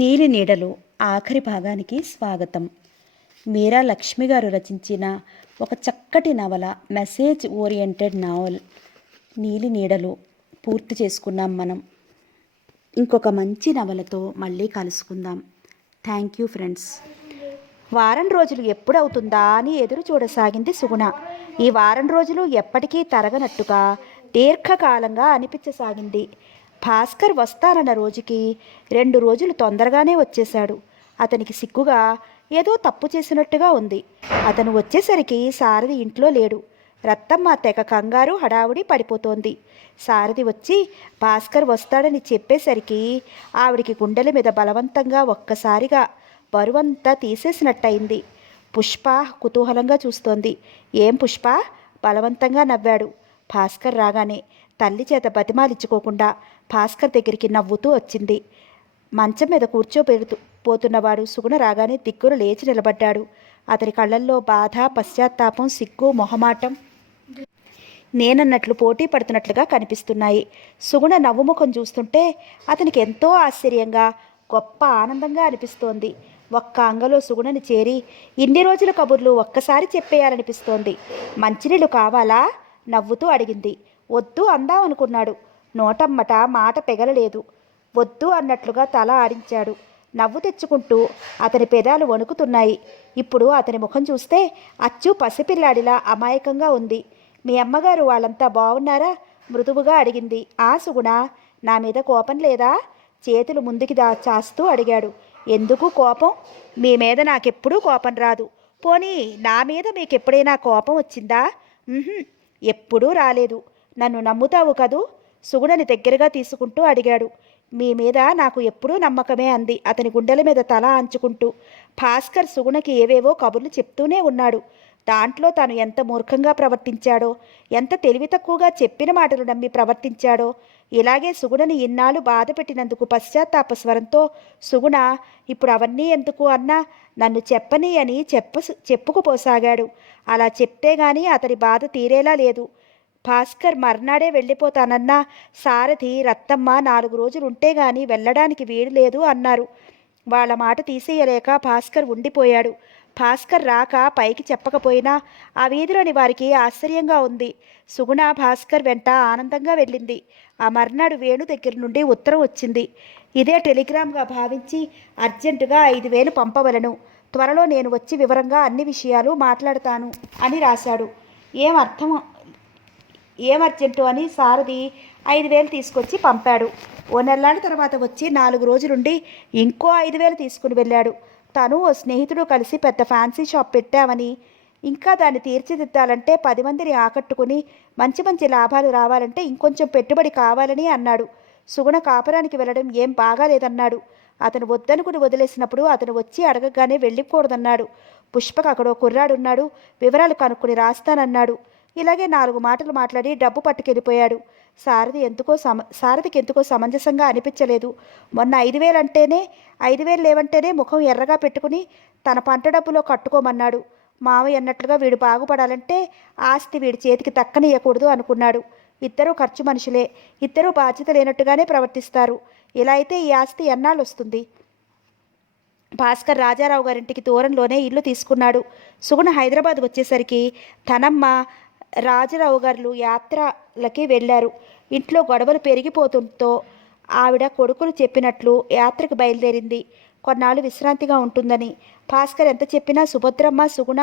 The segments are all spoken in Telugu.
నీలి నీడలు ఆఖరి భాగానికి స్వాగతం. మీరా లక్ష్మి గారు రచించిన ఒక చక్కటి నవల, మెసేజ్ ఓరియంటెడ్ నావల్ నీలి నీడలు పూర్తి చేసుకున్నాం. మనం ఇంకొక మంచి నవలతో మళ్ళీ కలుసుకుందాం. Thank you friends. వారం రోజులు ఎప్పుడవుతుందా అని ఎదురు చూడసాగింది సుగుణ. ఈ వారం రోజులు ఎప్పటికీ తరగనట్టుగా దీర్ఘకాలంగా అనిపించసాగింది. భాస్కర్ వస్తానన్న రోజుకి 2 రోజులు తొందరగానే వచ్చేశాడు. అతనికి సిగ్గుగా ఏదో తప్పు చేసినట్టుగా ఉంది. అతను వచ్చేసరికి సారథి ఇంట్లో లేడు. రత్తమ్మ తెగ కంగారు హడావుడి పడిపోతోంది. సారథి వచ్చి భాస్కర్ వస్తాడని చెప్పేసరికి ఆవిడికి గుండెల మీద బలవంతంగా ఒక్కసారిగా బరువంతా తీసేసినట్టయింది. పుష్ప కుతూహలంగా చూస్తోంది. ఏం పుష్ప? బలవంతంగా నవ్వాడు భాస్కర్ రాగానే. తల్లి చేత బతిమాలించుకోకుండా భాస్కర్ దగ్గరికి నవ్వుతూ వచ్చింది. మంచం మీద పోతున్నవాడు సుగుణ రాగానే దిగ్గున లేచి నిలబడ్డాడు. అతని కళ్ళల్లో బాధ, పశ్చాత్తాపం, సిగ్గు, మొహమాటం నేనన్నట్లు పోటీ పడుతున్నట్లుగా కనిపిస్తున్నాయి. సుగుణ నవ్వుముఖం చూస్తుంటే అతనికి ఎంతో ఆశ్చర్యంగా, గొప్ప ఆనందంగా అనిపిస్తోంది. ఒక్క అంగలో సుగుణని చేరి ఇన్ని రోజుల కబుర్లు ఒక్కసారి చెప్పేయాలనిపిస్తోంది. మంచినీళ్ళు కావాలా? నవ్వుతూ అడిగింది. వద్దు అందామనుకున్నాడు. నోటమ్మట మాట పెగలలేదు. వద్దు అన్నట్లుగా తల ఆడించాడు. నవ్వు తెచ్చుకుంటూ అతని పెదాలు వణుకుతున్నాయి. ఇప్పుడు అతని ముఖం చూస్తే అచ్చు పసిపిల్లాడిలా అమాయకంగా ఉంది. మీ అమ్మగారు వాళ్ళంతా బాగున్నారా? మృదువుగా అడిగింది. ఆ సుగుణ, నా మీద కోపం లేదా? చేతులు ముందుకి చాస్తూ అడిగాడు. ఎందుకు కోపం? మీ మీద నాకెప్పుడూ కోపం రాదు. పోనీ నా మీద మీకెప్పుడైనా కోపం వచ్చిందా? ఎప్పుడూ రాలేదు. నన్ను నమ్ముతావు కదూ? సుగుణని దగ్గరగా తీసుకుంటూ అడిగాడు. మీ మీద నాకు ఎప్పుడూ నమ్మకమే అంది అతని గుండెల మీద తల అంచుకుంటూ. భాస్కర్ సుగుణకి ఏవేవో కబుర్లు చెప్తూనే ఉన్నాడు. దాంట్లో తాను ఎంత మూర్ఖంగా ప్రవర్తించాడో, ఎంత తెలివి తక్కువగా చెప్పిన మాటలు నమ్మి ప్రవర్తించాడో, ఇలాగే సుగుణని ఇన్నాళ్ళు బాధ పెట్టినందుకు పశ్చాత్తాప స్వరంతో, సుగుణ ఇప్పుడు అవన్నీ ఎందుకు అన్నా నన్ను చెప్పని అని చెప్పుకుపోసాగాడు. అలా చెప్తే గానీ అతని బాధ తీరేలా లేదు. భాస్కర్ మర్నాడే వెళ్ళిపోతానన్నా సారథి, రత్తమ్మ 4 రోజులు ఉంటే గాని వెళ్ళడానికి వీలు లేదు అన్నారు. వాళ్ళ మాట తీసేయలేక భాస్కర్ ఉండిపోయాడు. భాస్కర్ రాక పైకి చెప్పకపోయినా ఆ వీధిలోని వారికి ఆశ్చర్యంగా ఉంది. సుగుణ భాస్కర్ వెంట ఆనందంగా వెళ్ళింది. ఆ మర్నాడు వేణు దగ్గర నుండి ఉత్తరం వచ్చింది. ఇదే టెలిగ్రామ్గా భావించి అర్జెంటుగా 5,000 పంపవలను. త్వరలో నేను వచ్చి వివరంగా అన్ని విషయాలు మాట్లాడతాను అని రాశాడు. ఏం అర్జెంటు అని సారథి 5,000 తీసుకొచ్చి పంపాడు. ఓ నెల్లాళ్ళ తర్వాత వచ్చి 4 రోజులుండి ఇంకో 5,000 తీసుకుని వెళ్ళాడు. తను ఓ స్నేహితుడు కలిసి పెద్ద ఫ్యాన్సీ షాప్ పెట్టామని, ఇంకా దాన్ని తీర్చిదిద్దాలంటే 10 మందిని ఆకట్టుకుని మంచి మంచి లాభాలు రావాలంటే ఇంకొంచెం పెట్టుబడి కావాలని అన్నాడు. సుగుణ కాపురానికి వెళ్ళడం ఏం బాగాలేదన్నాడు. అతను వద్దనుకుని వదిలేసినప్పుడు అతను వచ్చి అడగగానే వెళ్ళిపోకూడదన్నాడు. పుష్పకు అక్కడో కుర్రాడున్నాడు, వివరాలు కనుక్కుని రాస్తానన్నాడు. ఇలాగే 4 మాటలు మాట్లాడి డబ్బు పట్టుకెళ్ళిపోయాడు. సారథికి ఎందుకో సమంజసంగా అనిపించలేదు. మొన్న 5,000 అంటేనే 5,000 లేవంటేనే ముఖం ఎర్రగా పెట్టుకుని తన పంట డబ్బులో కట్టుకోమన్నాడు. మావయ్య అన్నట్లుగా వీడు బాగుపడాలంటే ఆస్తి వీడి చేతికి తక్కనియకూడదు అనుకున్నాడు. ఇద్దరూ ఖర్చు మనుషులే, ఇద్దరూ బాధ్యత లేనట్టుగానే ప్రవర్తిస్తారు. ఇలా అయితే ఈ ఆస్తి ఎన్నాళ్ళు వస్తుంది? భాస్కర్ రాజారావు గారింటికి దూరంలోనే ఇల్లు తీసుకున్నాడు. సుగుణ హైదరాబాద్ వచ్చేసరికి ధనమ్మ, రాజారావు గారు యాత్రలకి వెళ్ళారు. ఇంట్లో గొడవలు పెరిగిపోతుండటంతో ఆవిడ కొడుకులు చెప్పినట్లు యాత్రకు బయలుదేరింది. కొన్నాళ్ళు విశ్రాంతిగా ఉంటుందని. భాస్కర్ ఎంత చెప్పినా సుభద్రమ్మ సుగుణ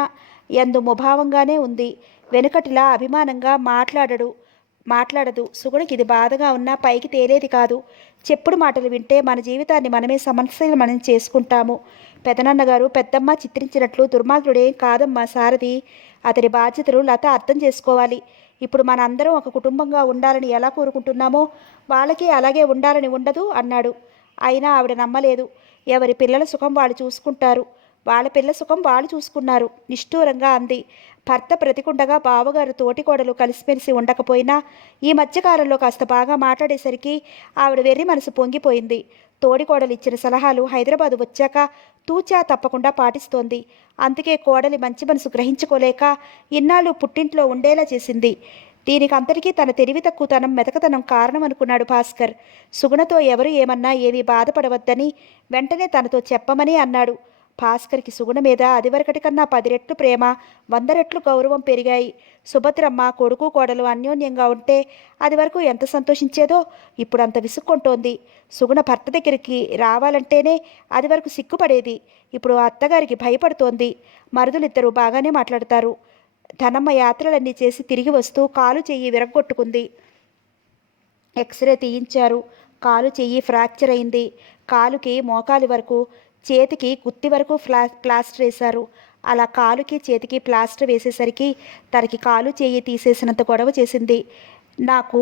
ఎందు ముభావంగానే ఉంది. వెనుకటిలా అభిమానంగా మాట్లాడదు. సుగుణకి ఇది బాధగా ఉన్నా పైకి తేలేది కాదు. చెప్పుడు మాటలు వింటే మన జీవితాన్ని మనమే సమస్యలు మనం చేసుకుంటాము. పెదనాన్నగారు పెద్దమ్మ చిత్రించినట్లు దుర్మార్గుడేం కాదమ్మా సారథి. అతని బాధ్యతలు లత అర్థం చేసుకోవాలి. ఇప్పుడు మనందరం ఒక కుటుంబంగా ఉండాలని ఎలా కోరుకుంటున్నామో వాళ్ళకి అలాగే ఉండాలని ఉండదు అన్నాడు. అయినా ఆవిడ నమ్మలేదు. ఎవరి పిల్లల సుఖం వాళ్ళు చూసుకుంటారు, వాళ్ళ పిల్ల సుఖం వాళ్ళు చూసుకున్నారు నిష్ఠూరంగా అంది. భర్త బ్రతికుండగా బావగారు తోటికోడలు కలిసిమెలిసి ఉండకపోయినా ఈ మధ్యకాలంలో కాస్త బాగా మాట్లాడేసరికి ఆవిడ వెర్రి మనసు పొంగిపోయింది. తోడికోడలు ఇచ్చిన సలహాలు హైదరాబాదు వచ్చాక తూచా తప్పకుండా పాటిస్తోంది. అందుకే కోడలి మంచి మనసు గ్రహించుకోలేక ఇన్నాళ్ళు పుట్టింట్లో ఉండేలా చేసింది. దీనికి అంతటికీ తన తెలివి తక్కువతనం మెతకతనం కారణం అనుకున్నాడు భాస్కర్. సుగుణతో ఎవరు ఏమన్నా ఏమీ బాధపడవద్దని వెంటనే తనతో చెప్పమని అన్నాడు. భాస్కర్కి సుగుణ మీద అదివరకటి కన్నా 10 రెట్లు ప్రేమ, 100 రెట్లు గౌరవం పెరిగాయి. సుభద్రమ్మ కొడుకు కోడలు అన్యోన్యంగా ఉంటే అది వరకు ఎంత సంతోషించేదో ఇప్పుడు అంత విసుక్కుంటోంది. సుగుణ భర్త దగ్గరికి రావాలంటేనే అది వరకు సిగ్గుపడేది. ఇప్పుడు అత్తగారికి భయపడుతోంది. మరుదులిద్దరూ బాగానే మాట్లాడతారు. ధనమ్మ యాత్రలన్నీ చేసి తిరిగి వస్తూ కాలు చెయ్యి విరగ్గొట్టుకుంది. ఎక్స్రే తీయించారు. కాలు చెయ్యి ఫ్రాక్చర్ అయింది. కాలుకి మోకాలి వరకు, చేతికి గుత్తి వరకు ప్లాస్టర్ వేశారు. అలా కాలుకి చేతికి ప్లాస్టర్ వేసేసరికి తనకి కాలు చెయ్యి తీసేసినంత గొడవ చేసింది. నాకు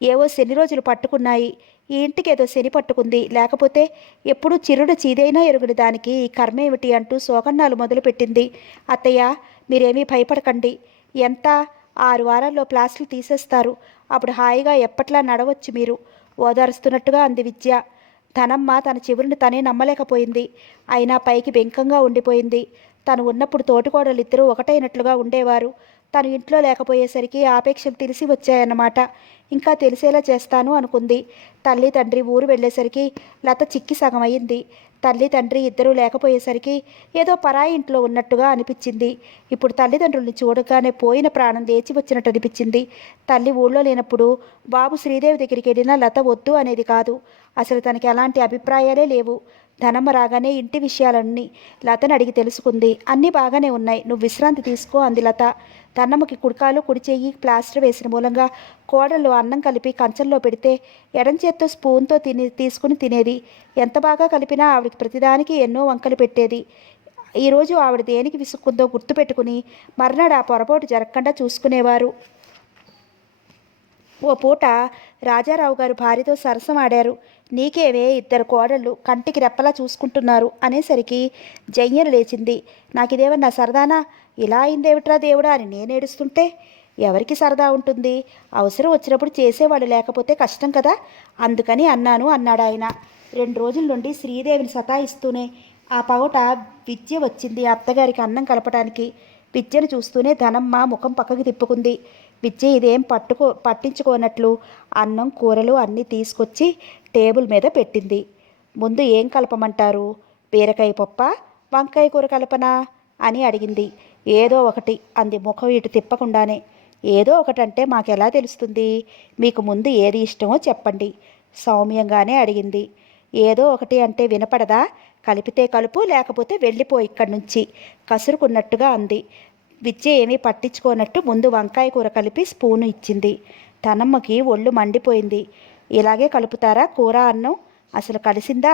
ఏవో శని రోజులు పట్టుకున్నాయి. ఈ ఇంటికి ఏదో శని పట్టుకుంది. లేకపోతే ఎప్పుడూ చిరుడు చీదైనా ఎరుగుని దానికి ఈ కర్మేమిటి అంటూ శోకన్నాలు మొదలుపెట్టింది. అత్తయ్య, మీరేమీ భయపడకండి. ఎంత 6 వారాల్లో ప్లాస్టర్లు తీసేస్తారు. అప్పుడు హాయిగా ఎప్పట్లా నడవచ్చు మీరు, ఓదారుస్తున్నట్టుగా అంది విద్య. ధనమ్మ తన చెవులను తనే నమ్మలేకపోయింది. అయినా పైకి బెంకంగా ఉండిపోయింది. తను ఉన్నప్పుడు తోటికోడలిద్దరూ ఒకటైనట్లుగా ఉండేవారు. తను ఇంట్లో లేకపోయేసరికి ఆపేక్షలు తెలిసి వచ్చాయన్నమాట. ఇంకా తెలిసేలా చేస్తాను అనుకుంది. తల్లి తండ్రి ఊరు వెళ్ళేసరికి లత చిక్కి సగం అయింది. తల్లి తండ్రి ఇద్దరూ లేకపోయేసరికి ఏదో పరాయి ఇంట్లో ఉన్నట్టుగా అనిపించింది. ఇప్పుడు తల్లిదండ్రుల్ని చూడగానే పోయిన ప్రాణం లేచి వచ్చినట్టు అనిపించింది. తల్లి ఊళ్ళో లేనప్పుడు బాబు శ్రీదేవి దగ్గరికి వెళ్ళినా లత వద్దు అనేది కాదు. అసలు తనకి అలాంటి అభిప్రాయాలే లేవు. ధనమ్మ రాగానే ఇంటి విషయాలన్నీ లతను అడిగి తెలుసుకుంది. అన్నీ బాగానే ఉన్నాయి, నువ్వు విశ్రాంతి తీసుకో అంది లత. ధనమ్మకి కుడికాలు కుడి చెయ్యి ప్లాస్టర్ వేసిన మూలంగా కోడళ్ళు అన్నం కలిపి కంచంలో పెడితే ఎడం చేత్తో స్పూన్తో తీసుకుని తినేది. ఎంత బాగా కలిపినా ఆవిడకి ప్రతిదానికి ఎన్నో వంకలు పెట్టేది. ఈరోజు ఆవిడ దేనికి విసుక్కుందో గుర్తుపెట్టుకుని మర్నాడు ఆ పొరపాటు జరగకుండా చూసుకునేవారు. ఓ పూట రాజారావు గారు భార్యతో సరసం ఆడారు. నీకేవే, 2 కోడళ్ళు కంటికి రెప్పలా చూసుకుంటున్నారు అనేసరికి జయ్యను లేచింది. నాకిదేమన్నా సరదానా? ఇలా అయిందేమిట్రా దేవుడా అని నేనేడుస్తుంటే ఎవరికి సరదా ఉంటుంది? అవసరం వచ్చినప్పుడు చేసేవాళ్ళు లేకపోతే కష్టం కదా, అందుకని అన్నాను అన్నాడాయన. 2 రోజుల నుండి శ్రీదేవిని సతాయిస్తూనే ఆ పగట విద్య వచ్చింది అత్తగారికి అన్నం కలపడానికి. విద్యను చూస్తూనే ధనమ్మ ముఖం పక్కకి తిప్పుకుంది. విద్య ఇదేం పట్టించుకోనట్లు అన్నం కూరలు అన్నీ తీసుకొచ్చి టేబుల్ మీద పెట్టింది. ముందు ఏం కలపమంటారు? బీరకాయ పప్ప, వంకాయ కూర కలపనా అని అడిగింది. ఏదో ఒకటి అంది ముఖం ఇటు తిప్పకుండానే. ఏదో ఒకటంటే మాకెలా తెలుస్తుంది? మీకు ముందు ఏది ఇష్టమో చెప్పండి సౌమ్యంగానే అడిగింది. ఏదో ఒకటి అంటే వినపడదా? కలిపితే కలుపు, లేకపోతే వెళ్ళిపో ఇక్కడి నుంచి కసురుకున్నట్టుగా అంది. విద్య ఏమీ పట్టించుకోనట్టు ముందు వంకాయ కూర కలిపి స్పూను ఇచ్చింది. ధనమ్మకి ఒళ్ళు మండిపోయింది. ఇలాగే కలుపుతారా కూర అన్నం? అసలు కలిసిందా?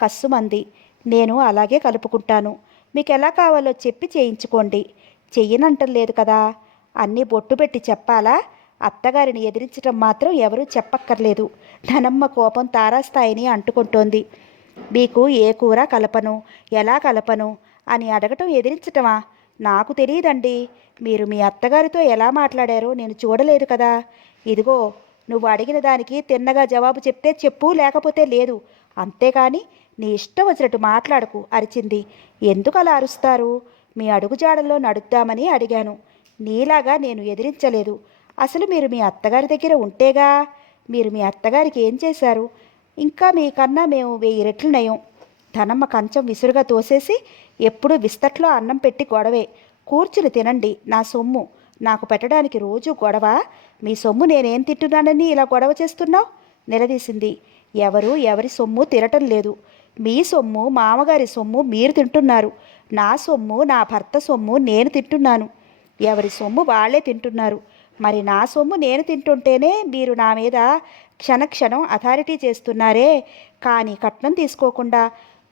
కస్సుమంది. నేను అలాగే కలుపుకుంటాను, మీకు ఎలా కావాలో చెప్పి చేయించుకోండి. చెయ్యనంటలేదు కదా. అన్నీ బొట్టు పెట్టి చెప్పాలా? అత్తగారిని ఎదిరించటం మాత్రం ఎవరూ చెప్పక్కర్లేదు. ధనమ్మ కోపం తారాస్థాయిని అంటుకుంటోంది. మీకు ఏ కూర కలపను, ఎలా కలపను అని అడగటం ఎదిరించటమా? నాకు తెలియదండి. మీరు మీ అత్తగారితో ఎలా మాట్లాడారో నేను చూడలేదు కదా. ఇదిగో, నువ్వు అడిగిన దానికి తిన్నగా జవాబు చెప్తే చెప్పు, లేకపోతే లేదు. అంతేకాని నీ ఇష్టం వచ్చినట్టు మాట్లాడకు అరిచింది. ఎందుకు అలా అరుస్తారు? మీ అడుగుజాడల్లో నడుద్దామని అడిగాను. నీలాగా నేను ఎదిరించలేదు. అసలు మీరు మీ అత్తగారి దగ్గర ఉంటేగా. మీరు మీ అత్తగారికి ఏం చేశారు? ఇంకా మీకన్నా మేము 1000 రెట్లు నయం. ధనమ్మ కంచం విసురుగా తోసేసి, ఎప్పుడూ విస్తట్లో అన్నం పెట్టి గొడవే. కూర్చుని తినండి, నా సొమ్ము నాకు పెట్టడానికి రోజు గొడవ. మీ సొమ్ము నేనేం తింటున్నానని ఇలా గొడవ చేస్తున్నావు నిలదీసింది. ఎవరి సొమ్ము తినటం లేదు. మీ సొమ్ము, మామగారి సొమ్ము మీరు తింటున్నారు. నా సొమ్ము, నా భర్త సొమ్ము నేను తింటున్నాను. ఎవరి సొమ్ము వాళ్ళే తింటున్నారు. మరి నా సొమ్ము నేను తింటుంటేనే మీరు నా మీద క్షణక్షణం అథారిటీ చేస్తున్నారే. కానీ కట్నం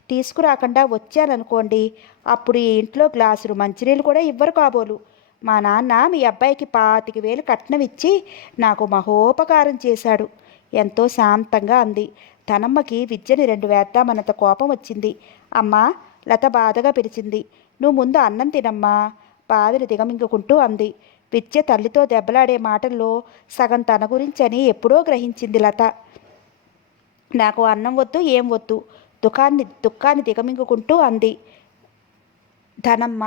తీసుకురాకుండా వచ్చాననుకోండి, అప్పుడు ఈ ఇంట్లో గ్లాసులు మంచినీళ్ళు కూడా ఇవ్వరు కాబోలు. మా నాన్న మీ అబ్బాయికి 25,000 కట్నం ఇచ్చి నాకు మహోపకారం చేశాడు ఎంతో శాంతంగా అంది. ధనమ్మకి విద్యని 2 వేద్దామన్నంత కోపం వచ్చింది. అమ్మా, లత బాధగా పిలిచింది. నువ్వు ముందు అన్నం తినమ్మా బాధను దిగమింగుకుంటూ అంది. విద్య తల్లితో దెబ్బలాడే మాటల్లో సగం తన గురించని ఎప్పుడో గ్రహించింది లత. నాకు అన్నం వద్దు, ఏం వద్దు దుఃఖాన్ని దిగమింగుకుంటూ అంది ధనమ్మ.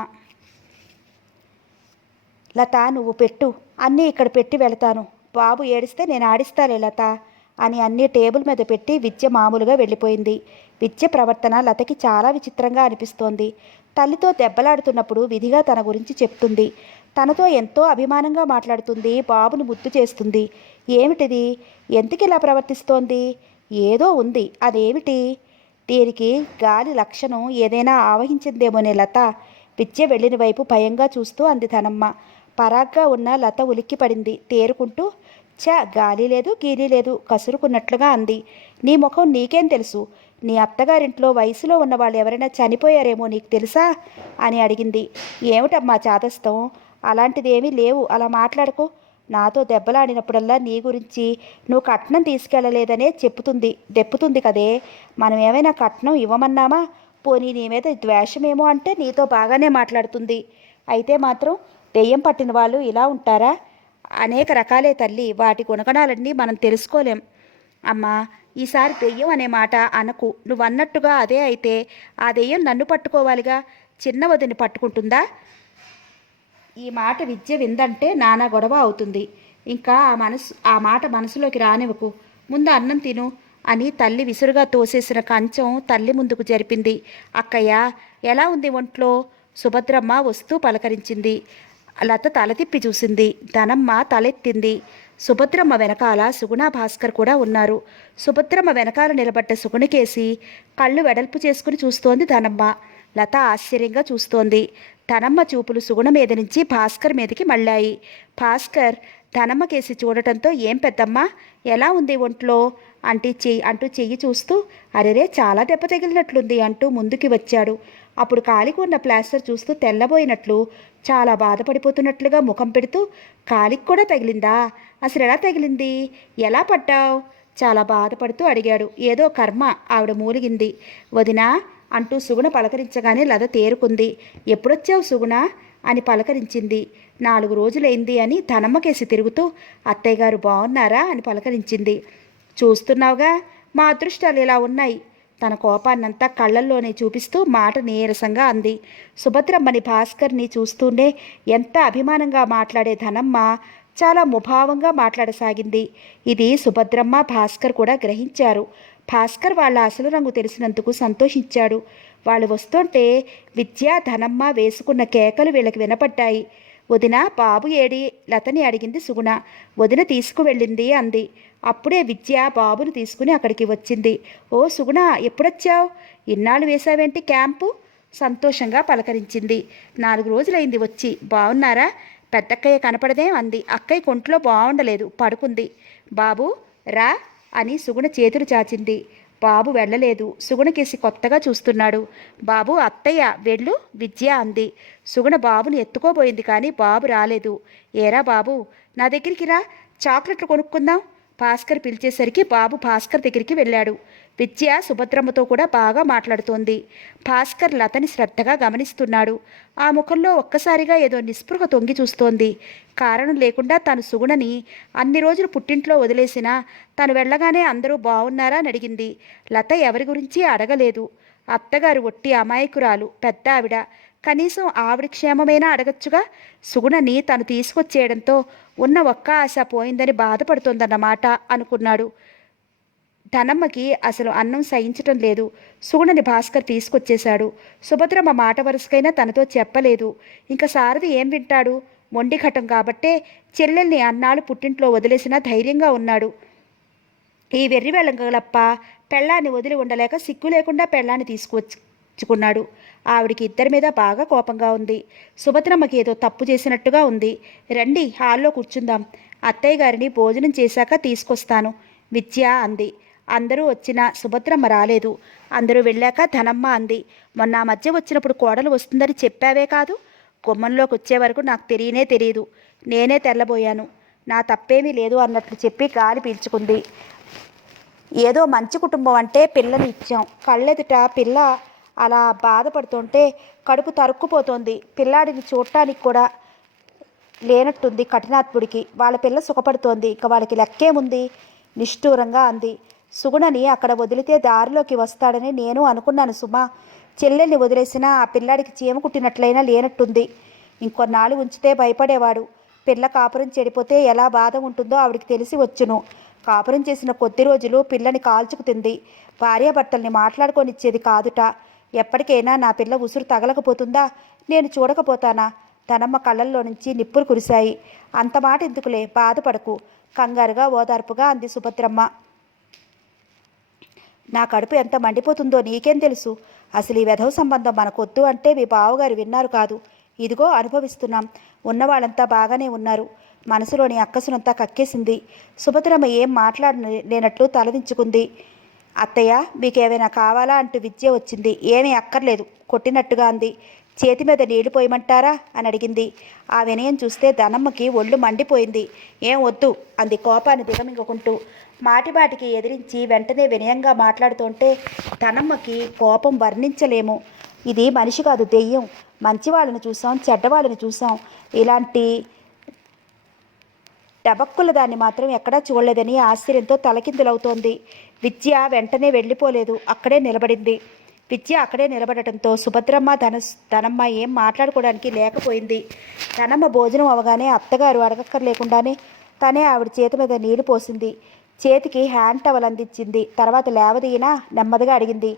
లత నువ్వు పెట్టు, అన్నీ ఇక్కడ పెట్టి వెళతాను. బాబు ఏడిస్తే నేను ఆడిస్తాలే లత అని అన్నీ టేబుల్ మీద పెట్టి విద్య మామూలుగా వెళ్ళిపోయింది. విద్య ప్రవర్తన లతకి చాలా విచిత్రంగా అనిపిస్తోంది. తల్లితో దెబ్బలాడుతున్నప్పుడు విధిగా తన గురించి చెప్తుంది. తనతో ఎంతో అభిమానంగా మాట్లాడుతుంది. బాబుని ముద్దు చేస్తుంది. ఏమిటిది? ఎందుకు ఇలా ప్రవర్తిస్తోంది? ఏదో ఉంది, అదేమిటి? దీనికి గాలి లక్షణం ఏదైనా ఆవహించిందేమోనే లత. విద్య వెళ్ళిన వైపు భయంగా చూస్తూ అంది ధనమ్మ. పరాగ్గా ఉన్న లత ఉలిక్కి పడింది. తేరుకుంటూ గాలి లేదు గీలి లేదు కసురుకున్నట్లుగా అంది. నీ ముఖం నీకేం తెలుసు? నీ అత్తగారింట్లో వయసులో ఉన్న వాళ్ళు ఎవరైనా చనిపోయారేమో నీకు తెలుసా అని అడిగింది. ఏమిటమ్మా చాదస్తం? అలాంటిదేమీ లేవు, అలా మాట్లాడకు. నాతో దెబ్బలాడినప్పుడల్లా నీ గురించి నువ్వు కట్నం తీసుకెళ్ళలేదనే దెప్పుతుంది కదే. మనం ఏమైనా కట్నం ఇవ్వమన్నామా? పోనీ నీ మీద ద్వేషమేమో అంటే నీతో బాగానే మాట్లాడుతుంది. అయితే మాత్రం దెయ్యం పట్టిన వాళ్ళు ఇలా ఉంటారా? అనేక రకాలే తల్లి, వాటి గుణగణాలన్నీ మనం తెలుసుకోలేం. అమ్మా, ఈసారి దెయ్యం అనే మాట అనకు. నువ్వన్నట్టుగా అదే అయితే ఆ దెయ్యం నన్ను పట్టుకోవాలిగా, చిన్న వదిని పట్టుకుంటుందా? ఈ మాట విద్య విందంటే నానా గొడవ అవుతుంది. ఇంకా ఆ మాట మనసులోకి రానివ్వకు. ముందు అన్నం తిను అని తల్లి విసురుగా తోసేసిన కంచం తల్లి ముందుకు జరిపింది. అక్కయ్య, ఎలా ఉంది ఒంట్లో? సుభద్రమ్మ వస్తూ పలకరించింది. లత తల తిప్పి చూసింది. ధనమ్మ తలెత్తింది. సుభద్రమ్మ వెనకాల సుగుణ భాస్కర్ కూడా ఉన్నారు. సుభద్రమ్మ వెనకాల నిలబడ్డ సుగుణకేసి కళ్ళు వెడల్పు చేసుకుని చూస్తోంది ధనమ్మ. లత ఆశ్చర్యంగా చూస్తోంది. ధనమ్మ చూపులు సుగుణ మీద నుంచి భాస్కర్ మీదకి మళ్ళాయి. భాస్కర్ ధనమ్మ కేసి చూడటంతో ఏం పెద్దమ్మ, ఎలా ఉంది ఒంట్లో అంటూ చెయ్యి చూస్తూ అరెరే చాలా దెబ్బ తగిలినట్లుంది అంటూ ముందుకి వచ్చాడు. అప్పుడు కాలికి ఉన్న ప్లాస్టర్ చూస్తూ తెల్లబోయినట్లు చాలా బాధపడిపోతున్నట్లుగా ముఖం పెడుతూ కాలికి కూడా తగిలిందా? అసలు ఎలా తగిలింది? ఎలా పడ్డావు? చాలా బాధపడుతూ అడిగాడు. ఏదో కర్మ, ఆవిడ మూలిగింది. వదినా అంటూ సుగుణ పలకరించగానే లత తేరుకుంది. ఎప్పుడొచ్చావు సుగుణ అని పలకరించింది. 4 రోజులైంది అని ధనమ్మకేసి తిరుగుతూ అత్తయ్య గారు బాగున్నారా అని పలకరించింది. చూస్తున్నావుగా మా అదృష్టాలు ఇలా ఉన్నాయి. తన కోపాన్నంతా కళ్ళల్లోనే చూపిస్తూ మాట నీరసంగా అంది. సుభద్రమ్మని భాస్కర్ని చూస్తూనే ఎంత అభిమానంగా మాట్లాడే ధనమ్మ చాలా ముభావంగా మాట్లాడసాగింది. ఇది సుభద్రమ్మ భాస్కర్ కూడా గ్రహించారు. భాస్కర్ వాళ్ళ అసలు రంగు తెలిసినందుకు సంతోషించాడు. వాళ్ళు వస్తుంటే విద్య ధనమ్మ వేసుకున్న కేకలు వీళ్ళకి వినపడ్డాయి. వదిన బాబు ఏడి లతని అడిగింది సుగుణ. వదిన తీసుకువెళ్ళింది అంది. అప్పుడే విద్య బాబును తీసుకుని అక్కడికి వచ్చింది. ఓ సుగుణ, ఎప్పుడొచ్చావు? ఇన్నాళ్ళు వేసావేంటి క్యాంపు? సంతోషంగా పలకరించింది. 4 రోజులైంది వచ్చి. బాగున్నారా? పెద్దక్కయ్య కనపడదేం అంది. అక్కయ్య కొంట్లో బాగుండలేదు, పడుకుంది. బాబు రా అని సుగుణ చేతులు చాచింది. బాబు వెళ్ళలేదు. సుగుణకేసి కొత్తగా చూస్తున్నాడు. బాబు అత్తయ్య వెళ్ళు విద్య అంది. సుగుణ బాబుని ఎత్తుకోబోయింది కానీ బాబు రాలేదు. ఏరా బాబు, నా దగ్గరికి రా, చాక్లెట్లు కొనుక్కుందాం. భాస్కర్ పిలిచేసరికి బాబు భాస్కర్ దగ్గరికి వెళ్ళాడు. విద్య సుభద్రమ్మతో కూడా బాగా మాట్లాడుతోంది. భాస్కర్ లతని శ్రద్ధగా గమనిస్తున్నాడు. ఆ ముఖంలో ఒక్కసారిగా ఏదో నిస్పృహ తొంగి చూస్తోంది. కారణం లేకుండా తను సుగుణని అన్ని రోజులు పుట్టింట్లో వదిలేసినా తను వెళ్ళగానే అందరూ బాగున్నారా అని అడిగింది. లత ఎవరి గురించి అడగలేదు. అత్తగారు ఒట్టి అమాయకురాలు, పెద్ద ఆవిడ. కనీసం ఆవిడ క్షేమమైనా అడగచ్చుగా. సుగుణని తను తీసుకొచ్చేయడంతో ఉన్న ఒక్క ఆశ పోయిందని బాధపడుతోందన్నమాట అనుకున్నాడు. ధనమ్మకి అసలు అన్నం సహించటం లేదు. సుగుణని భాస్కర్ తీసుకొచ్చేశాడు. సుభద్రమ్మ మాట వరుసకైనా తనతో చెప్పలేదు. ఇంకా సారథి ఏం వింటాడు? మొండి ఘటం కాబట్టే చెల్లెల్ని అన్నాళ్ళు పుట్టింట్లో వదిలేసినా ధైర్యంగా ఉన్నాడు. ఈ వెర్రి వెళ్ళగలప్ప పెళ్ళాన్ని వదిలి ఉండలేక సిగ్గు లేకుండా పెళ్ళాన్ని తీసుకొచ్చుకున్నాడు. ఆవిడికి ఇద్దరి మీద బాగా కోపంగా ఉంది. సుభద్రమ్మకి ఏదో తప్పు చేసినట్టుగా ఉంది. రండి హాల్లో కూర్చుందాం, అత్తయ్య గారిని భోజనం చేశాక తీసుకొస్తాను విద్య అంది. అందరూ వచ్చినా సుభద్రమ్మ రాలేదు. అందరూ వెళ్ళాక ధనమ్మ అంది. మొన్న మధ్య వచ్చినప్పుడు కోడలు వస్తుందని చెప్పావే కాదు, గుమ్మంలోకి వచ్చే వరకు నాకు తెలియదు. నేనే తెల్లబోయాను. నా తప్పేమీ లేదు అన్నట్లు చెప్పి గాలి పీల్చుకుంది. ఏదో మంచి కుటుంబం అంటే పిల్లని ఇచ్చాం. కళ్ళెదుట పిల్ల అలా బాధపడుతుంటే కడుపు తరుక్కుపోతోంది. పిల్లాడిని చూడటానికి కూడా లేనట్టుంది కఠినాత్ముడికి. వాళ్ళ పిల్ల సుఖపడుతోంది, ఇక వాళ్ళకి లెక్కేముంది నిష్ఠూరంగా అంది. సుగుణని అక్కడ వదిలితే దారిలోకి వస్తాడని నేను అనుకున్నాను సుమా. చెల్లెల్ని వదిలేసినా ఆ పిల్లాడికి చీమ కుట్టినట్లయినా లేనట్టుంది. ఇంకొన్నాళ్ళు ఉంచితే భయపడేవాడు. పిల్ల కాపురం చెడిపోతే ఎలా బాధ ఉంటుందో ఆవిడికి తెలిసి వచ్చును. కాపురం చేసిన కొద్ది రోజులు పిల్లని కాల్చుకు తింది. భార్యాభర్తల్ని మాట్లాడుకొనిచ్చేది కాదుట. ఎప్పటికైనా నా పిల్ల ఉసురు తగలకపోతుందా, నేను చూడకపోతానా? ధనమ్మ కళ్ళల్లో నుంచి నిప్పులు కురిశాయి. అంత మాట ఎందుకులే, బాధపడకు, కంగారుగా ఓదార్పుగా అంది సుభద్రమ్మ. నా కడుపు ఎంత మండిపోతుందో నీకేం తెలుసు? అసలు ఈ వెధవ సంబంధం మనకొద్దు అంటే మీ బావగారు విన్నారు కాదు. ఇదిగో అనుభవిస్తున్నాం. ఉన్నవాళ్ళంతా బాగానే ఉన్నారు. మనసులోని అక్కసునంతా కక్కేసింది. సుభద్రమ్మ ఏం మాట్లాడలేనట్లు తలదించుకుంది. అత్తయ్య, మీకేమైనా కావాలా అంటూ విద్య వచ్చింది. ఏమీ అక్కర్లేదు కొట్టినట్టుగా అంది. చేతి మీద నీళ్లు పోయమంటారా అని అడిగింది. ఆ వినయం చూస్తే ధనమ్మకి ఒళ్ళు మండిపోయింది. ఏం వద్దు అంది కోపాన్ని దిగమింగుకుంటూ. మాటిమాటికి ఎదిరించి వెంటనే వినయంగా మాట్లాడుతుంటే ధనమ్మకి కోపం వర్ణించలేము. ఇది మనిషి కాదు, దెయ్యం. మంచివాళ్ళని చూసాం, చెడ్డవాళ్ళని చూసాం, ఇలాంటి టబక్కుల దాన్ని మాత్రం ఎక్కడా చూడలేదని ఆశ్చర్యంతో తలకిందులవుతోంది. విద్య వెంటనే వెళ్ళిపోలేదు, అక్కడే నిలబడింది. విద్య అక్కడే నిలబడటంతో సుభద్రమ్మ ధనమ్మ ఏం మాట్లాడుకోవడానికి లేకపోయింది. ధనమ్మ భోజనం అవగానే అత్తగారు అడగక్కర్లేకుండానే తనే ఆవిడ చేతి మీద నీళ్లు పోసింది. చేతికి హ్యాండ్ టవల్ అందించింది. తర్వాత లేవదీనా నెమ్మదిగా అడిగింది.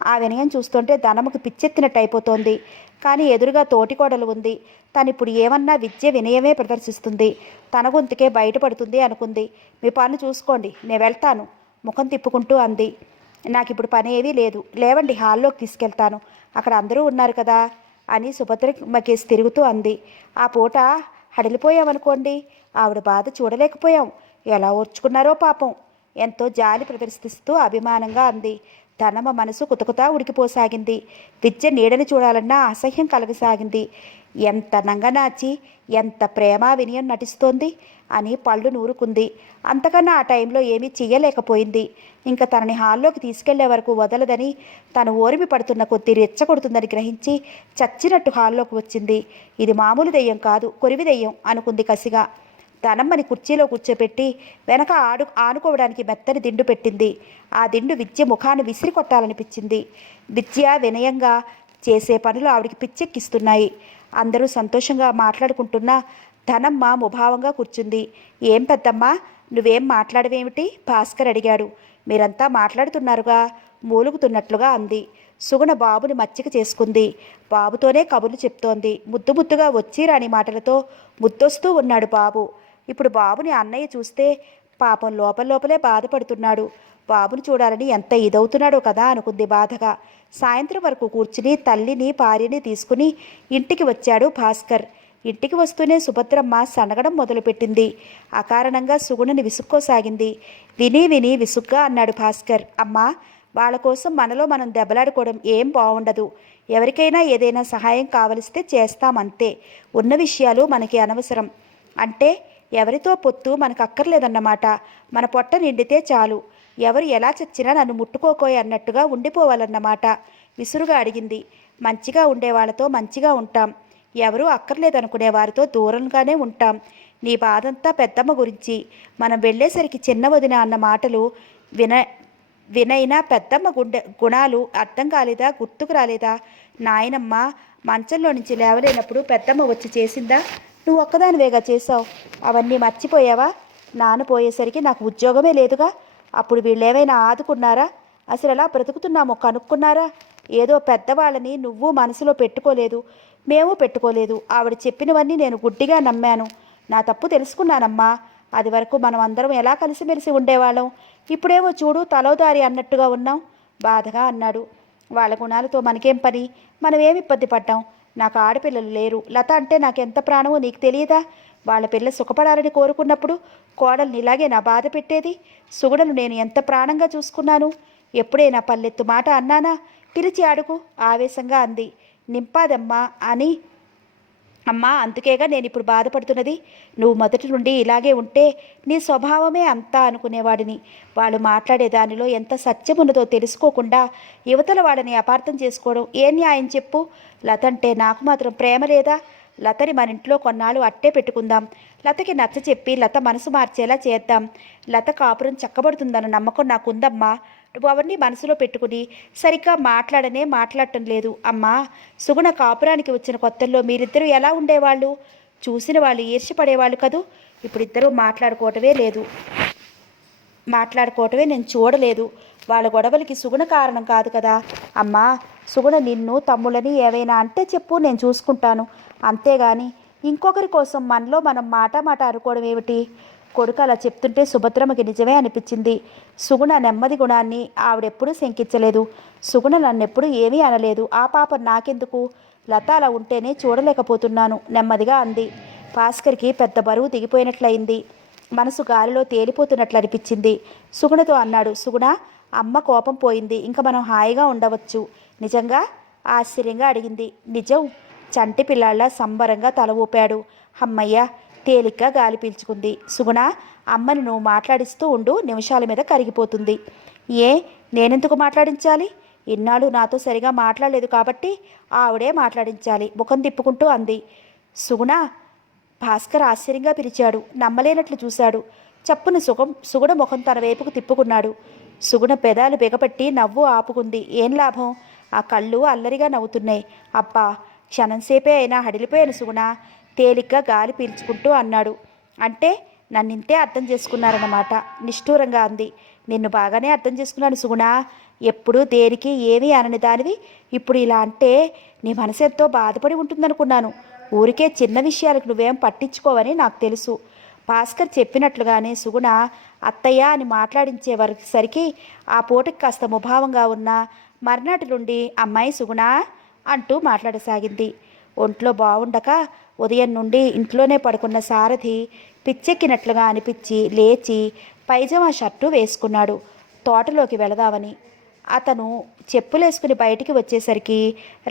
ఆ వినయం చూస్తుంటే ధనమ్మకి పిచ్చెత్తినట్టు అయిపోతోంది. కానీ ఎదురుగా తోటికోడలు ఉంది. తనిప్పుడు ఏమన్నా విద్య వినయమే ప్రదర్శిస్తుంది. తన గొంతుకే బయటపడుతుంది అనుకుంది. మీ పని చూసుకోండి, నేను వెళ్తాను ముఖం తిప్పుకుంటూ అంది. నాకు ఇప్పుడు పని ఏమీ లేదు, లేవండి, హాల్లోకి తీసుకెళ్తాను, అక్కడ అందరూ ఉన్నారు కదా అని సుభద్రమ్మకేసి తిరుగుతూ అంది. ఆ పూట హడిలిపోయామనుకోండి, ఆవిడ బాధ చూడలేకపోయాం. ఎలా ఓర్చుకున్నారో పాపం. ఎంతో జాలి ప్రదర్శిస్తూ అభిమానంగా అంది. ధనమ్మ మనసు కుతకుతా ఉడికిపోసాగింది. విద్య నీడని చూడాలన్నా అసహ్యం కలగసాగింది. ఎంత నంగనాచి, ఎంత ప్రేమ వినయం నటిస్తోంది అని పళ్ళు నూరుకుంది. అంతకన్నా ఆ టైంలో ఏమీ చెయ్యలేకపోయింది. ఇంకా తనని హాల్లోకి తీసుకెళ్లే వరకు వదలదని, తను ఓరిమి పడుతున్న కొద్దీ రెచ్చగొడుతుందని గ్రహించి చచ్చినట్టు హాల్లోకి వచ్చింది. ఇది మామూలు దెయ్యం కాదు, కొరివి దెయ్యం అనుకుంది కసిగా. ధనమ్మని కుర్చీలో కూర్చోపెట్టి వెనక ఆనుకోవడానికి మెత్తని దిండు పెట్టింది. ఆ దిండు విద్య ముఖాన్ని విసిరి కొట్టాలనిపించింది. విద్య వినయంగా చేసే పనులు ఆవిడికి పిచ్చెక్కిస్తున్నాయి. అందరూ సంతోషంగా మాట్లాడుకుంటున్నా ధనమ్మ ముభావంగా కూర్చుంది. ఏం పెద్దమ్మా, నువ్వేం మాట్లాడవేమిటి? భాస్కర్ అడిగాడు. మీరంతా మాట్లాడుతున్నారుగా, మూలుగుతున్నట్లుగా అంది. సుగుణ బాబుని మచ్చిక చేసుకుంది. బాబుతోనే కబుర్లు చెప్తోంది. ముద్దు ముద్దుగా వచ్చి రాని మాటలతో ముద్దొస్తూ ఉన్నాడు బాబు. ఇప్పుడు బాబుని అన్నయ్య చూస్తే పాపం లోపలే బాధపడుతున్నాడు. బాబుని చూడాలని ఎంత ఇదవుతున్నాడో కదా అనుకుంది బాధగా. సాయంత్రం వరకు కూర్చుని తల్లిని భార్యని తీసుకుని ఇంటికి వచ్చాడు భాస్కర్. ఇంటికి వస్తూనే సుభద్రమ్మ సనగడం మొదలుపెట్టింది. అకారణంగా సుగుణని విసుక్కోసాగింది. విని విసుగ్గా అన్నాడు భాస్కర్. అమ్మా, వాళ్ళ కోసం మనలో మనం దెబ్బలాడుకోవడం ఏం బాగుండదు. ఎవరికైనా ఏదైనా సహాయం కావలిస్తే చేస్తామంతే. ఉన్న విషయాలు మనకి అనవసరం. అంటే ఎవరితో పొత్తు మనకు అక్కర్లేదన్నమాట. మన పొట్ట నిండితే చాలు. ఎవరు ఎలా చచ్చినా నన్ను ముట్టుకోకోయి అన్నట్టుగా ఉండిపోవాలన్నమాట విసురుగా అడిగింది. మంచిగా ఉండేవాళ్లతో మంచిగా ఉంటాం, ఎవరూ అక్కర్లేదనుకునే వారితో దూరంగానే ఉంటాం. నీ బాధంతా పెద్దమ్మ గురించి. మనం వెళ్ళేసరికి చిన్న వదిన అన్న మాటలు వినైనా పెద్దమ్మ గుణాలు అర్థం కాలేదా, గుర్తుకు రాలేదా? నాయనమ్మ మంచంలో నుంచి లేవలేనప్పుడు పెద్దమ్మ వచ్చి చేసిందా? నువ్వు ఒక్కదానివేగా చేసావు. అవన్నీ మర్చిపోయావా? నాన్న పోయేసరికి నాకు ఉద్యోగమే లేదుగా. అప్పుడు వీళ్ళేమైనా ఆదుకున్నారా? అసలు ఎలా బ్రతుకుతున్నామో కనుక్కున్నారా? ఏదో పెద్దవాళ్ళని నువ్వు మనసులో పెట్టుకోలేదు, మేము పెట్టుకోలేదు. ఆవిడ చెప్పినవన్నీ నేను గుడ్డిగా నమ్మాను. నా తప్పు తెలుసుకున్నానమ్మా. అది వరకు మనం అందరం ఎలా కలిసిమెలిసి ఉండేవాళ్ళం. ఇప్పుడేమో చూడు, తలోదారి అన్నట్టుగా ఉన్నాం బాధగా అన్నాడు. వాళ్ళ గుణాలతో మనకేం పని? మనమేమి ఇబ్బంది పడ్డాం? నాకు ఆడపిల్లలు లేరు. లత అంటే నాకెంత ప్రాణమో నీకు తెలియదా? వాళ్ళ పిల్ల సుఖపడాలని కోరుకున్నప్పుడు కోడల్ని ఇలాగే నా బాధ పెట్టేది. సుగుణను నేను ఎంత ప్రాణంగా చూసుకున్నాను. ఎప్పుడైనా పల్లెత్తు మాట అన్నానా? పిలిచి అడుగు ఆవేశంగా అంది. నింపాదమ్మా అని. అమ్మా, అందుకేగా నేను ఇప్పుడు బాధపడుతున్నది. నువ్వు మొదటి నుండి ఇలాగే ఉంటే నీ స్వభావమే అంతా అనుకునేవాడిని. వాళ్ళు మాట్లాడే దానిలో ఎంత సత్యం ఉన్నదో తెలుసుకోకుండా యువతల వాడిని అపార్థం చేసుకోవడం ఏ న్యాయం చెప్పు? లత అంటే నాకు మాత్రం ప్రేమ లేదా? లతని మన ఇంట్లో కొన్నాళ్ళు అట్టే పెట్టుకుందాం. లతకి నచ్చ చెప్పి లత మనసు మార్చేలా చేద్దాం. లత కాపురం చక్కబడుతుందన్న నమ్మకం నాకుందమ్మా అవన్నీ మనసులో పెట్టుకుని సరిగ్గా మాట్లాడటం లేదు. అమ్మా, సుగుణ కాపురానికి వచ్చిన కొత్తల్లో మీరిద్దరూ ఎలా ఉండేవాళ్ళు? చూసిన వాళ్ళు ఈర్ష్యపడేవాళ్ళు కదూ. ఇప్పుడిద్దరూ మాట్లాడుకోవటమే నేను చూడలేదు. వాళ్ళ గొడవలకి సుగుణ కారణం కాదు కదా. అమ్మా, సుగుణ నిన్ను తమ్ముళ్ళని ఏవైనా అంటే చెప్పు, నేను చూసుకుంటాను. అంతేగాని ఇంకొకరి కోసం మనలో మనం మాట అనుకోవడం ఏమిటి? కొడుకు అలా చెప్తుంటే సుభద్రమ్మకి నిజమే అనిపించింది. సుగుణ నెమ్మది గుణాన్ని ఆవిడెప్పుడూ శంకించలేదు. సుగుణ నన్నెప్పుడు ఏమీ అనలేదు. ఆ పాప నాకెందుకు? లత అలా ఉంటేనే చూడలేకపోతున్నాను నెమ్మదిగా అంది. భాస్కర్కి పెద్ద బరువు దిగిపోయినట్లయింది. మనసు గాలిలో తేలిపోతున్నట్లు అనిపించింది. సుగుణతో అన్నాడు, సుగుణ, అమ్మ కోపం పోయింది, ఇంకా మనం హాయిగా ఉండవచ్చు. నిజంగా? ఆశ్చర్యంగా అడిగింది. నిజం. చంటి పిల్లాళ్ళ సంబరంగా తల ఊపాడు. అమ్మయ్య, తేలిగ్గా గాలి పీల్చుకుంది. సుగుణ, అమ్మని నువ్వు మాట్లాడిస్తూ ఉండు, నిమిషాల మీద కరిగిపోతుంది. ఏ, నేనెందుకు మాట్లాడించాలి? ఇన్నాళ్ళు నాతో సరిగా మాట్లాడలేదు కాబట్టి ఆవిడే మాట్లాడించాలి, ముఖం తిప్పుకుంటూ అంది. సుగుణ, భాస్కర్ ఆశ్చర్యంగా పిలిచాడు. నమ్మలేనట్లు చూశాడు. చప్పున సుగుణ ముఖం తన వైపుకు తిప్పుకున్నాడు. సుగుణ పెదాలు బిగపట్టి నవ్వు ఆపుకుంది. ఏం లాభం? ఆ కళ్ళు అల్లరిగా నవ్వుతున్నాయి. అబ్బా, క్షణంసేపే అయినా హడిలిపోయాను సుగుణ, తేలిగ్గా గాలి పీల్చుకుంటూ అన్నాడు. అంటే నన్నింతే అర్థం చేసుకున్నారన్నమాట, నిష్ఠూరంగా అంది. నిన్ను బాగానే అర్థం చేసుకున్నాను సుగుణ. ఎప్పుడూ దేనికి ఏమీ అనని దానివి ఇప్పుడు ఇలా అంటే నీ మనసు ఎంతో బాధపడి ఉంటుందనుకున్నాను. ఊరికే చిన్న విషయాలకు నువ్వేం పట్టించుకోవని నాకు తెలుసు. భాస్కర్ చెప్పినట్లుగానే సుగుణ అత్తయ్య అని మాట్లాడించే సరికి ఆ పూటకి కాస్త ముభావంగా ఉన్న మర్నాటి నుండి అమ్మాయి సుగుణ అంటూ మాట్లాడసాగింది. ఒంట్లో బాగుండక ఉదయం నుండి ఇంట్లోనే పడుకున్న సారథి పిచ్చెక్కినట్లుగా అనిపించి లేచి పైజమా షర్టు వేసుకున్నాడు తోటలోకి వెళదామని. అతను చెప్పులేసుకుని బయటికి వచ్చేసరికి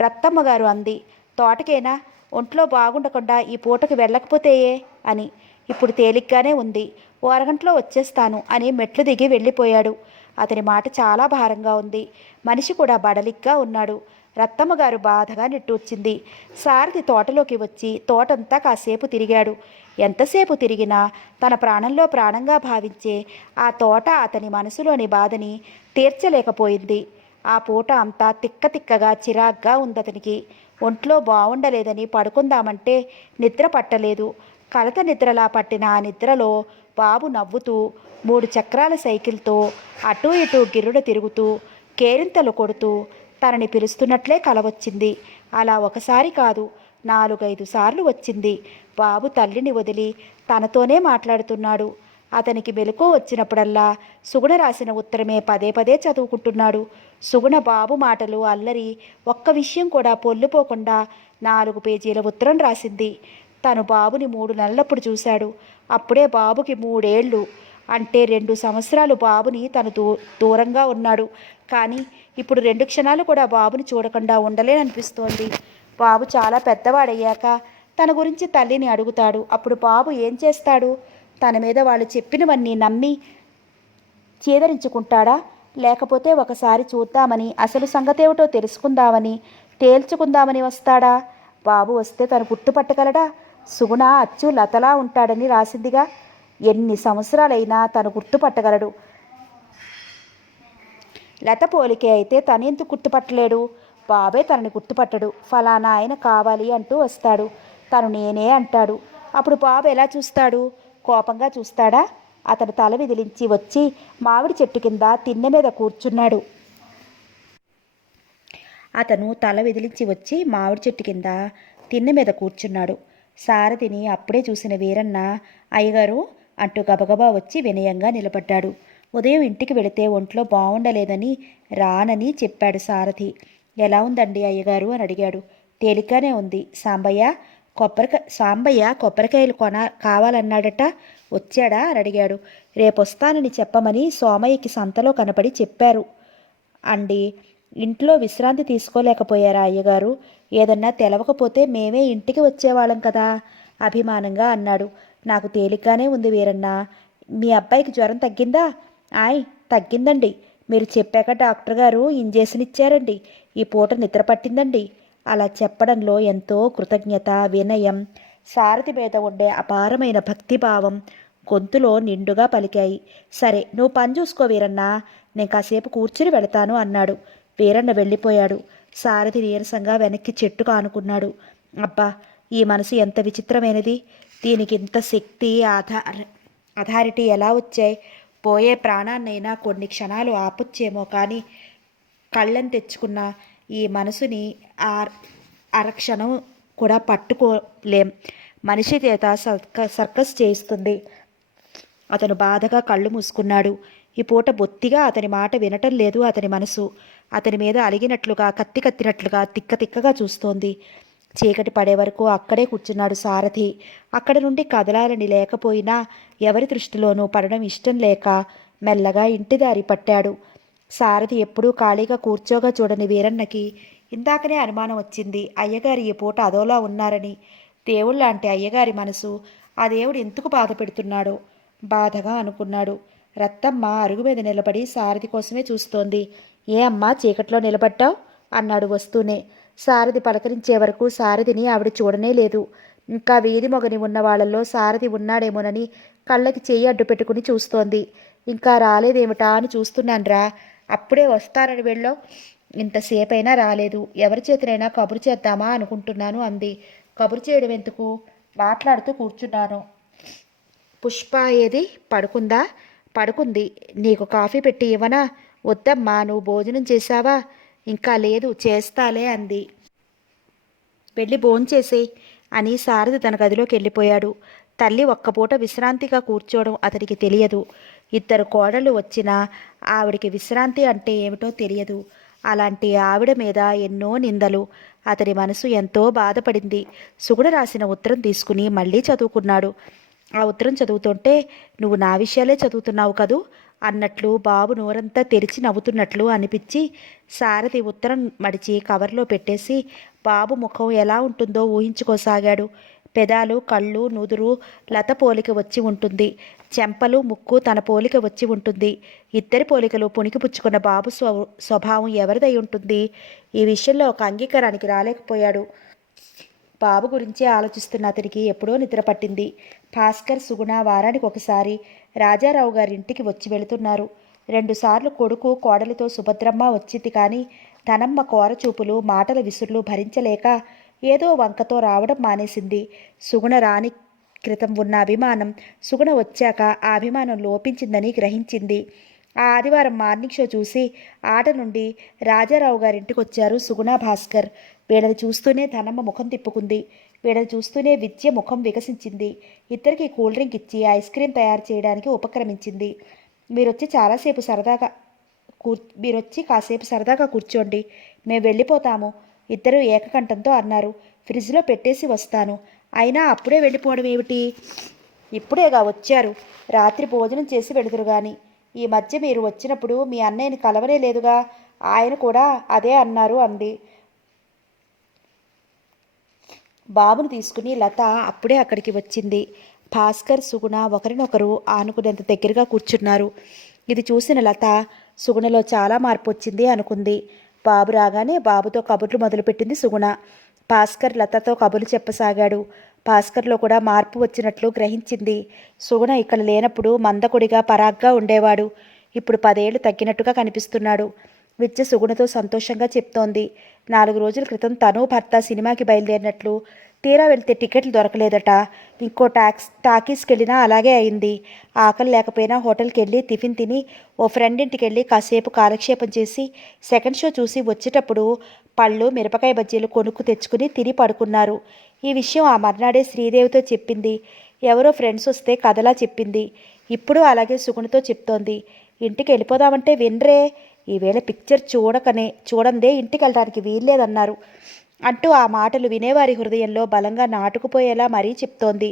రత్తమ్మగారు అంది, తోటకేనా? ఒంట్లో బాగుండకుండా ఈ పూటకి వెళ్ళకపోతేయే అని. ఇప్పుడు తేలిగ్గానే ఉంది, ఓ అరగంటలో వచ్చేస్తాను అని మెట్లు దిగి వెళ్ళిపోయాడు. అతని మాట చాలా భారంగా ఉంది. మనిషి కూడా బడలిగ్గా ఉన్నాడు. రత్తమ్మగారు బాధగా నిట్టూర్చింది. సారథి తోటలోకి వచ్చి తోటంతా కాసేపు తిరిగాడు. ఎంతసేపు తిరిగినా తన ప్రాణంలో ప్రాణంగా భావించే ఆ తోట అతని మనసులోని బాధని తీర్చలేకపోయింది. ఆ పూట అంతా తిక్కగా చిరాగ్గా ఉందతనికి. ఒంట్లో బాగుండలేదని పడుకుందామంటే నిద్ర పట్టలేదు. కలత నిద్రలా పట్టిన ఆ నిద్రలో బాబు నవ్వుతూ 3 చక్రాల సైకిల్తో అటూ ఇటూ గిర్రుడ తిరుగుతూ కేరింతలు కొడుతూ తనని పిలుస్తున్నట్లే కలవచ్చింది. అలా ఒకసారి కాదు, 4-5 సార్లు వచ్చింది. బాబు తల్లిని వదిలి తనతోనే మాట్లాడుతున్నాడు. అతనికి మెలకువ వచ్చినప్పుడల్లా సుగుణ రాసిన ఉత్తరమే పదే చదువుకుంటున్నాడు. సుగుణ బాబు మాటలు అల్లరి ఒక్క విషయం కూడా పొల్లుపోకుండా 4 పేజీల ఉత్తరం రాసింది. తను బాబుని 3 నెలలప్పుడు చూశాడు. అప్పుడే బాబుకి 3 ఏళ్ళు. అంటే 2 సంవత్సరాలు బాబుని తను దూరంగా ఉన్నాడు. కానీ ఇప్పుడు 2 క్షణాలు కూడా బాబుని చూడకుండా ఉండలేననిపిస్తోంది. బాబు చాలా పెద్దవాడయ్యాక తన గురించి తల్లిని అడుగుతాడు. అప్పుడు బాబు ఏం చేస్తాడు? తన మీద వాళ్ళు చెప్పినవన్నీ నమ్మి చేదరించుకుంటాడా? లేకపోతే ఒకసారి చూద్దామని, అసలు సంగతేమిటో తెలుసుకుందామని, తేల్చుకుందామని వస్తాడా? బాబు వస్తే తను గుర్తుపట్టగలడా? సుగుణ అచ్చు లతలా ఉంటాడని రాసిందిగా. ఎన్ని సంవత్సరాలైనా తను గుర్తుపట్టగలడు. లత పోలికే అయితే తనెందుకు గుర్తుపట్టలేడు? బాబే తనని గుర్తుపట్టడు. ఫలానా ఆయన కావాలి అంటూ వస్తాడు. తను నేనే అంటాడు. అప్పుడు బాబు ఎలా చూస్తాడు? కోపంగా చూస్తాడా? అతను తల విదిలించి వచ్చి మామిడి చెట్టు కింద తిన్నె మీద కూర్చున్నాడు. సారథిని అప్పుడే చూసిన వీరన్న, అయ్యగారు అంటూ గబగబా వచ్చి వినయంగా నిలబడ్డాడు. ఉదయం ఇంటికి వెళితే ఒంట్లో బాగుండలేదని రానని చెప్పాడు సారథి. ఎలా ఉందండి అయ్యగారు అని అడిగాడు. తేలిగ్గానే ఉంది. సాంబయ్య కొబ్బరికాయలు కావాలన్నాడట, వచ్చాడా అని అడిగాడు. రేపొస్తానని చెప్పమని సోమయ్యకి సంతలో కనపడి చెప్పారు అండి. ఇంట్లో విశ్రాంతి తీసుకోలేకపోయారా అయ్యగారు? ఏదన్నా తెలవకపోతే మేమే ఇంటికి వచ్చేవాళ్ళం కదా అభిమానంగా అన్నాడు. నాకు తేలిగ్గానే ఉంది వీరన్న. మీ అబ్బాయికి జ్వరం తగ్గిందా? తగ్గిందండి. మీరు చెప్పాక డాక్టర్ గారు ఇంజెక్షన్ ఇచ్చారండి. ఈ పూట నిద్ర పట్టిందండి. అలా చెప్పడంలో ఎంతో కృతజ్ఞత, వినయం, సారథి మీద ఉండే అపారమైన భక్తిభావం గొంతులో నిండుగా పలికాయి. సరే, నువ్వు పని చూసుకో వీరన్నా, నేను కాసేపు కూర్చుని వెళతాను అన్నాడు. వీరన్న వెళ్ళిపోయాడు. సారథి నీరసంగా వెనక్కి చెట్టుకు ఆనుకున్నాడు. అబ్బా, ఈ మనసు ఎంత విచిత్రమైనది! దీనికి ఇంత శక్తి, అథారిటీ ఎలా వచ్చాయి? పోయే ప్రాణాన్నైనా కొన్ని క్షణాలు ఆపొచ్చేమో కానీ కళ్ళని తెచ్చుకున్న ఈ మనసుని అరక్షణం కూడా పట్టుకోలేం. మనిషి చేత సర్కస్ చేయిస్తుంది. అతను బాధగా కళ్ళు మూసుకున్నాడు. ఈ పూట బొత్తిగా అతని మాట వినటం లేదు. అతని మనసు అతని మీద అలిగినట్లుగా, కత్తి కత్తినట్లుగా తిక్కగా చూస్తోంది. చీకటి పడే వరకు అక్కడే కూర్చున్నాడు సారథి. అక్కడి నుండి కదలాలని లేకపోయినా ఎవరి దృష్టిలోనూ పడడం ఇష్టం లేక మెల్లగా ఇంటి దారి పట్టాడు. సారథి ఎప్పుడూ ఖాళీగా కూర్చోగా చూడని వీరన్నకి ఇందాకనే అనుమానం వచ్చింది. అయ్యగారు ఈ పూట అదోలా ఉన్నారని. దేవుళ్ళంటే అయ్యగారి మనసు ఆ దేవుడు ఎందుకు బాధ పెడుతున్నాడో బాధగా అనుకున్నాడు. రత్తమ్మ అరుగు మీద నిలబడి సారథి కోసమే చూస్తోంది. ఏ అమ్మా చీకట్లో నిలబడ్డావు అన్నాడు వస్తూనే. సారథి పలకరించే వరకు సారథిని ఆవిడ చూడనే లేదు. ఇంకా వీధి మొగని ఉన్న వాళ్లలో సారథి ఉన్నాడేమోనని కళ్ళకి చెయ్యి అడ్డు పెట్టుకుని చూస్తోంది. ఇంకా రాలేదేమిటా అని చూస్తున్నాన్రా, అప్పుడే వస్తారని వెళ్ళావు, ఇంతసేపైనా రాలేదు. ఎవరి చేతినైనా కబురు చేద్దామా అనుకుంటున్నాను అంది. కబురు చేయడం ఎందుకు, మాట్లాడుతూ కూర్చున్నాను. పుష్ప ఏది, పడుకుందా? పడుకుంది. నీకు కాఫీ పెట్టి ఇవ్వనా? వద్దమ్మా, నువ్వు భోజనం చేశావా? ఇంకా లేదు, చేస్తాలే అంది. వెళ్ళి భోంచేసేయ్ అని సారథి తన గదిలోకి వెళ్ళిపోయాడు. తల్లి ఒక్కపూట విశ్రాంతిగా కూర్చోవడం అతడికి తెలియదు. ఇద్దరు కోడళ్ళు వచ్చినా ఆవిడికి విశ్రాంతి అంటే ఏమిటో తెలియదు. అలాంటి ఆవిడ మీద ఎన్నో నిందలు. అతని మనసు ఎంతో బాధపడింది. సుగుణ రాసిన ఉత్తరం తీసుకుని మళ్ళీ చదువుకున్నాడు. ఆ ఉత్తరం చదువుతుంటే నువ్వు నా విషయాలే చదువుతున్నావు కదూ అన్నట్లు బాబు నోరంతా తెరిచి నవ్వుతున్నట్లు అనిపించి సారథి ఉత్తరం మడిచి కవర్లో పెట్టేసి బాబు ముఖం ఎలా ఉంటుందో ఊహించుకోసాగాడు. పెదాలు, కళ్ళు, నుదురు లత పోలిక వచ్చి ఉంటుంది. చెంపలు, ముక్కు తన పోలిక వచ్చి ఉంటుంది. ఇద్దరి పోలికలు పుణికిపుచ్చుకున్న బాబు స్వభావం ఎవరిదై ఉంటుంది? ఈ విషయంలో ఒక అంగీకారానికి రాలేకపోయాడు. బాబు గురించే ఆలోచిస్తున్న అతనికి ఎప్పుడో నిద్ర పట్టింది. భాస్కర్, సుగుణ వారానికి ఒకసారి రాజారావు గారి ఇంటికి వచ్చి వెళుతున్నారు. 2 సార్లు కొడుకు కోడలితో సుభద్రమ్మ వచ్చింది. కానీ తనమ్మ కోరచూపులు, మాటల విసురులు భరించలేక ఏదో వంకతో రావడం మానేసింది. సుగుణ రాని క్రితం ఉన్న అభిమానం సుగుణ వచ్చాక ఆ అభిమానం లోపించిందని గ్రహించింది. ఆ ఆదివారం మార్నింగ్ షో చూసి ఆట నుండి రాజారావు గారింటికి వచ్చారు సుగుణ, భాస్కర్. వీళ్ళని చూస్తూనే ధనమ్మ ముఖం తిప్పుకుంది. వీళ్ళని చూస్తూనే విద్య ముఖం వికసించింది. ఇద్దరికి కూల్ డ్రింక్ ఇచ్చి ఐస్ క్రీమ్ తయారు చేయడానికి ఉపక్రమించింది. మీరొచ్చి కాసేపు సరదాగా కూర్చోండి, మేము వెళ్ళిపోతాము, ఇద్దరు ఏకకంఠంతో అన్నారు. ఫ్రిడ్జ్లో పెట్టేసి వస్తాను. అయినా అప్పుడే వెళ్ళిపోవడం ఏమిటి? ఇప్పుడేగా వచ్చారు, రాత్రి భోజనం చేసి వెళుదురు గాని. ఈ మధ్య మీరు వచ్చినప్పుడు మీ అన్నయ్యని కలవనే లేదుగా, ఆయన కూడా అదే అన్నారు అంది. బాబును తీసుకుని లత అప్పుడే అక్కడికి వచ్చింది. భాస్కర్, సుగుణ ఒకరినొకరు ఆనుకునేంత దగ్గరగా కూర్చున్నారు. ఇది చూసిన లత సుగుణలో చాలా మార్పు వచ్చింది అనుకుంది. బాబు రాగానే బాబుతో కబుర్లు మొదలుపెట్టింది సుగుణ. భాస్కర్ లతతో కబుర్లు చెప్పసాగాడు. భాస్కర్లో కూడా మార్పు వచ్చినట్లు గ్రహించింది. సుగుణ ఇక్కడ లేనప్పుడు మందకొడిగా పరాగ్గా ఉండేవాడు. ఇప్పుడు 10 ఏళ్లు తగ్గినట్టుగా కనిపిస్తున్నాడు. విద్య సుగుణతో సంతోషంగా చెప్తోంది. 4 రోజుల క్రితం తను భర్త సినిమాకి బయలుదేరినట్లు, తీరా వెళ్తే టికెట్లు దొరకలేదట. ఇంకో టాకీస్కి వెళ్ళినా అలాగే అయింది. ఆకలి లేకపోయినా హోటల్కి వెళ్ళి టిఫిన్ తిని ఓ ఫ్రెండ్ ఇంటికి వెళ్ళి కాసేపు కాలక్షేపం చేసి సెకండ్ షో చూసి వచ్చేటప్పుడు పళ్ళు, మిరపకాయ బజ్జీలు కొనుక్కు తెచ్చుకుని తిని పడుకున్నారు. ఈ విషయం ఆ మర్నాడే శ్రీదేవితో చెప్పింది. ఎవరో ఫ్రెండ్స్ వస్తే కథలా చెప్పింది. ఇప్పుడు అలాగే సుగుణతో చెప్తోంది. ఇంటికి వెళ్ళిపోదామంటే వినరే. ఈవేళ పిక్చర్ చూడందే ఇంటికి వెళ్ళడానికి వీల్లేదన్నారు అంటూ ఆ మాటలు వినేవారి హృదయంలో బలంగా నాటుకుపోయేలా మరీ చెప్తోంది.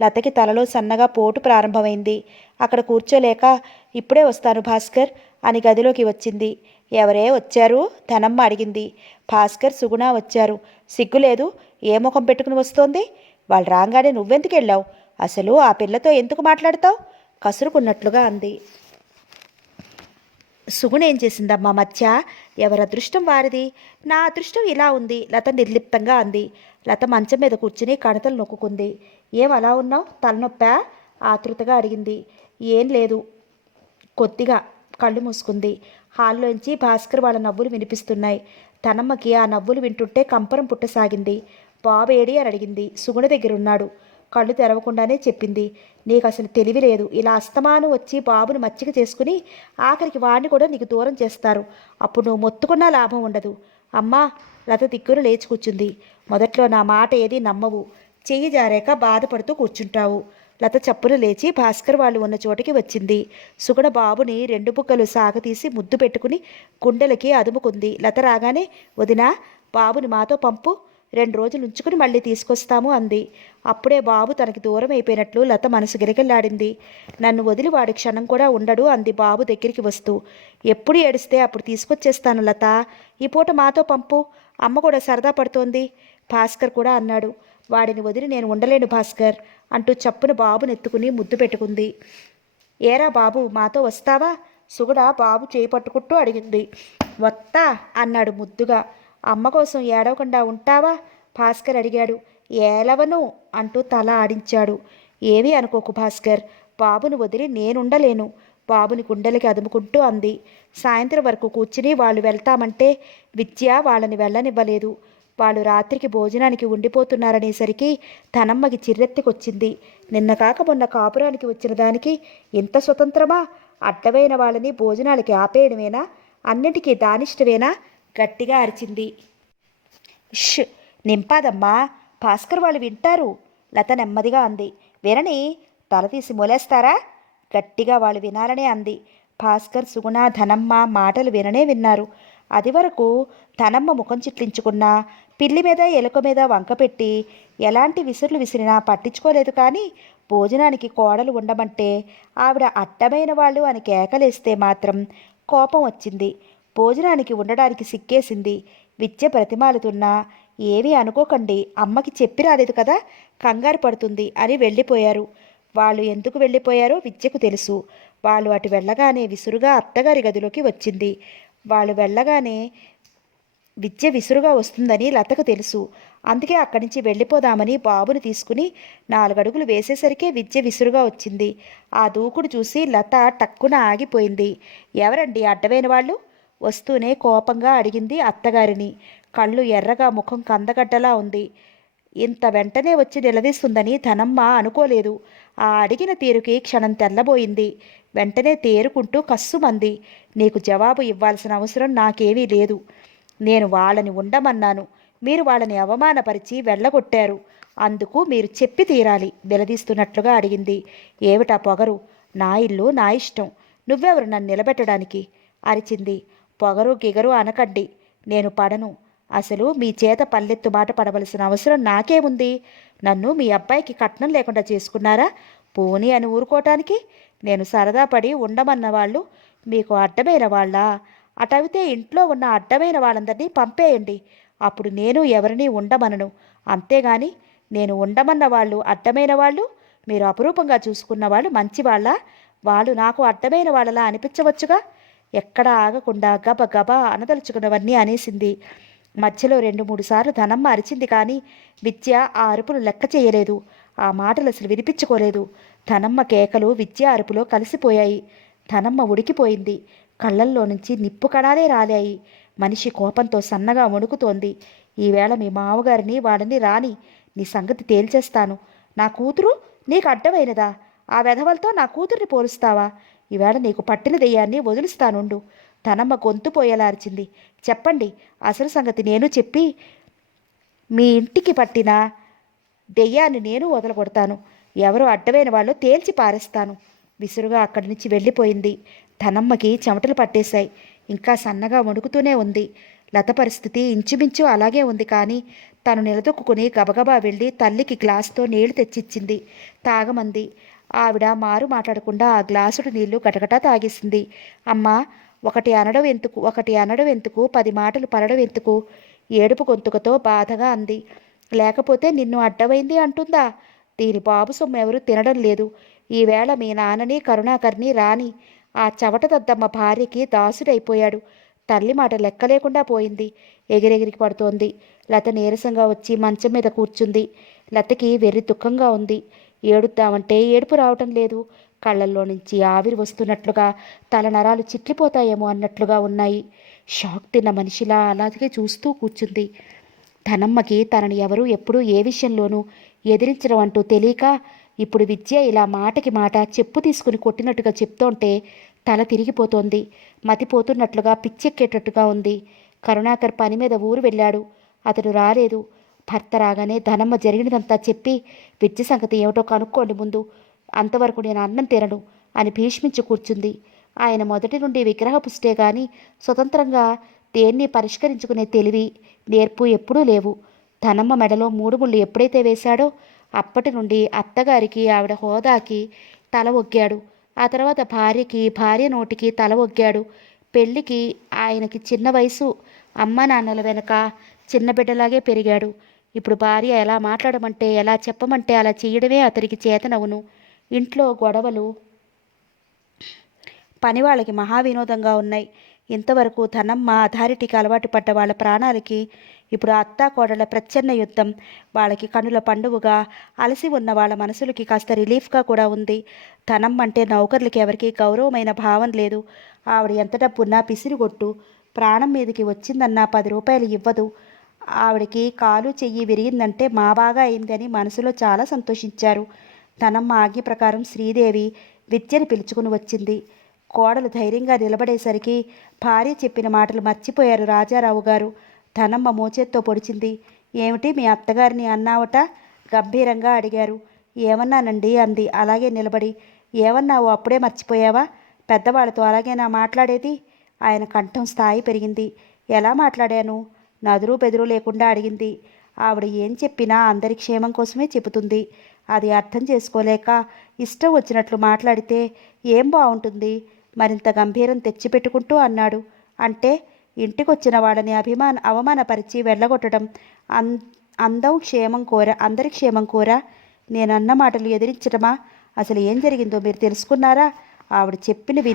లతకి తలలో సన్నగా పోటు ప్రారంభమైంది. అక్కడ కూర్చోలేక ఇప్పుడే వస్తాను భాస్కర్ అని గదిలోకి వచ్చింది. ఎవరే వచ్చారు? ధనమ్మ అడిగింది. భాస్కర్, సుగుణ వచ్చారు. సిగ్గులేదు, ఏ ముఖం పెట్టుకుని వస్తోంది? వాళ్ళు రాగానే నువ్వెందుకు వెళ్ళావు? అసలు ఆ పిల్లతో ఎందుకు మాట్లాడతావు? కసురుకున్నట్లుగా అంది. సుగుణ ఏం చేసిందమ్మా మధ్య? ఎవరి అదృష్టం వారిది. నా అదృష్టం ఇలా ఉంది, లత నిర్లిప్తంగా అంది. లత మంచం మీద కూర్చుని కణతలు నొక్కుంది. ఏం అలా ఉన్నావు? తలనొప్పా? ఆతృతగా అడిగింది. ఏం లేదు, కొద్దిగా కళ్ళు మూసుకుంది. హాల్లోంచి భాస్కర్ వాళ్ళ నవ్వులు వినిపిస్తున్నాయి. తనమ్మకి ఆ నవ్వులు వింటుంటే కంపరం పుట్టసాగింది. బాబు ఏడి అని అడిగింది. సుగుణ దగ్గరున్నాడు. కళ్ళు తెరవకుండానే చెప్పింది. నీకు అసలు తెలివి లేదు. ఇలా అస్తమానం వచ్చి బాబును మచ్చిక చేసుకుని ఆఖరికి వాడిని కూడా నీకు దూరం చేస్తారు. అప్పుడు నువ్వు మొత్తుకున్నా లాభం ఉండదు. అమ్మా, లత దిక్కున లేచి కూర్చుంది. మొదట్లో నా మాట ఏది నమ్మవు. చెయ్యి జారాక బాధపడుతూ కూర్చుంటావు. లత చప్పున లేచి భాస్కర్ వాళ్ళు ఉన్న చోటికి వచ్చింది. సుగుణ బాబుని 2 బుగ్గలు సాగతీసి ముద్దు పెట్టుకుని గుండెలకి అదుముకుంది. లత రాగానే, వదినా, బాబుని మాతో పంపు, 2 రోజులు ఉంచుకుని మళ్ళీ తీసుకొస్తాము అంది. అప్పుడే బాబు తనకి దూరం అయిపోయినట్లు లత మనసు గిరగిల్లాడింది. నన్ను వదిలి వాడి క్షణం కూడా ఉండడు అంది బాబు దగ్గరికి వస్తూ. ఎప్పుడు ఏడిస్తే అప్పుడు తీసుకొచ్చేస్తాను లత, ఈ పూట మాతో పంపు, అమ్మ కూడా సరదా పడుతోంది. భాస్కర్ కూడా అన్నాడు. వాడిని వదిలి నేను ఉండలేను భాస్కర్ అంటూ చప్పున బాబునెత్తుకుని ముద్దు పెట్టుకుంది. ఏరా బాబు, మాతో వస్తావా? సుగుణ బాబు చేయి పట్టుకుంటూ అడిగింది. వత్తా అన్నాడు ముద్దుగా. అమ్మ కోసం ఏడవకుండా ఉంటావా? భాస్కర్ అడిగాడు. ఏలవను అంటూ తల ఆడించాడు. ఏమీ అనుకోకు భాస్కర్, బాబును వదిలి నేనుండలేను, బాబుని గుండెలకి అదుముకుంటూ అంది. సాయంత్రం వరకు కూర్చుని వాళ్ళు వెళ్తామంటే విద్య వాళ్ళని వెళ్ళనివ్వలేదు. వాళ్ళు రాత్రికి భోజనానికి ఉండిపోతున్నారనేసరికి తనమ్మకి చిర్రెత్తికొచ్చింది. నిన్న కాక మొన్న కాపురానికి వచ్చిన దానికి ఇంత స్వతంత్రమా? అడ్డమైన వాళ్ళని భోజనాలకి ఆపేయడమేనా? అన్నిటికీ దానిష్టమేనా? గట్టిగా అరిచింది. ష్, నింపాదమ్మా, భాస్కర్ వాళ్ళు వింటారు. లత నెమ్మదిగా అంది. వినని, తల తీసి మొలేస్తారా? గట్టిగా వాళ్ళు వినాలనే అంది. భాస్కర్, సుగుణ, ధనమ్మ మాటలు విననే విన్నారు. అది వరకు ధనమ్మ ముఖం చిట్లించుకున్నా, పిల్లి మీద ఎలుక మీద వంకపెట్టి ఎలాంటి విసురులు విసిరినా పట్టించుకోలేదు. కానీ భోజనానికి కోడలు ఉండమంటే ఆవిడ అడ్డమైన వాళ్ళు అని కేకలేస్తే మాత్రం కోపం వచ్చింది. భోజనానికి ఉండడానికి సిక్కేసింది. విద్య ప్రతిమాలుతున్నా, ఏమీ అనుకోకండి, అమ్మకి చెప్పి రాలేదు కదా, కంగారు పడుతుంది అని వెళ్ళిపోయారు. వాళ్ళు ఎందుకు వెళ్ళిపోయారో విద్యకు తెలుసు. వాళ్ళు అటు వెళ్ళగానే విసురుగా అత్తగారి గదిలోకి వచ్చింది. వాళ్ళు వెళ్ళగానే విద్య విసురుగా వస్తుందని లతకు తెలుసు. అందుకే అక్కడి నుంచి వెళ్ళిపోదామని బాబుని తీసుకుని 4 అడుగులు వేసేసరికే విద్య విసురుగా వచ్చింది. ఆ దూకుడు చూసి లత టక్కున ఆగిపోయింది. ఎవరండి అడ్డమైన వాళ్ళు? వస్తూనే కోపంగా అడిగింది అత్తగారిని. కళ్ళు ఎర్రగా, ముఖం కందగడ్డలా ఉంది. ఇంత వెంటనే వచ్చి నిలదీస్తుందని ధనమ్మ అనుకోలేదు. ఆ అడిగిన తీరుకి క్షణం తెల్లబోయింది. వెంటనే తేరుకుంటూ కస్సుమంది. నీకు జవాబు ఇవ్వాల్సిన అవసరం నాకేమీ లేదు. నేను వాళ్ళని ఉండమన్నాను, మీరు వాళ్ళని అవమానపరిచి వెళ్ళగొట్టారు. అందుకు మీరు చెప్పి తీరాలి, నిలదీస్తున్నట్లుగా అడిగింది. ఏమిటా పొగరు? నా ఇల్లు, నా ఇష్టం, నువ్వెవరు నన్ను నిలబెట్టడానికి? అరిచింది. పొగరు గిగరు అనకండి, నేను పడను. అసలు మీ చేత పల్లెత్తు మాట పడవలసిన అవసరం నాకేముంది? నన్ను మీ అబ్బాయికి కట్నం లేకుండా చేసుకున్నారా? పోనీ అని ఊరుకోవటానికి నేను సరదా పడి ఉండమన్న వాళ్ళు మీకు అడ్డమైన వాళ్ళ? అటవితే ఇంట్లో ఉన్న అడ్డమైన వాళ్ళందరినీ పంపేయండి. అప్పుడు నేను ఎవరినీ ఉండమనను. అంతేగాని నేను ఉండమన్న వాళ్ళు అడ్డమైన వాళ్ళు, మీరు అపురూపంగా చూసుకున్న వాళ్ళు మంచివాళ్ళ? వాళ్ళు నాకు అడ్డమైన వాళ్ళలా అనిపించవచ్చుగా. ఎక్కడ ఆగకుండా గబగబా అనదలుచుకున్నవన్నీ అనేసింది. మధ్యలో 2-3 సార్లు ధనమ్మ అరిచింది. కానీ విద్య ఆ అరుపులు లెక్క చేయలేదు. ఆ మాటలు అసలు వినిపించుకోలేదు. ధనమ్మ కేకలు విద్య అరుపులో కలిసిపోయాయి. ధనమ్మ ఉడికిపోయింది. కళ్ళల్లో నుంచి నిప్పు కణాలే రాలాయి. మనిషి కోపంతో సన్నగా వణుకుతోంది. ఈవేళ మీ మామగారిని వాళ్ళని రాని, నీ సంగతి తేల్చేస్తాను. నా కూతురు నీకు అడ్డమైనదా? ఆ వెధవలతో నా కూతుర్ని పోలుస్తావా? ఈవేళ నీకు పట్టిన దెయ్యాన్ని వదులుస్తానుండు. ధనమ్మ గొంతు పోయేలా అరిచింది. చెప్పండి, అసలు సంగతి నేను చెప్పి మీ ఇంటికి పట్టిన దెయ్యాన్ని నేను వదలగొడతాను. ఎవరో అడ్డమైన వాళ్ళు తేల్చి పారేస్తాను. విసురుగా అక్కడి నుంచి వెళ్ళిపోయింది. ధనమ్మకి చెమటలు పట్టేశాయి. ఇంకా సన్నగా వణుకుతూనే ఉంది. లత పరిస్థితి ఇంచుమించు అలాగే ఉంది. కానీ తను నిలదొక్కుని గబగబా వెళ్ళి తల్లికి గ్లాసుతో నీళ్లు తెచ్చిచ్చింది. తాగమంది. ఆవిడ మారు మాట్లాడకుండా ఆ గ్లాసుడు నీళ్లు గటగటా తాగేసింది. అమ్మా, ఒకటి అనడం ఎందుకు 10 మాటలు పడడం ఎందుకు? ఏడుపు గొంతుకతో బాధగా అంది. లేకపోతే నిన్ను అడ్డమైంది అంటుందా? దీని బాబు సొమ్ము ఎవరు తినడం లేదు. ఈవేళ మీ నాన్నని కరుణాకర్ని రాని, ఆ చవటదద్దమ్మ భార్యకి దాసుడైపోయాడు. తల్లి మాట లెక్క లేకుండా పోయింది. ఎగిరెగిరికి పడుతోంది. లత నీరసంగా వచ్చి మంచం మీద కూర్చుంది. లతకి వెర్రి దుఃఖంగా ఉంది. ఏడుద్దామంటే ఏడుపు రావటం లేదు. కళ్ళల్లో నుంచి ఆవిరి వస్తున్నట్లుగా, తల నరాలు చిట్లిపోతాయేమో అన్నట్లుగా ఉన్నాయి. షాక్ తిన్న మనిషిలా అలాగే చూస్తూ కూర్చుంది. ధనమ్మకి తనని ఎవరూ ఎప్పుడూ ఏ విషయంలోనూ ఎదిరించడం అంటూ తెలియక ఇప్పుడు విద్య ఇలా మాటకి మాట చెప్పు తీసుకుని కొట్టినట్టుగా చెప్తోంటే తల తిరిగిపోతోంది. మతిపోతున్నట్లుగా పిచ్చెక్కేటట్టుగా ఉంది. కరుణాకర్ పని మీద ఊరు వెళ్ళాడు. అతడు రాలేదు. భర్త రాగానే ధనమ్మ జరిగినదంతా చెప్పి విద్య సంగతి ఏమిటో కనుక్కోండి ముందు, అంతవరకు నేను అన్నం తినను అని భీష్మించి కూర్చుంది. ఆయన మొదటి నుండి విగ్రహపుష్టే గాని స్వతంత్రంగా దేన్ని పరిష్కరించుకునే తెలివి, నేర్పు ఎప్పుడూ లేవు. ధనమ్మ మెడలో 3 ముళ్ళు ఎప్పుడైతే వేశాడో అప్పటి నుండి అత్తగారికి ఆవిడ హోదాకి తల ఒగ్గాడు. ఆ తర్వాత భార్యకి, భార్య నోటికి తల ఒగ్గాడు. పెళ్ళికి ఆయనకి చిన్న వయసు, అమ్మ నాన్నల వెనక చిన్న బిడ్డలాగే పెరిగాడు. ఇప్పుడు భార్య ఎలా మాట్లాడమంటే, ఎలా చెప్పమంటే అలా చేయడమే అతనికి చేతనవును. ఇంట్లో గొడవలు పని వాళ్ళకి మహావినోదంగా ఉన్నాయి. ఇంతవరకు ధనమ్మ అథారిటీకి అలవాటు పడ్డ వాళ్ళ ప్రాణాలకి ఇప్పుడు అత్తా కోడళ్ళ ప్రచ్ఛన్న యుద్ధం వాళ్ళకి కనుల పండువగా, అలసి ఉన్న వాళ్ళ మనసులకి కాస్త రిలీఫ్గా కూడా ఉంది. ధనమ్మ అంటే నౌకర్లకి ఎవరికి గౌరవమైన భావం లేదు. ఆవిడ ఎంత డబ్బున్నా పిసిరిగొట్టు, ప్రాణం మీదకి వచ్చిందన్నా 10 రూపాయలు ఇవ్వదు. ఆవిడకి కాలు చెయ్యి విరిగిందంటే మా బాగా అయిందని మనసులో చాలా సంతోషించారు. ధనమ్మ ఆజ్ఞ ప్రకారం శ్రీదేవి విద్యని పిలుచుకుని వచ్చింది. కోడలు ధైర్యంగా నిలబడేసరికి భార్య చెప్పిన మాటలు మర్చిపోయారు రాజారావు గారు. ధనమ్మ మోచేత్తో పొడిచింది. ఏమిటి మీ అత్తగారిని అన్నావట? గంభీరంగా అడిగారు. ఏమన్నానండి అంది అలాగే నిలబడి. ఏమన్నావు అప్పుడే మర్చిపోయావా? పెద్దవాళ్ళతో అలాగేనా మాట్లాడేది? ఆయన కంఠం స్థాయి పెరిగింది. ఎలా మాట్లాడాను? నదురు బెదురు లేకుండా అడిగింది. ఆవిడ ఏం చెప్పినా అందరి క్షేమం కోసమే చెబుతుంది. అది అర్థం చేసుకోలేక ఇష్టం వచ్చినట్లు మాట్లాడితే ఏం బాగుంటుంది? మరింత గంభీరం తెచ్చిపెట్టుకుంటూ అన్నాడు. అంటే ఇంటికొచ్చిన వాళ్ళని అవమానపరిచి వెళ్ళగొట్టడం అందం క్షేమం కోర అందరి క్షేమం కోరా? నేనన్న మాటలు ఎదిరించడమా? అసలు ఏం జరిగిందో మీరు తెలుసుకున్నారా? ఆవిడ చెప్పినవి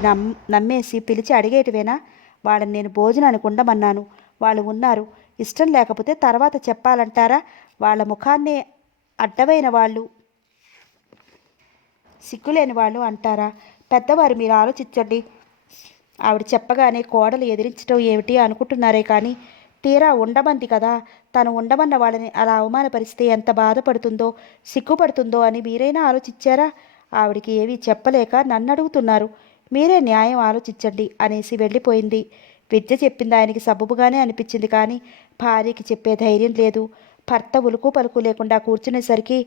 నమ్మేసి పిలిచి అడిగేటివేనా? వాళ్ళని నేను భోజనానికి ఉండమన్నాను. వాళ్ళు ఉన్నారు. ఇష్టం లేకపోతే తర్వాత చెప్పాలంటారా? వాళ్ళ ముఖాన్ని అడ్డమైన వాళ్ళు, సిగ్గులేని వాళ్ళు అంటారా? పెద్దవారు మీరు ఆలోచించండి. ఆవిడ చెప్పగానే కోడలు ఎదిరించడం ఏమిటి అనుకుంటున్నారే కానీ తీరా ఉండమంది కదా. తను ఉండమన్న వాళ్ళని అలా అవమానపరిస్తే ఎంత బాధపడుతుందో, సిగ్గుపడుతుందో అని మీరైనా ఆలోచించారా? ఆవిడికి ఏమీ చెప్పలేక నన్ను అడుగుతున్నారు. మీరే న్యాయం ఆలోచించండి అనేసి వెళ్ళిపోయింది. విద్య చెప్పింది ఆయనకి సబబుగానే అనిపించింది కానీ భార్యకి చెప్పే ధైర్యం లేదు. భర్త ఉలుకు పలుకు లేకుండా కూర్చునేసరికి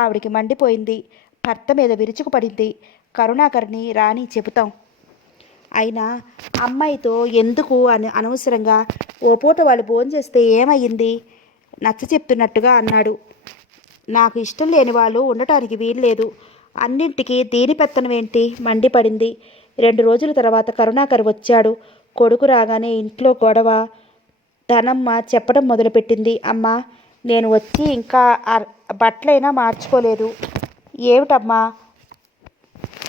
ఆవిడికి మండిపోయింది. భర్త మీద విరుచుకుపడింది. కరుణాకర్ని రాని చెబుతాం, అయినా అమ్మాయితో ఎందుకు అని అనవసరంగా ఓ పూట వాళ్ళు భోంచేస్తే ఏమయ్యింది? నచ్చ చెప్తున్నట్టుగా అన్నాడు. నాకు ఇష్టం లేని వాళ్ళు ఉండటానికి వీల్లేదు. అన్నింటికీ దీని పెత్తనం ఏంటి? మండిపడింది. 2 రోజుల తర్వాత కరుణాకర్ వచ్చాడు. కొడుకు రాగానే ఇంట్లో గొడవ. ధనమ్మ చెప్పడం మొదలుపెట్టింది. అమ్మా, నేను వచ్చి ఇంకా బట్టలైనా మార్చుకోలేదు. ఏమిటమ్మా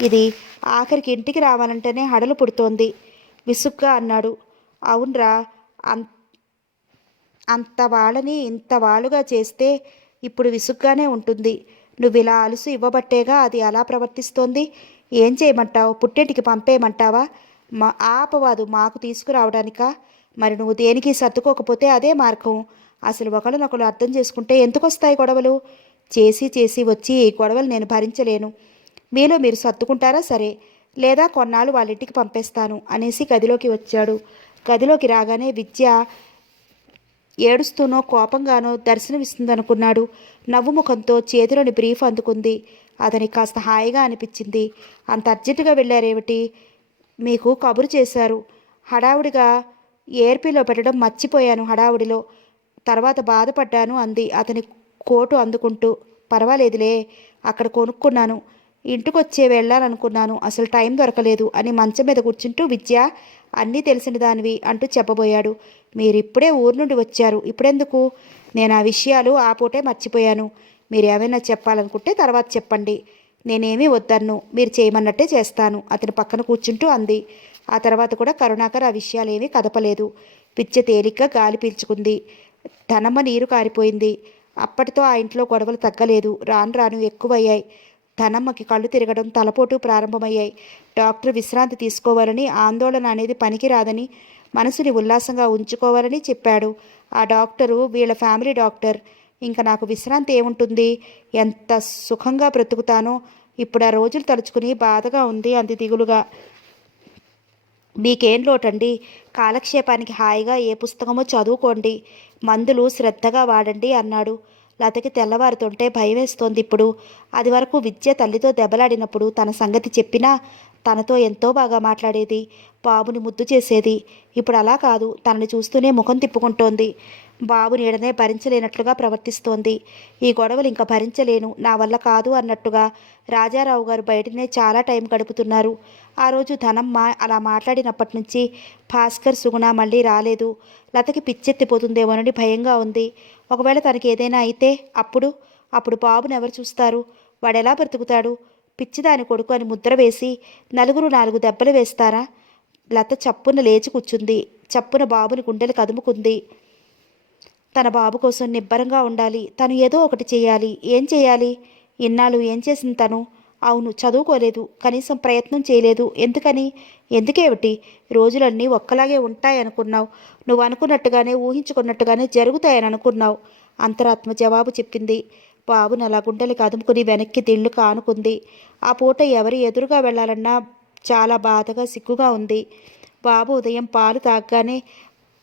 ఇది? ఆఖరికి ఇంటికి రావాలంటేనే హడలు పుడుతోంది విసుగ్గా అన్నాడు. అవునరా, అంత వాళ్ళని ఇంత వాలుగా చేస్తే ఇప్పుడు విసుగ్గానే ఉంటుంది. నువ్వు ఇలా అలుసు ఇవ్వబట్టేగా అది అలా ప్రవర్తిస్తోంది. ఏం చేయమంటావు? పుట్టింటికి పంపేయమంటావా? ఆ అపవాదు మాకు తీసుకురావడానికా? మరి నువ్వు దేనికి సర్దుకోకపోతే అదే మార్గం. అసలు ఒకళ్ళనొకరు అర్థం చేసుకుంటే ఎందుకు వస్తాయి గొడవలు? చేసి చేసి వచ్చి ఈ గొడవలు నేను భరించలేను. మీలో మీరు సర్దుకుంటారా సరే, లేదా కొన్నాళ్ళు వాళ్ళ ఇంటికి పంపేస్తాను అనేసి గదిలోకి వచ్చాడు. గదిలోకి రాగానే విద్య ఏడుస్తూనో కోపంగానో దర్శనమిస్తుందనుకున్నాడు. నవ్వుముఖంతో చేతిలోని బ్రీఫ్ అందుకుంది. అతనికి కాస్త హాయిగా అనిపించింది. అంత అర్జెంటుగా వెళ్ళారేమిటి? మీకు కబురు చేశారు. హడావుడిగా ఏర్పీలో పెట్టడం మర్చిపోయాను హడావుడిలో. తర్వాత బాధపడ్డాను అంది అతని కోటు అందుకుంటూ. పర్వాలేదులే, అక్కడ కొనుక్కున్నాను. ఇంటికొచ్చే వెళ్ళాలనుకున్నాను, అసలు టైం దొరకలేదు అని మంచం మీద కూర్చుంటూ విద్య అన్నీ తెలిసిన దానివి అంటూ చెప్పబోయాడు. మీరిప్పుడే ఊరు నుండి వచ్చారు, ఇప్పుడెందుకు? నేను ఆ విషయాలు ఆ పూటే మర్చిపోయాను. మీరు ఏమైనా చెప్పాలనుకుంటే తర్వాత చెప్పండి. నేనేమీ వద్దన్ను, మీరు చేయమన్నట్టే చేస్తాను అతని పక్కన కూర్చుంటూ అంది. ఆ తర్వాత కూడా కరుణాకర్ ఆ విషయాలేమీ కదపలేదు. పిచ్చ తేలిగ్గా గాలి పీల్చుకుంది. ధనమ్మ నీరు కారిపోయింది. అప్పటితో ఆ ఇంట్లో గొడవలు తగ్గలేదు. రాను రాను ఎక్కువయ్యాయి. ధనమ్మకి కళ్ళు తిరగడం, తలపోటు ప్రారంభమయ్యాయి. డాక్టర్ విశ్రాంతి తీసుకోవాలని, ఆందోళన అనేది పనికిరాదని, మనసుని ఉల్లాసంగా ఉంచుకోవాలని చెప్పాడు. ఆ డాక్టరు వీళ్ళ ఫ్యామిలీ డాక్టర్. ఇంకా నాకు విశ్రాంతి ఏముంటుంది? ఎంత సుఖంగా బ్రతుకుతానో ఇప్పుడు ఆ రోజులు తలుచుకుని బాధగా ఉంది అంది దిగులుగా. మీకేం లోటండి? కాలక్షేపానికి హాయిగా ఏ పుస్తకమో చదువుకోండి, మందులు శ్రద్ధగా వాడండి అన్నాడు. లతకి తెల్లవారుతుంటే భయం వేస్తోంది ఇప్పుడు. అది వరకు విద్య తల్లితో దెబ్బలాడినప్పుడు తన సంగతి చెప్పినా తనతో ఎంతో బాగా మాట్లాడేది, బాబుని ముద్దు చేసేది. ఇప్పుడు అలా కాదు, తనని చూస్తూనే ముఖం తిప్పుకుంటోంది. బాబు నీడనే భరించలేనట్లుగా ప్రవర్తిస్తోంది. ఈ గొడవలు ఇంకా భరించలేను, నా వల్ల కాదు అన్నట్టుగా రాజారావు గారు బయటనే చాలా టైం గడుపుతున్నారు. ఆ రోజు ధనమ్మ అలా మాట్లాడినప్పటి నుంచి భాస్కర్, సుగుణ మళ్ళీ రాలేదు. లతకి పిచ్చెత్తిపోతుందేమోనని భయంగా ఉంది. ఒకవేళ తనకి ఏదైనా అయితే అప్పుడు అప్పుడు బాబుని ఎవరు చూస్తారు? వాడెలా బ్రతుకుతాడు? పిచ్చిదాని కొడుకు అని ముద్ర వేసి నలుగురు 4 దెబ్బలు వేస్తారా? లత చప్పున లేచి కూర్చుంది. చప్పున బాబుని గుండెలు కదుముకుంది. తన బాబు కోసం నిబ్బరంగా ఉండాలి. తను ఏదో ఒకటి చేయాలి. ఏం చేయాలి? ఇన్నాళ్ళు ఏం చేసింది తను? అవును, చదువుకోలేదు, కనీసం ప్రయత్నం చేయలేదు. ఎందుకని? ఎందుకేమిటి? రోజులన్నీ ఒక్కలాగే ఉంటాయనుకున్నావు. నువ్వు అనుకున్నట్టుగానే, ఊహించుకున్నట్టుగానే జరుగుతాయని అనుకున్నావు. అంతరాత్మ జవాబు చెప్పింది. బాబుని అలా గుండెలు కదుముకుని వెనక్కి దిళ్ళు కానుకుంది. ఆ పూట ఎవరు ఎదురుగా వెళ్ళాలన్నా చాలా బాధగా, సిగ్గుగా ఉంది. బాబు ఉదయం పాలు తాగగానే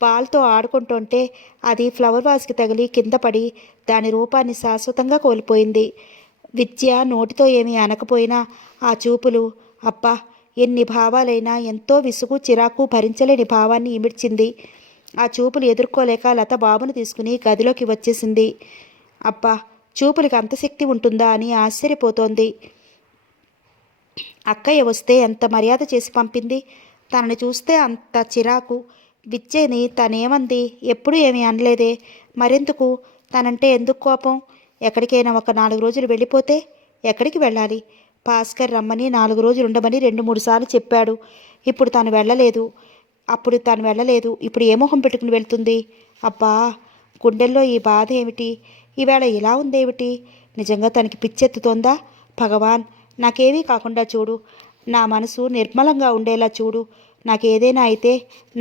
పాలతో ఆడుకుంటుంటే అది ఫ్లవర్ వాజ్కి తగిలి కింద పడి దాని రూపాన్ని శాశ్వతంగా కోల్పోయింది. విద్య నోటితో ఏమీ అనకపోయినా ఆ చూపులు, అబ్బా, ఎన్ని భావాలైనా ఎంతో విసుగు, చిరాకు, భరించలేని భావాన్ని ఇమిడ్చింది. ఆ చూపులు ఎదుర్కోలేక లత బాబును తీసుకుని గదిలోకి వచ్చేసింది. అబ్బా, చూపులకి అంత శక్తి ఉంటుందా అని ఆశ్చర్యపోతోంది. అక్కయ్య వస్తే ఎంత మర్యాద చేసి పంపింది. తనని చూస్తే అంత చిరాకు. విద్యని తనేమంది? ఎప్పుడూ ఏమీ అనలేదే. మరెందుకు? తనంటే ఎందుకు కోపం? ఎక్కడికైనా ఒక 4 రోజులు వెళ్ళిపోతే? ఎక్కడికి వెళ్ళాలి? భాస్కర్ రమ్మని 4 రోజులు ఉండమని 2-3 సార్లు చెప్పాడు. ఇప్పుడు తను వెళ్ళలేదు. అప్పుడు తను వెళ్ళలేదు. ఇప్పుడు ఏ మొహం పెట్టుకుని వెళ్తుంది? అబ్బా, గుండెల్లో ఈ బాధ ఏమిటి? ఈవేళ ఇలా ఉందేమిటి? నిజంగా తనకి పిచ్చెత్తుతోందా? భగవాన్, నాకేమీ కాకుండా చూడు. నా మనసు నిర్మలంగా ఉండేలా చూడు. నాకేదైనా అయితే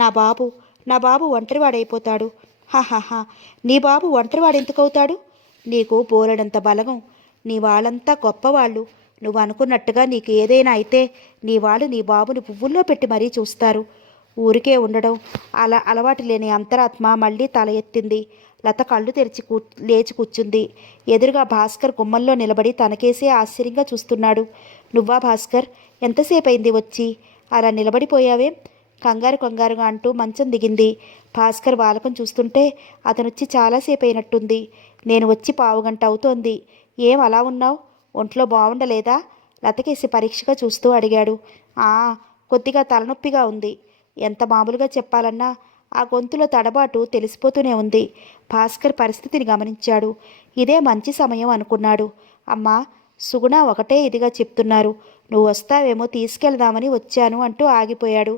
నా బాబు ఒంటరివాడైపోతాడు. హాహాహా, నీ బాబు ఒంటరివాడు ఎందుకవుతాడు? నీకు బోలెడంత బలగం. నీ వాళ్ళంతా గొప్పవాళ్ళు. నువ్వు అనుకున్నట్టుగా నీకు ఏదైనా అయితే నీ వాళ్ళు నీ బాబుని పువ్వుల్లో పెట్టి మరీ చూస్తారు. ఊరికే ఉండడం అలా అలవాటు లేని అంతరాత్మ మళ్ళీ తల ఎత్తింది. లత కళ్ళు తెరిచి లేచి కూర్చుంది. ఎదురుగా భాస్కర్ గుమ్మంలో నిలబడి తనకేసే ఆశ్చర్యంగా చూస్తున్నాడు. నువ్వా భాస్కర్? ఎంతసేపు అయింది వచ్చి? అలా నిలబడిపోయావేం? కంగారుగా అంటూ మంచం దిగింది. భాస్కర్ వాలకం చూస్తుంటే అతనొచ్చి చాలాసేపు అయినట్టుంది. నేను వచ్చి పావుగంట అవుతోంది. ఏం అలా ఉన్నావు? ఒంట్లో బాగుండలేదా? లతకేసి పరీక్షగా చూస్తూ అడిగాడు. కొద్దిగా తలనొప్పిగా ఉంది. ఎంత మామూలుగా చెప్పాలన్నా ఆ గొంతులో తడబాటు తెలిసిపోతూనే ఉంది. భాస్కర్ పరిస్థితిని గమనించాడు. ఇదే మంచి సమయం అనుకున్నాడు. అమ్మా, సుగుణ ఒకటే ఇదిగా చెప్తున్నారు. నువ్వు వస్తావేమో తీసుకెళ్దామని వచ్చాను అంటూ ఆగిపోయాడు.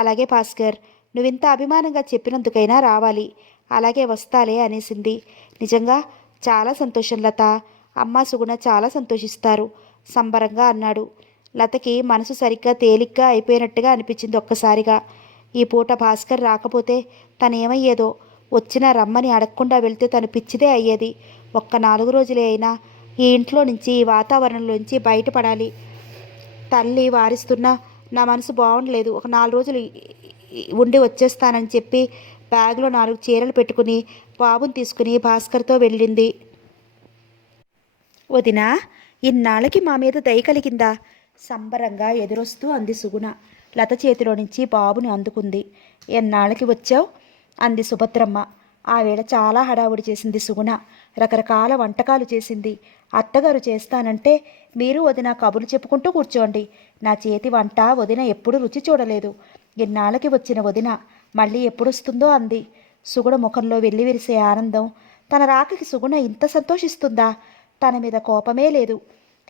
అలాగే భాస్కర్, నువ్వింత అభిమానంగా చెప్పినందుకైనా రావాలి. అలాగే వస్తాలే అనేసింది. నిజంగా చాలా సంతోషం లత. అమ్మ, సుగుణ చాలా సంతోషిస్తారు సంబరంగా అన్నాడు. లతకి మనసు సరిగ్గా తేలిగ్గా అయిపోయినట్టుగా అనిపించింది ఒక్కసారిగా. ఈ పూట భాస్కర్ రాకపోతే తనేమయ్యేదో. వచ్చినా రమ్మని అడగకుండా వెళ్తే తను పిచ్చిదే అయ్యేది. ఒక్క 4 రోజులే అయినా ఈ ఇంట్లో నుంచి, ఈ వాతావరణంలోంచి బయటపడాలి. తల్లి వారిస్తున్నా నా మనసు బాగుండలేదు. ఒక 4 రోజులు ఉండి వచ్చేస్తానని చెప్పి బ్యాగ్లో 4 చీరలు పెట్టుకుని బాబుని తీసుకుని భాస్కర్తో వెళ్ళింది. వదినా, ఇన్నాళ్ళకి మా మీద దయ కలిగిందా? సంబరంగా ఎదురొస్తూ అంది సుగుణ. లత చేతిలో నుంచి బాబుని అందుకుంది. ఎన్నాళ్ళకి వచ్చావు? అంది సుభద్రమ్మ. ఆవేళ చాలా హడావుడి చేసింది సుగుణ. రకరకాల వంటకాలు చేసింది. అత్తగారు చేస్తానంటే మీరు వదిన కబుర్లు చెప్పుకుంటూ కూర్చోండి. నా చేతి వంట వదిన ఎప్పుడు రుచి చూడలేదు. ఎన్నాళ్ళకి వచ్చిన వదిన మళ్ళీ ఎప్పుడొస్తుందో అంది. సుగుణ ముఖంలో వెల్లివిరిసే ఆనందం. తన రాకకి సుగుణ ఇంత సంతోషిస్తుందా? తన మీద కోపమే లేదు.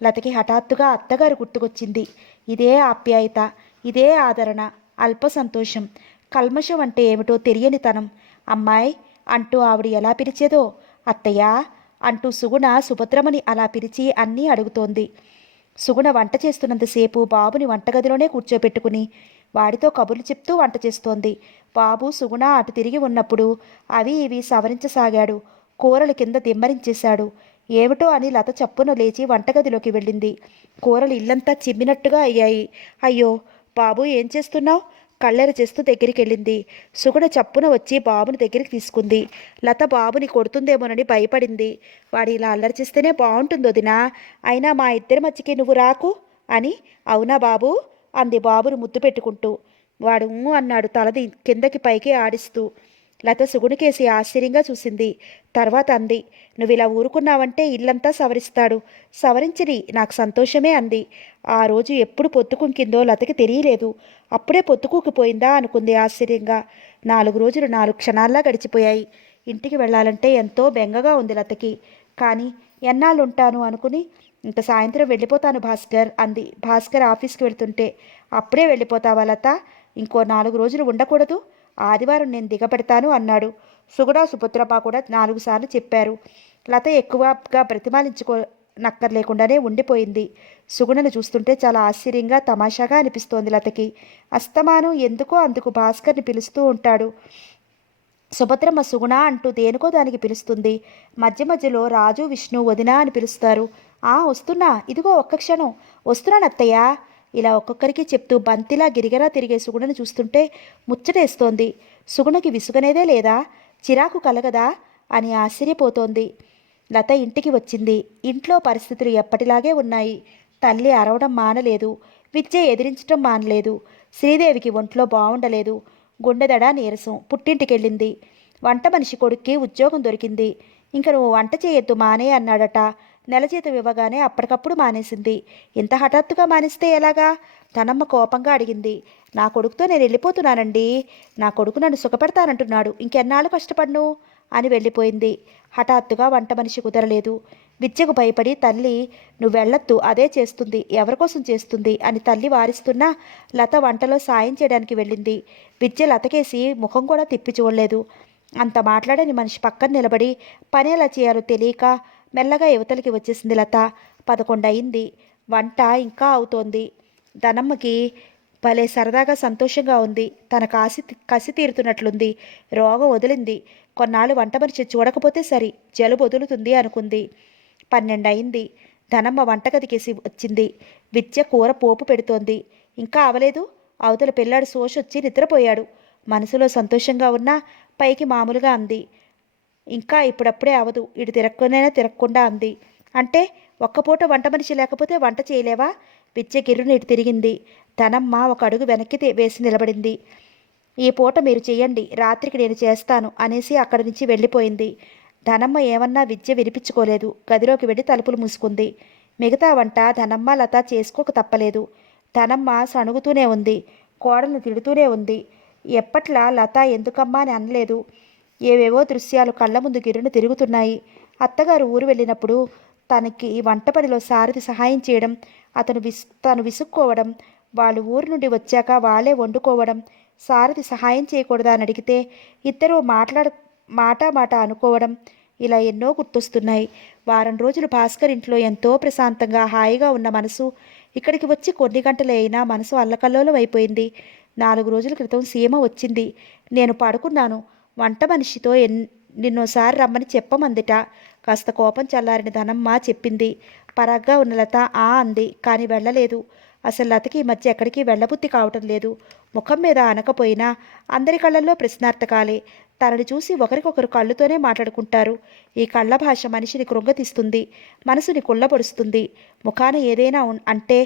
లతకి హఠాత్తుగా అత్తగారు గుర్తుకొచ్చింది. ఇదే ఆప్యాయత, ఇదే ఆదరణ, అల్ప సంతోషం. కల్మషం అంటే ఏమిటో తెలియనితనం. అమ్మాయి అంటూ ఆవిడ ఎలా పిలిచేదో, అత్తయ్య అంటూ సుగుణ సుభద్రమని అలా పిలిచి అన్నీ అడుగుతోంది. సుగుణ వంట చేస్తున్నంతసేపు బాబుని వంటగదిలోనే కూర్చోపెట్టుకుని వాడితో కబుర్లు చెప్తూ వంట చేస్తోంది. బాబు సుగుణ అటు తిరిగి ఉన్నప్పుడు అవి ఇవి సవరించసాగాడు. కూరలు కింద దిమ్మరించేశాడు. ఏమిటో అని లత చప్పున లేచి వంటగదిలోకి వెళ్ళింది. కూరలు ఇల్లంతా చిమ్మినట్టుగా అయ్యాయి. అయ్యో బాబు, ఏం చేస్తున్నావు? కళ్ళెర చేస్తూ దగ్గరికి వెళ్ళింది. సుగుణ చప్పున వచ్చి బాబుని దగ్గరికి తీసుకుంది. లత బాబుని కొడుతుందేమోనని భయపడింది. వాడు ఇలా అల్లరి చేస్తేనే బాగుంటుందో దినా, అయినా మా ఇద్దరి మధ్యకి నువ్వు రాకు అని. అవునా బాబు అంది బాబును ముద్దు పెట్టుకుంటూ. వాడు అన్నాడు తలది కిందకి పైకి ఆడిస్తూ. లత సుగుణికేసి ఆశ్చర్యంగా చూసింది. తర్వాత అంది, నువ్వు ఇలా ఊరుకున్నావంటే ఇల్లంతా సవరిస్తాడు. సవరించని, నాకు సంతోషమే అంది. ఆ రోజు ఎప్పుడు పొత్తుకుంకిందో లతకి తెలియలేదు. అప్పుడే పొత్తుకూకిపోయిందా అనుకుంది ఆశ్చర్యంగా. 4 రోజులు 4 క్షణాల్లా గడిచిపోయాయి. ఇంటికి వెళ్ళాలంటే ఎంతో బెంగగా ఉంది లతకి. కానీ ఎన్నాళ్ళుంటాను అనుకుని, ఇంత సాయంత్రం వెళ్ళిపోతాను భాస్కర్ అంది భాస్కర్ ఆఫీస్కి వెళ్తుంటే. అప్పుడే వెళ్ళిపోతావా లత? ఇంకో 4 రోజులు ఉండకూడదు? ఆదివారం నేను దిగబెడతాను అన్నాడు. సుగుణ సుపుత్రమ్మ కూడా 4 సార్లు చెప్పారు. లత ఎక్కువగా బ్రతిమాలించుకోనక్కర్లేకుండానే ఉండిపోయింది. సుగుణను చూస్తుంటే చాలా ఆశ్చర్యంగా తమాషాగా అనిపిస్తోంది లతకి. అస్తమానం ఎందుకో అందుకు భాస్కర్ని పిలుస్తూ ఉంటాడు. సుభద్రమ్మ సుగుణ అంటూ దేనికో దానికి పిలుస్తుంది. మధ్య మధ్యలో రాజు, విష్ణు, వదిన అని పిలుస్తారు. వస్తున్నా, ఇదిగో ఒక్క క్షణం వస్తున్నానత్తయ్యా. ఇలా ఒక్కొక్కరికి చెప్తూ బంతిలా గిరిగరా తిరిగే సుగుణను చూస్తుంటే ముచ్చటేస్తోంది. సుగుణకి విసుగనేదే లేదా? చిరాకు కలగదా అని ఆశ్చర్యపోతోంది. లత ఇంటికి వచ్చింది. ఇంట్లో పరిస్థితులు ఎప్పటిలాగే ఉన్నాయి. తల్లి అరవడం మానలేదు. విద్య ఎదిరించడం మానలేదు. శ్రీదేవికి ఒంట్లో బాగుండలేదు. గుండెదడ నీరసం. పుట్టింటికెళ్ళింది. వంట మనిషి కొడుక్కి ఉద్యోగం దొరికింది. ఇంక నువ్వు వంట చేయొద్దు మానే అన్నాడట. నెల జీతం ఇవ్వగానే అప్పటికప్పుడు మానేసింది. ఇంత హఠాత్తుగా మానేస్తే ఎలాగా? తనమ్మ కోపంగా అడిగింది. నా కొడుకుతో నేను వెళ్ళిపోతున్నానండి. నా కొడుకు నన్ను సుఖపెడతానంటున్నాడు. ఇంకెన్నాళ్ళు కష్టపడ్ను అని వెళ్ళిపోయింది. హఠాత్తుగా వంట మనిషి కుదరలేదు. విద్యకు భయపడి తల్లి నువ్వు వెళ్ళొద్దు, అదే చేస్తుంది, ఎవరికోసం చేస్తుంది అని తల్లి వారిస్తున్నా లత వంటలో సాయం చేయడానికి వెళ్ళింది. విద్య లతకేసి ముఖం కూడా తిప్పి చూడలేదు. అంత మాట్లాడని మనిషి పక్కన నిలబడి పని ఎలా చేయాలో తెలియక మెల్లగా యువతలకి వచ్చేసింది లత. 11 అయింది. వంట ఇంకా అవుతోంది. ధనమ్మకి భలే సరదాగా సంతోషంగా ఉంది. తన కసి తీరుతున్నట్లుంది. రోగం వదిలింది. కొన్నాళ్ళు వంట మనిషి చూడకపోతే సరి, జలుబు వదులుతుంది అనుకుంది. 12 అయింది. ధనమ్మ వంటగదికేసి వచ్చింది. విద్య కూర పోపు పెడుతోంది. ఇంకా అవలేదు. అవతల పిల్లాడు సోషొచ్చి నిద్రపోయాడు. మనసులో సంతోషంగా ఉన్నా పైకి మామూలుగా అంది. ఇంకా ఇప్పుడప్పుడే అవదు, ఇటు తిరగకుండా అంది. అంటే ఒక్కపూట వంట మనిషి లేకపోతే వంట చేయలేవా? విద్య గిర్రుని ఇటు తిరిగింది. ధనమ్మ ఒక అడుగు వెనక్కి వేసి నిలబడింది. ఈ పూట మీరు చెయ్యండి, రాత్రికి నేను చేస్తాను అనేసి అక్కడి నుంచి వెళ్ళిపోయింది. ధనమ్మ ఏమన్నా విద్య వినిపించుకోలేదు. గదిలోకి వెళ్ళి తలుపులు మూసుకుంది. మిగతా వంట ధనమ్మ లత చేసుకోక తప్పలేదు. ధనమ్మ సణుగుతూనే ఉంది. కోడలను తిడుతూనే ఉంది. ఎప్పట్లా లత ఎందుకమ్మా అని అనలేదు. ఏవేవో దృశ్యాలు కళ్ళ ముందు గిరును తిరుగుతున్నాయి. అత్తగారు ఊరు వెళ్ళినప్పుడు తనకి వంట పనిలో సారథి సహాయం చేయడం, తను విసుక్కోవడం, వాళ్ళు ఊరు నుండి వచ్చాక వాళ్ళే వండుకోవడం, సారథి సహాయం చేయకూడదా అని అడిగితే ఇద్దరూ మాట అనుకోవడం, ఇలా ఎన్నో గుర్తొస్తున్నాయి. వారం రోజులు భాస్కర్ ఇంట్లో ఎంతో ప్రశాంతంగా హాయిగా ఉన్న మనసు ఇక్కడికి వచ్చి కొన్ని గంటలే అయినా మనసు అల్లకల్లోలం అయిపోయింది. 4 రోజుల క్రితం సీమ వచ్చింది. నేను పడుకున్నాను. వంట మనిషితో నిన్నోసారి రమ్మని చెప్పమందిట. కాస్త కోపం చల్లారిన ధనమ్మ చెప్పింది. పరాగ్గా ఉన్న లత అంది. కానీ వెళ్ళలేదు. అసలు లతకి ఈ మధ్య ఎక్కడికి వెళ్ళబుద్ధి కావటం లేదు. ముఖం మీద అనకపోయినా అందరి కళ్ళల్లో ప్రశ్నార్థకాలే. తనని చూసి ఒకరికొకరు కళ్ళుతోనే మాట్లాడుకుంటారు. ఈ కళ్ళ భాష మనిషిని కృంగతీస్తుంది, మనసుని కుళ్ళబొడుస్తుంది. ముఖాన ఏదైనా అంటే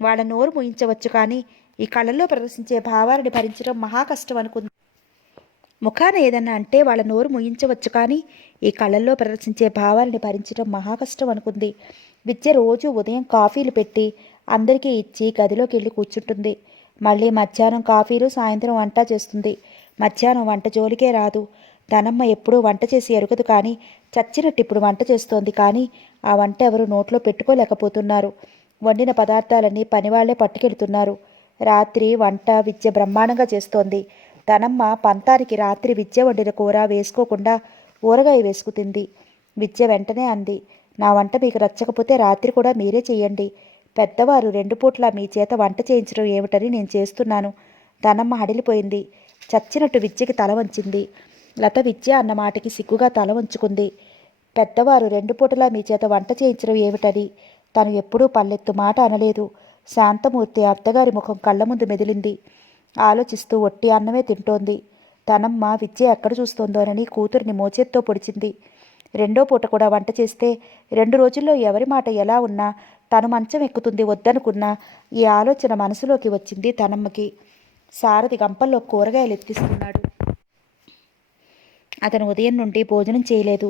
వాళ్ళ నోరు ముయించవచ్చు, కానీ ఈ కళ్ళల్లో ప్రదర్శించే భావాలని భరించడం మహా కష్టం అనుకుంది. ముఖాన ఏదన్నా అంటే వాళ్ళ నోరు ముయించవచ్చు, కానీ ఈ కళ్ళల్లో ప్రదర్శించే భావాలని భరించడం మహా కష్టం అనుకుంది. విద్య రోజు ఉదయం కాఫీలు పెట్టి అందరికీ ఇచ్చి గదిలోకి వెళ్ళి కూర్చుంటుంది. మళ్ళీ మధ్యాహ్నం కాఫీలు, సాయంత్రం వంట చేస్తుంది. మధ్యాహ్నం వంట జోలికే రాదు. ధనమ్మ ఎప్పుడూ వంట చేసి ఎరుగదు, కానీ చచ్చినట్టు ఇప్పుడు వంట చేస్తోంది. కానీ ఆ వంట ఎవరు నోట్లో పెట్టుకోలేకపోతున్నారు. వండిన పదార్థాలన్నీ పనివాళ్లే పట్టుకెడుతున్నారు. రాత్రి వంట విద్య బ్రహ్మాండంగా చేస్తోంది. ధనమ్మ పంతానికి రాత్రి విద్య వండిన కూర వేసుకోకుండా ఊరగాయ వేసుకుతింది. విద్య వెంటనే అంది, నా వంట మీకు నచ్చకపోతే రాత్రి కూడా మీరే చెయ్యండి. పెద్దవారు 2 పూట్ల మీ చేత వంట చేయించడం ఏమిటని నేను చేస్తున్నాను. ధనమ్మ హడిలిపోయింది. చచ్చినట్టు విద్యకి తల వంచింది. లత విద్య అన్న మాటకి సిగ్గుగా తల వంచుకుంది. పెద్దవారు 2 పూటలా మీ చేత వంట చేయించడం ఏమిటని తను ఎప్పుడూ పల్లెత్తు మాట అనలేదు. శాంతమూర్తి అత్తగారి ముఖం కళ్ళ ముందు మెదిలింది. ఆలోచిస్తూ ఒట్టి అన్నమే తింటోంది. ధనమ్మ విద్య ఎక్కడ చూస్తోందోనని కూతురిని మోచేత్తో పొడిచింది. 2వ పూట కూడా వంట చేస్తే 2 రోజుల్లో ఎవరి మాట ఎలా ఉన్నా తను మంచం ఎక్కుతుంది వద్దనుకున్నా ఈ ఆలోచన మనసులోకి వచ్చింది ధనమ్మకి. సారథి గంపల్లో కూరగాయలు ఎత్తిస్తున్నాడు. అతను ఉదయం నుండి భోజనం చేయలేదు.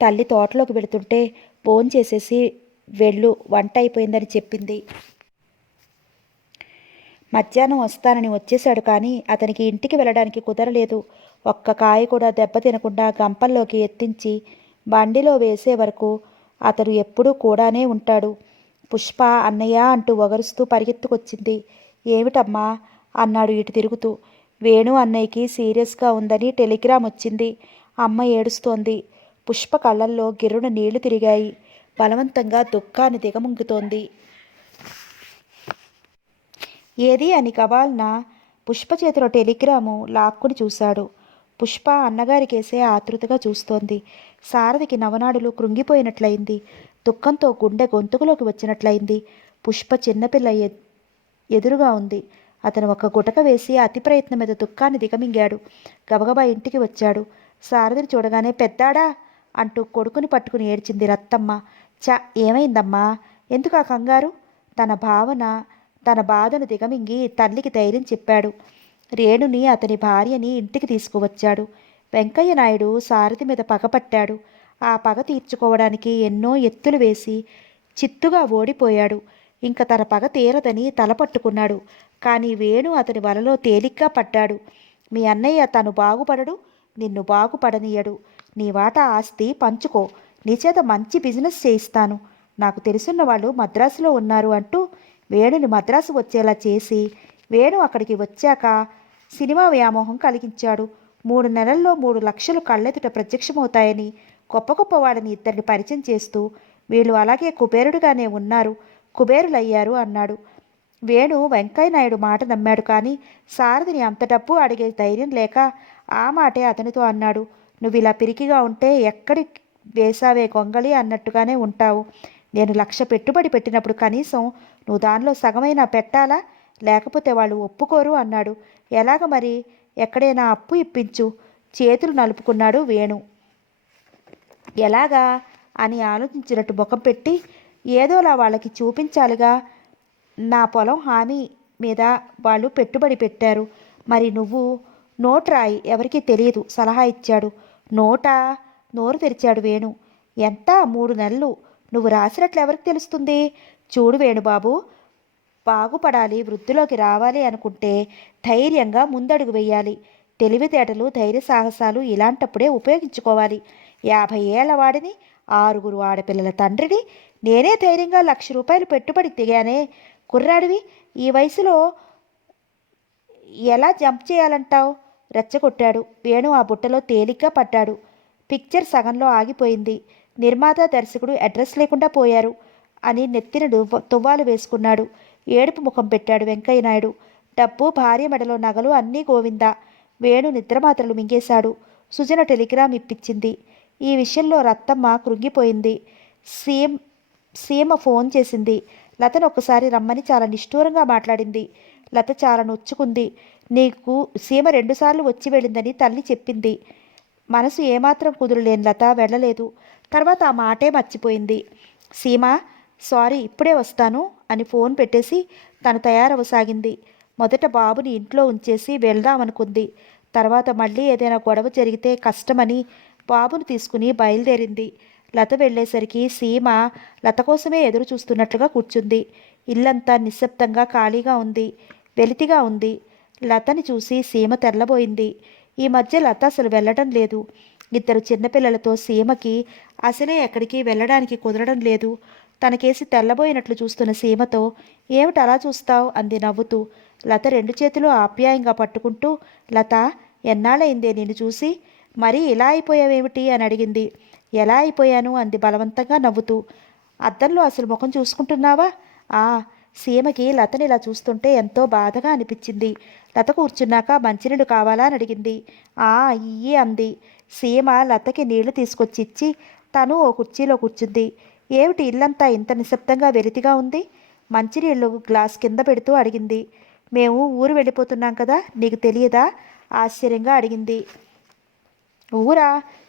తల్లి తోటలోకి వెళుతుంటే భోంచేసేసి వెళ్ళు, వంట అయిపోయిందని చెప్పింది. మధ్యాహ్నం వస్తానని వచ్చేశాడు, కానీ అతనికి ఇంటికి వెళ్ళడానికి కుదరలేదు. ఒక్క కాయ కూడా దెబ్బ తినకుండా గంపల్లోకి ఎత్తించి బండిలో వేసే వరకు అతను ఎప్పుడూ కూడానే ఉంటాడు. పుష్ప అన్నయ్య అంటూ ఒగరుస్తూ పరిగెత్తుకొచ్చింది. ఏమిటమ్మా అన్నాడు ఇటు తిరుగుతూ. వేణు అన్నయ్యకి సీరియస్గా ఉందని టెలిగ్రామ్ వచ్చింది. అమ్మ ఏడుస్తోంది. పుష్ప కళ్ళల్లో గిర్రున నీళ్లు తిరిగాయి. బలవంతంగా దుఃఖాన్ని దిగముంగుతోంది. ఏది అని కబాల్న పుష్ప చేతిలో టెలిగ్రాము లాక్కుని చూశాడు. పుష్ప అన్నగారికేసే ఆతృతగా చూస్తోంది. సారథికి నవనాడులు కృంగిపోయినట్లయింది. దుఃఖంతో గుండె గొంతుకులోకి వచ్చినట్లయింది. పుష్ప చిన్నపిల్ల ఎదురుగా ఉంది. అతను ఒక గుటక వేసి అతి ప్రయత్నం మీద దుఃఖాన్ని దిగమింగాడు. గబగబా ఇంటికి వచ్చాడు. సారథిని చూడగానే పెద్దాడా అంటూ కొడుకుని పట్టుకుని ఏడ్చింది రత్తమ్మ. ఏమైందమ్మా, ఎందుకు ఆ కంగారు? తన బాధను దిగమింగి తల్లికి ధైర్యం చెప్పాడు. రేణుని అతని భార్యని ఇంటికి తీసుకువచ్చాడు. వెంకయ్య నాయుడు సారథి మీద పగపట్టాడు. ఆ పగ తీర్చుకోవడానికి ఎన్నో ఎత్తులు వేసి చిత్తుగా ఓడిపోయాడు. ఇంక తన పగ తీరదని తలపట్టుకున్నాడు. కానీ వేణు అతని వలలో తేలిగ్గా పడ్డాడు. మీ అన్నయ్య తను బాగుపడడు, నిన్ను బాగుపడనీయడు. నీ వాటా ఆస్తి పంచుకో, నీ చేత మంచి బిజినెస్ చేయిస్తాను, నాకు తెలుసున్న వాళ్ళు మద్రాసులో ఉన్నారు అంటూ వేణుని మద్రాసు వచ్చేలా చేసి వేణు అక్కడికి వచ్చాక సినిమా వ్యామోహం కలిగించాడు. 3 నెలల్లో 3 లక్షలు కళ్ళెదుట ప్రత్యక్షమవుతాయని గొప్ప గొప్ప వాళ్ళని ఇద్దరిని పరిచయం చేస్తూ వీళ్ళు అలాగే కుబేరుడుగానే ఉన్నారు, కుబేరులయ్యారు అన్నాడు. వేణు వెంకయ్య నాయుడు మాట నమ్మాడు. కానీ సారథిని అంత డబ్బు అడిగే ధైర్యం లేక ఆ మాటే అతనితో అన్నాడు. నువ్వు ఇలా పిరికిగా ఉంటే ఎక్కడి వేసావే గొంగళి అన్నట్టుగానే ఉంటావు. నేను 1,00,000 పెట్టుబడి పెట్టినప్పుడు కనీసం నువ్వు దానిలో సగమైనా పెట్టాలా, లేకపోతే వాళ్ళు ఒప్పుకోరు అన్నాడు. ఎలాగ మరి, ఎక్కడైనా అప్పు ఇప్పించు. చేతులు నలుపుకున్నాడు వేణు. ఎలాగా అని ఆలోచించినట్టు ముఖం పెట్టి, ఏదోలా వాళ్ళకి చూపించాలిగా. నా పొలం హామీ మీద వాళ్ళు పెట్టుబడి పెట్టారు, మరి నువ్వు నోట్ రాయి, ఎవరికీ తెలియదు సలహా ఇచ్చాడు. నోటా? నోరు తెరిచాడు వేణు. ఎంత? 3 నెలలు. నువ్వు రాసినట్లు ఎవరికి తెలుస్తుంది? చూడు వేణుబాబు, బాగుపడాలి, వృద్ధిలోకి రావాలి అనుకుంటే ధైర్యంగా ముందడుగు వేయాలి. తెలివితేటలు, ధైర్య సాహసాలు ఇలాంటప్పుడే ఉపయోగించుకోవాలి. 50 ఏళ్ల వాడిని, 6 ఆడపిల్లల తండ్రిని, నేనే ధైర్యంగా 1,00,000 రూపాయలు పెట్టుబడి దిగానే. కుర్రాడివి, ఈ వయసులో ఎలా జంప్ చేయాలంటావు? రెచ్చగొట్టాడు. వేణు ఆ బుట్టలో తేలిగ్గా పడ్డాడు. పిక్చర్ సగంలో ఆగిపోయింది. నిర్మాత, దర్శకుడు అడ్రస్ లేకుండా పోయారు అని నెత్తిన తువ్వాలు వేసుకున్నాడు. ఏడుపు ముఖం పెట్టాడు వెంకయ్య నాయుడు. డబ్బు, భార్య మెడలో నగలు అన్నీ గోవిందా. వేణు నిద్రమాత్రలు మింగేశాడు. సుజన టెలిగ్రామ్ ఇప్పించింది. ఈ విషయంలో రత్తమ్మ కృంగిపోయింది. సీమ ఫోన్ చేసింది. లతను ఒక్కసారి రమ్మని చాలా నిష్ఠూరంగా మాట్లాడింది. లత చాలా నొచ్చుకుంది. నీకు సీమ 2 సార్లు వచ్చి వెళ్ళిందని తల్లి చెప్పింది. మనసు ఏమాత్రం కుదురులేని లత వెళ్ళలేదు. తర్వాత ఆ మాటే మర్చిపోయింది. సీమ, సారీ, ఇప్పుడే వస్తాను అని ఫోన్ పెట్టేసి తను తయారవసాగింది. మొదట బాబుని ఇంట్లో ఉంచేసి వెళ్దామనుకుంది. తర్వాత మళ్ళీ ఏదైనా గొడవ జరిగితే కష్టమని బాబును తీసుకుని బయలుదేరింది. లత వెళ్ళేసరికి సీమ లత కోసమే ఎదురు చూస్తున్నట్లుగా కూర్చుంది. ఇల్లంతా నిశ్శబ్దంగా ఖాళీగా ఉంది, వెలితిగా ఉంది. లతని చూసి సీమ తెల్లబోయింది. ఈ మధ్య లత అసలు వెళ్ళడం లేదు. 2 చిన్నపిల్లలతో సీమకి అసలే ఎక్కడికి వెళ్ళడానికి కుదరడం లేదు. తనకేసి తెల్లబోయినట్లు చూస్తున్న సీమతో, ఏమిటి అలా చూస్తావు అంది నవ్వుతూ. లత 2 చేతులు ఆప్యాయంగా పట్టుకుంటూ, లత, ఎన్నాళ్ళయిందే నిన్ను చూసి, మరీ ఇలా అయిపోయావేమిటి అని అడిగింది. ఎలా అయిపోయాను అంది బలవంతంగా నవ్వుతూ. అద్దంలో అసలు ముఖం చూసుకుంటున్నావా ఆ సీమకి లతని ఇలా చూస్తుంటే ఎంతో బాధగా అనిపించింది. లత కూర్చున్నాక మంచినీళ్ళు కావాలా అని అడిగింది. ఆ ఇయ్యి అంది. సీమ లతకి నీళ్లు తీసుకొచ్చి ఇచ్చి తను ఓ కుర్చీలో కూర్చుంది. ఏమిటి ఇల్లంతా ఇంత నిశ్శబ్దంగా వెలితిగా ఉంది? మంచినీళ్ళు గ్లాస్ కింద పెడుతూ అడిగింది. మేము ఊరు వెళ్ళిపోతున్నాం కదా, నీకు తెలియదా? ఆశ్చర్యంగా అడిగింది. ఊరా?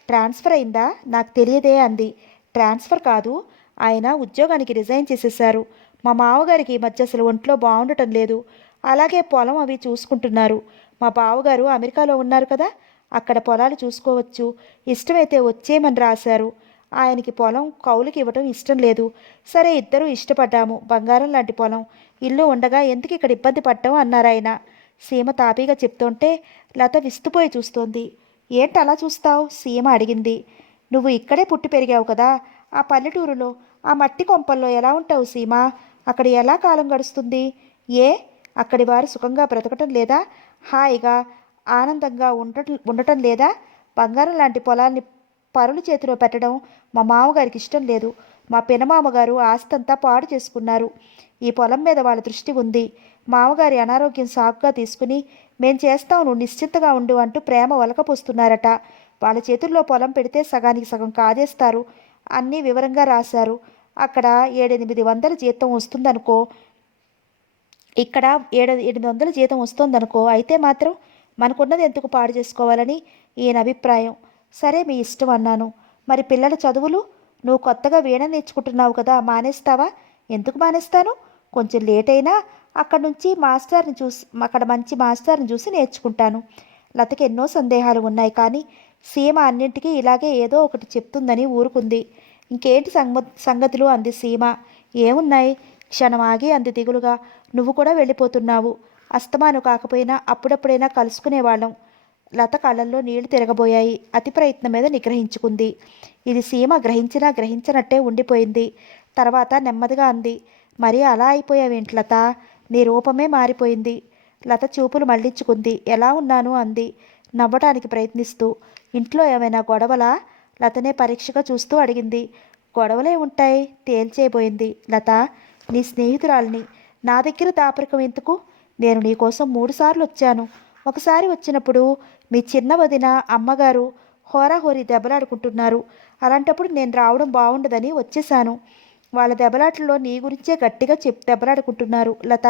ట్రాన్స్ఫర్ అయిందా? నాకు తెలియదే అంది. ట్రాన్స్ఫర్ కాదు, ఆయన ఉద్యోగానికి రిజైన్ చేసేశారు. మా మామగారికి ఈ మధ్య అసలు ఒంట్లో బాగుండటం లేదు. అలాగే పొలం అవి చూసుకుంటున్నారు. మా బావగారు అమెరికాలో ఉన్నారు కదా, అక్కడ పొలాలు చూసుకోవచ్చు. ఇష్టమైతే వచ్చేయమని రాశారు. ఆయనకి పొలం కౌలుకి ఇవ్వటం ఇష్టం లేదు. సరే ఇద్దరూ ఇష్టపడ్డాము. బంగారం లాంటి పొలం, ఇల్లు ఉండగా ఎందుకు ఇక్కడ ఇబ్బంది పడ్డాం అన్నారాయన. సీమ తాపీగా చెప్తుంటే లత విస్తుపోయి చూస్తోంది. ఏంటి అలా చూస్తావు? సీమ అడిగింది. నువ్వు ఇక్కడే పుట్టి పెరిగావు కదా, ఆ పల్లెటూరులో ఆ మట్టి కొంపల్లో ఎలా ఉంటావు సీమ? అక్కడ ఎలా కాలం గడుస్తుంది? ఏ అక్కడి వారు సుఖంగా బ్రతకటం లేదా? హాయిగా ఆనందంగా ఉండటం లేదా? బంగారం లాంటి పొలాల్ని పరుల చేతిలో పెట్టడం మా మామగారికి ఇష్టం లేదు. మా పినమామగారు ఆస్తంతా పాడు చేసుకున్నారు. ఈ పొలం మీద వాళ్ళ దృష్టి ఉంది. మామగారి అనారోగ్యం సాకుగా తీసుకుని మేం చేస్తాం, నువ్వు నిశ్చింతగా ఉండు అంటూ ప్రేమ వలకపోస్తున్నారట. వాళ్ళ చేతుల్లో పొలం పెడితే సగానికి సగం కాజేస్తారు. అన్నీ వివరంగా రాశారు. అక్కడ 7-800 జీతం వస్తుందనుకో, ఇక్కడ 700-800 జీతం వస్తుందనుకో, అయితే మాత్రం మనకున్నది ఎందుకు పాడు చేసుకోవాలని ఈయన అభిప్రాయం. సరే మీ ఇష్టం అన్నాను. మరి పిల్లల చదువులు? నువ్వు కొత్తగా వీణ నేర్చుకుంటున్నావు కదా, మానేస్తావా? ఎందుకు మానేస్తాను? కొంచెం లేట్ అయినా అక్కడ మంచి మాస్టర్ని చూసి నేర్చుకుంటాను. లతకి ఎన్నో సందేహాలు ఉన్నాయి, కానీ సీమ అన్నింటికీ ఇలాగే ఏదో ఒకటి చెప్తుందని ఊరుకుంది. ఇంకేంటి సంగతులు అంది సీమ. ఏమున్నాయి? క్షణం ఆగి అంది దిగులుగా. నువ్వు కూడా వెళ్ళిపోతున్నావు. అస్తమాను కాకపోయినా అప్పుడప్పుడైనా కలుసుకునేవాళ్ళం. లత కళ్ళల్లో నీళ్లు తిరగబోయాయి. అతి ప్రయత్నం మీద నిగ్రహించుకుంది. ఇది సీమ గ్రహించినా గ్రహించనట్టే ఉండిపోయింది. తర్వాత నెమ్మదిగా అంది. మరీ అలా అయిపోయావేంటి లత? నీ రూపమే మారిపోయింది. లత చూపులు మళ్లించుకుంది. ఎలా ఉన్నాను అంది నవ్వటానికి ప్రయత్నిస్తూ. ఇంట్లో ఏమైనా గొడవలా? లతనే పరీక్షగా చూస్తూ అడిగింది. గొడవలే ఉంటాయి తేల్చేయబోయింది లత. నీ స్నేహితురాలిని. నా దగ్గర దాపరికం ఎందుకు? నేను నీకోసం 3 సార్లు వచ్చాను. ఒకసారి వచ్చినప్పుడు మీ చిన్న వదిన అమ్మగారు హోరాహోరీ దెబ్బలాడుకుంటున్నారు. అలాంటప్పుడు నేను రావడం బాగుండదని వచ్చేశాను. వాళ్ళ దెబ్బలాటల్లో నీ గురించే గట్టిగా దెబ్బలాడుకుంటున్నారు లత.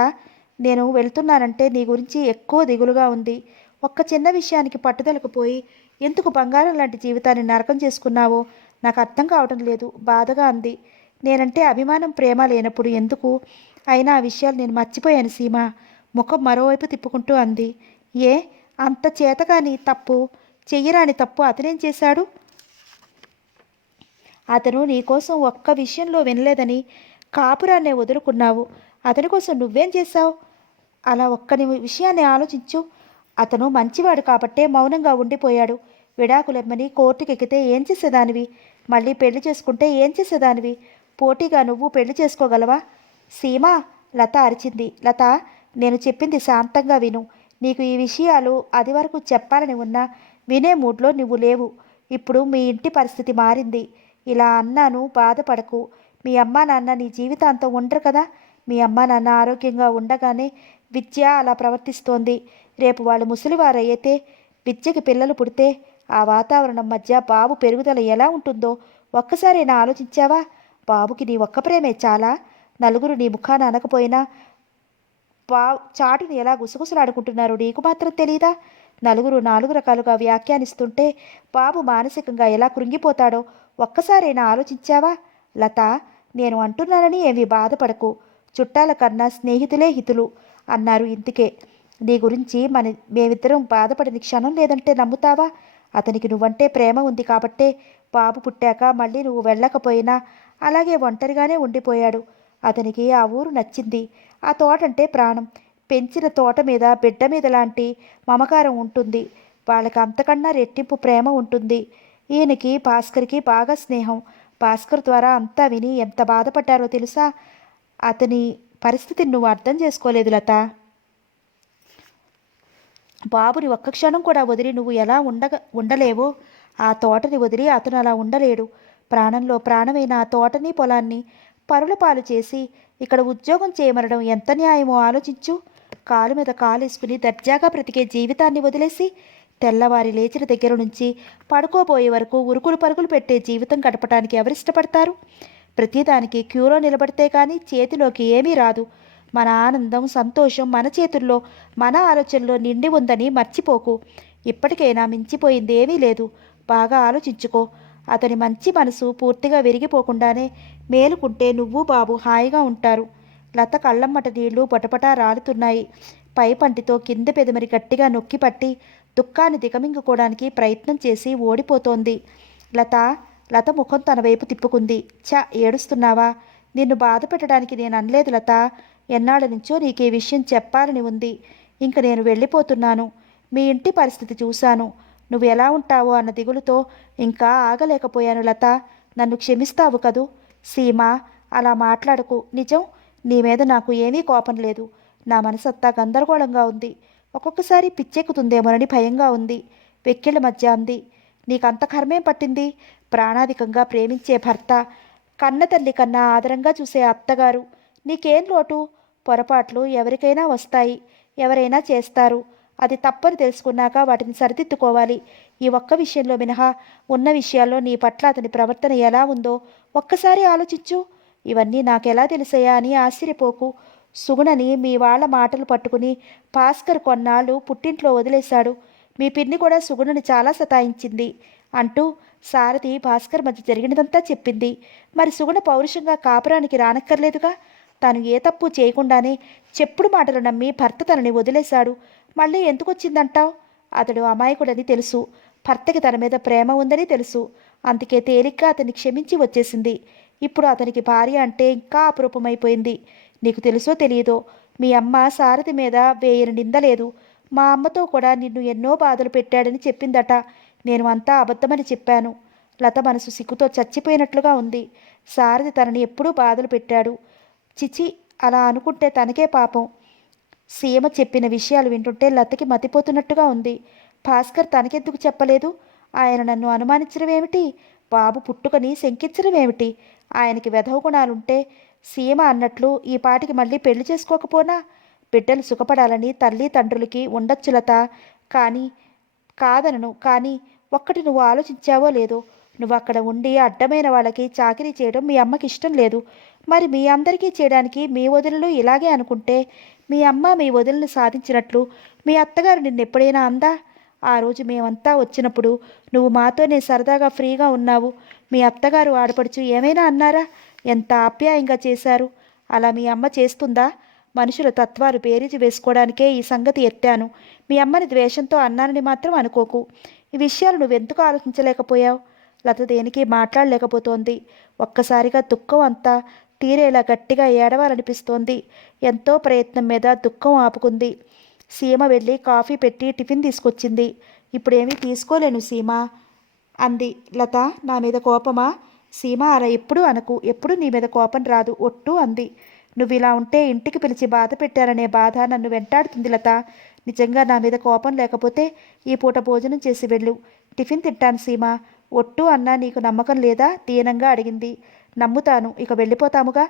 నేను వెళ్తున్నానంటే నీ గురించి ఎక్కువ దిగులుగా ఉంది. ఒక్క చిన్న విషయానికి పట్టుదలకు పోయి ఎందుకు బంగారం లాంటి జీవితాన్ని నరకం చేసుకున్నావో నాకు అర్థం కావటం లేదు బాధగా అంది. నేనంటే అభిమానం ప్రేమ లేనప్పుడు ఎందుకు? అయినా ఆ విషయాలు నేను మర్చిపోయాను సీమ. ముఖం మరోవైపు తిప్పుకుంటూ అంది. ఏ అంత చేతకాని తప్పు, చెయ్యరాని తప్పు అతనేం చేశాడు? అతను నీకోసం ఒక్క విషయంలో వినలేదని కాపురాన్నే వదులుకున్నావు. అతని కోసం నువ్వేం చేశావు? అలా విషయాన్ని ఆలోచించు. అతను మంచివాడు కాబట్టే మౌనంగా ఉండిపోయాడు. విడాకులెమ్మని కోర్టుకెక్కితే ఏం చేసేదానివి? మళ్ళీ పెళ్లి చేసుకుంటే ఏం చేసేదానివి? పోటీగా నువ్వు పెళ్లి చేసుకోగలవా? సీమా, లత అరిచింది. లత, నేను చెప్పింది శాంతంగా విను. నీకు ఈ విషయాలు అది వరకు చెప్పాలని ఉన్నా వినే మూడ్లో నువ్వు లేవు. ఇప్పుడు మీ ఇంటి పరిస్థితి మారింది. ఇలా అన్నాను, బాధపడకు. మీ అమ్మా నాన్న నీ జీవితాంతం ఉండరు కదా. మీ అమ్మా నాన్న ఆరోగ్యంగా ఉండగానే విద్య అలా ప్రవర్తిస్తోంది. రేపు వాళ్ళు ముసలివారయ్యితే, విద్యకి పిల్లలు పుడితే ఆ వాతావరణం మధ్య బాబు పెరుగుదల ఎలా ఉంటుందో ఒక్కసారైనా ఆలోచించావా? బాబుకి నీ ఒక్క ప్రేమే చాలా. నలుగురు నీ ముఖాన అనకపోయినా చాటుని ఎలా గుసగుసలాడుకుంటున్నారు నీకు మాత్రం తెలీదా? నలుగురు 4 రకాలుగా వ్యాఖ్యానిస్తుంటే బాబు మానసికంగా ఎలా కృంగిపోతాడో ఒక్కసారైనా ఆలోచించావా? లత, నేను అంటున్నానని ఏమీ బాధపడకు. చుట్టాల కన్నా స్నేహితులే హితులు అన్నారు. ఇందుకే నీ గురించి మేమిద్దరం బాధపడిన క్షణం లేదంటే నమ్ముతావా? అతనికి నువ్వంటే ప్రేమ ఉంది కాబట్టే బాబు పుట్టాక మళ్ళీ నువ్వు వెళ్ళకపోయినా అలాగే ఒంటరిగానే ఉండిపోయాడు. అతనికి ఆ ఊరు నచ్చింది. ఆ తోటంటే ప్రాణం. పెంచిన తోట మీద బిడ్డ మీద లాంటి మమకారం ఉంటుంది. వాళ్ళకి అంతకన్నా రెట్టింపు ప్రేమ ఉంటుంది. ఈయనకి భాస్కర్కి బాగా స్నేహం. భాస్కర్ ద్వారా అంతా విని ఎంత బాధపడ్డారో తెలుసా? అతని పరిస్థితిని నువ్వు అర్థం చేసుకోలేదు లత. బాబుని ఒక్క క్షణం కూడా వదిలి నువ్వు ఎలా ఉండలేవో ఆ తోటని వదిలి అతను అలా ఉండలేడు. ప్రాణంలో ప్రాణమైన ఆ తోటని పొలాన్ని పరుల పాలు చేసి ఇక్కడ ఉద్యోగం చేయమనడం ఎంత న్యాయమో ఆలోచించు. కాలు మీద కాలేసుకుని దర్జాగా బ్రతికే జీవితాన్ని వదిలేసి తెల్లవారి లేచిన దగ్గర నుంచి పడుకోబోయే వరకు ఉరుకులు పరుగులు పెట్టే జీవితం గడపడానికి ఎవరిష్టపడతారు? ప్రతిదానికి క్యూలో నిలబడితే కానీ చేతిలోకి ఏమీ రాదు. మన ఆనందం, సంతోషం మన చేతుల్లో, మన ఆలోచనలో నిండి ఉందని మర్చిపోకు. ఇప్పటికైనా మించిపోయింది ఏమీ లేదు. బాగా ఆలోచించుకో. అతని మంచి మనసు పూర్తిగా విరిగిపోకుండానే మేలుకుంటే నువ్వు బాబు హాయిగా ఉంటారు. లత కళ్ళమ్మట నీళ్లు పటపటా రాలుతున్నాయి. పై పంటితో కింద పెదమరి గట్టిగా నొక్కిపట్టి దుఃఖాన్ని దిగమింగుకోవడానికి ప్రయత్నం చేసి ఓడిపోతోంది. లత ముఖం తన వైపు తిప్పుకుంది. ఏడుస్తున్నావా? నిన్ను బాధ పెట్టడానికి నేను అనలేదు లత. ఎన్నాళ్ళ నుంచో నీకు ఈ విషయం చెప్పాలని ఉంది. ఇంక నేను వెళ్ళిపోతున్నాను. మీ ఇంటి పరిస్థితి చూశాను. నువ్వు ఎలా ఉంటావో అన్న దిగులుతో ఇంకా ఆగలేకపోయాను లత. నన్ను క్షమిస్తావు కదూ? సీమా, అలా మాట్లాడకు. నిజం, నీ మీద నాకు ఏమీ కోపం లేదు. నా మనసంతా గందరగోళంగా ఉంది. ఒక్కొక్కసారి పిచ్చెక్కుతుందేమోనని భయంగా ఉంది. వెక్కిళ్ళ మధ్య అంది. నీకంత కర్మేం పట్టింది? ప్రాణాధికంగా ప్రేమించే భర్త, కన్న తల్లి కన్నా ఆదరంగా చూసే అత్తగారు. నీకేం లోటు? పొరపాట్లు ఎవరికైనా వస్తాయి, ఎవరైనా చేస్తారు. అది తప్పని తెలుసుకున్నాక వాటిని సరిదిద్దుకోవాలి. ఈ ఒక్క విషయంలో మినహా ఉన్న విషయాల్లో నీ పట్ల అతని ప్రవర్తన ఎలా ఉందో ఒక్కసారి ఆలోచించు. ఇవన్నీ నాకెలా తెలిసాయా అని ఆశ్చర్యపోకు. సుగుణని మీ వాళ్ళ మాటలు పట్టుకుని భాస్కర్ కొన్నాళ్ళు పుట్టింట్లో వదిలేశాడు. మీ పిన్ని కూడా సుగుణని చాలా సతాయించింది అంటూ సారథి భాస్కర్ మధ్య జరిగినదంతా చెప్పింది. మరి సుగుణ పౌరుషంగా కాపురానికి రానక్కర్లేదుగా. తాను ఏ తప్పు చేయకుండానే చెప్పుడు మాటలు నమ్మి భర్త తనని వదిలేశాడు. మళ్ళీ ఎందుకు వచ్చిందంటావు? అతడు అమాయకుడని తెలుసు. భర్తకి తన మీద ప్రేమ ఉందని తెలుసు. అందుకే తేలిగ్గా అతన్ని క్షమించి వచ్చేసింది. ఇప్పుడు అతనికి భార్య అంటే ఇంకా అపురూపమైపోయింది. నీకు తెలుసో తెలియదో, మీ అమ్మ సారథి మీద వేయని నిందలేదు. మా అమ్మతో కూడా నిన్ను ఎన్నో బాధలు పెట్టాడని చెప్పిందట. నేను అంతా అబద్ధమని చెప్పాను. లత మనసు సిగ్గుతో చచ్చిపోయినట్లుగా ఉంది. సారథి తనని ఎప్పుడూ బాధలు పెట్టాడు. చిచి, అలా అనుకుంటే తనకే పాపం. సీమ చెప్పిన విషయాలు వింటుంటే లతకి మతిపోతున్నట్టుగా ఉంది. భాస్కర్ తనకెందుకు చెప్పలేదు? ఆయన నన్ను అనుమానించడం ఏమిటి? బాబు పుట్టుకని శంకించడం ఏమిటి? ఆయనకి వెధవ గుణాలుంటే సీమ అన్నట్లు ఈ పాటికి మళ్ళీ పెళ్లి చేసుకోకపోనా? బిడ్డలు సుఖపడాలని తల్లి తండ్రులకి ఉండొచ్చు లత. కాదనను. కానీ ఒక్కటి నువ్వు ఆలోచించావో లేదో, నువ్వు అక్కడ ఉండి అడ్డమైన వాళ్ళకి చాకరీ చేయడం మీ అమ్మకి ఇష్టం లేదు. మరి మీ అందరికీ చేయడానికి మీ వదినలు ఇలాగే అనుకుంటే మీ అమ్మ మీ వదినలు సాధించినట్లు మీ అత్తగారు నిన్నెప్పుడైనా అందా? ఆ రోజు మేమంతా వచ్చినప్పుడు నువ్వు మాతోనే సరదాగా ఫ్రీగా ఉన్నావు. మీ అత్తగారు ఆడపడుచు ఏమైనా అన్నారా? ఎంత ఆప్యాయంగా చేశారు. అలా మీ అమ్మ చేస్తుందా? మనుషుల తత్వాలు బేరీజు వేసుకోవడానికే ఈ సంగతి ఎత్తాను. మీ అమ్మని ద్వేషంతో అన్నానని మాత్రం అనుకోకు. ఈ విషయాలు నువ్వెందుకు ఆలోచించలేకపోయావు? లత దేనికి మాట్లాడలేకపోతోంది. ఒక్కసారిగా దుఃఖం అంతా తీరేలా గట్టిగా ఏడవాలనిపిస్తోంది. ఎంతో ప్రయత్నం మీద దుఃఖం ఆపుకుంది. సీమ వెళ్ళి కాఫీ పెట్టి టిఫిన్ తీసుకొచ్చింది. ఇప్పుడేమీ తీసుకోలేను సీమ అంది. లత, నా మీద కోపమా? సీమ, అలా ఎప్పుడూ అనకు. ఎప్పుడు నీ మీద కోపం రాదు ఒట్టు అంది. నువ్వు ఇలా ఉంటే ఇంటికి పిలిచి బాధ పెట్టారనే బాధ నన్ను వెంటాడుతుంది లత. నిజంగా నా మీద కోపం లేకపోతే ఈ పూట భోజనం చేసి వెళ్ళు. టిఫిన్ తింటాను సీమ. ఒట్టు అన్నా నీకు నమ్మకం లేదా? దీనంగా అడిగింది. నమ్ముతాను. ఇక వెళ్ళిపోతాముగా.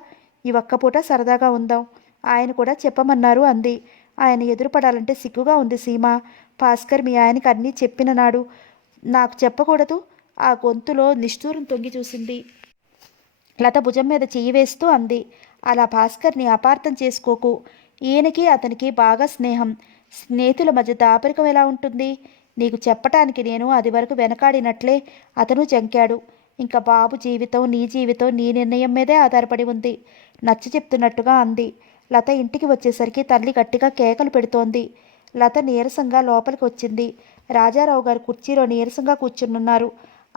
ఈ ఒక్కపూట సరదాగా ఉందాం. ఆయన కూడా చెప్పమన్నారు అంది. ఆయన ఎదురుపడాలంటే సిగ్గుగా ఉంది సీమ. భాస్కర్ మీ ఆయనకి అన్నీ చెప్పిన నాడు నాకు చెప్పకూడదు? ఆ గొంతులో నిష్ఠూరం తొంగి చూసింది. లత భుజం మీద చెయ్యి వేస్తూ అంది. అలా భాస్కర్ని అపార్థం చేసుకోకు. ఈయనకి అతనికి బాగా స్నేహం. స్నేహితుల మధ్య దాపరికం ఎలా ఉంటుంది? నీకు చెప్పటానికి నేను అది వరకు వెనకాడినట్లే అతను జంకాడు. ఇంకా బాబు జీవితం, నీ జీవితం నీ నిర్ణయం మీదే ఆధారపడి ఉంది. నచ్చ చెప్తున్నట్టుగా అంది. లత ఇంటికి వచ్చేసరికి తల్లి గట్టిగా కేకలు పెడుతోంది. లత నీరసంగా లోపలికి వచ్చింది. రాజారావు గారు కుర్చీలో నీరసంగా కూర్చునున్నారు.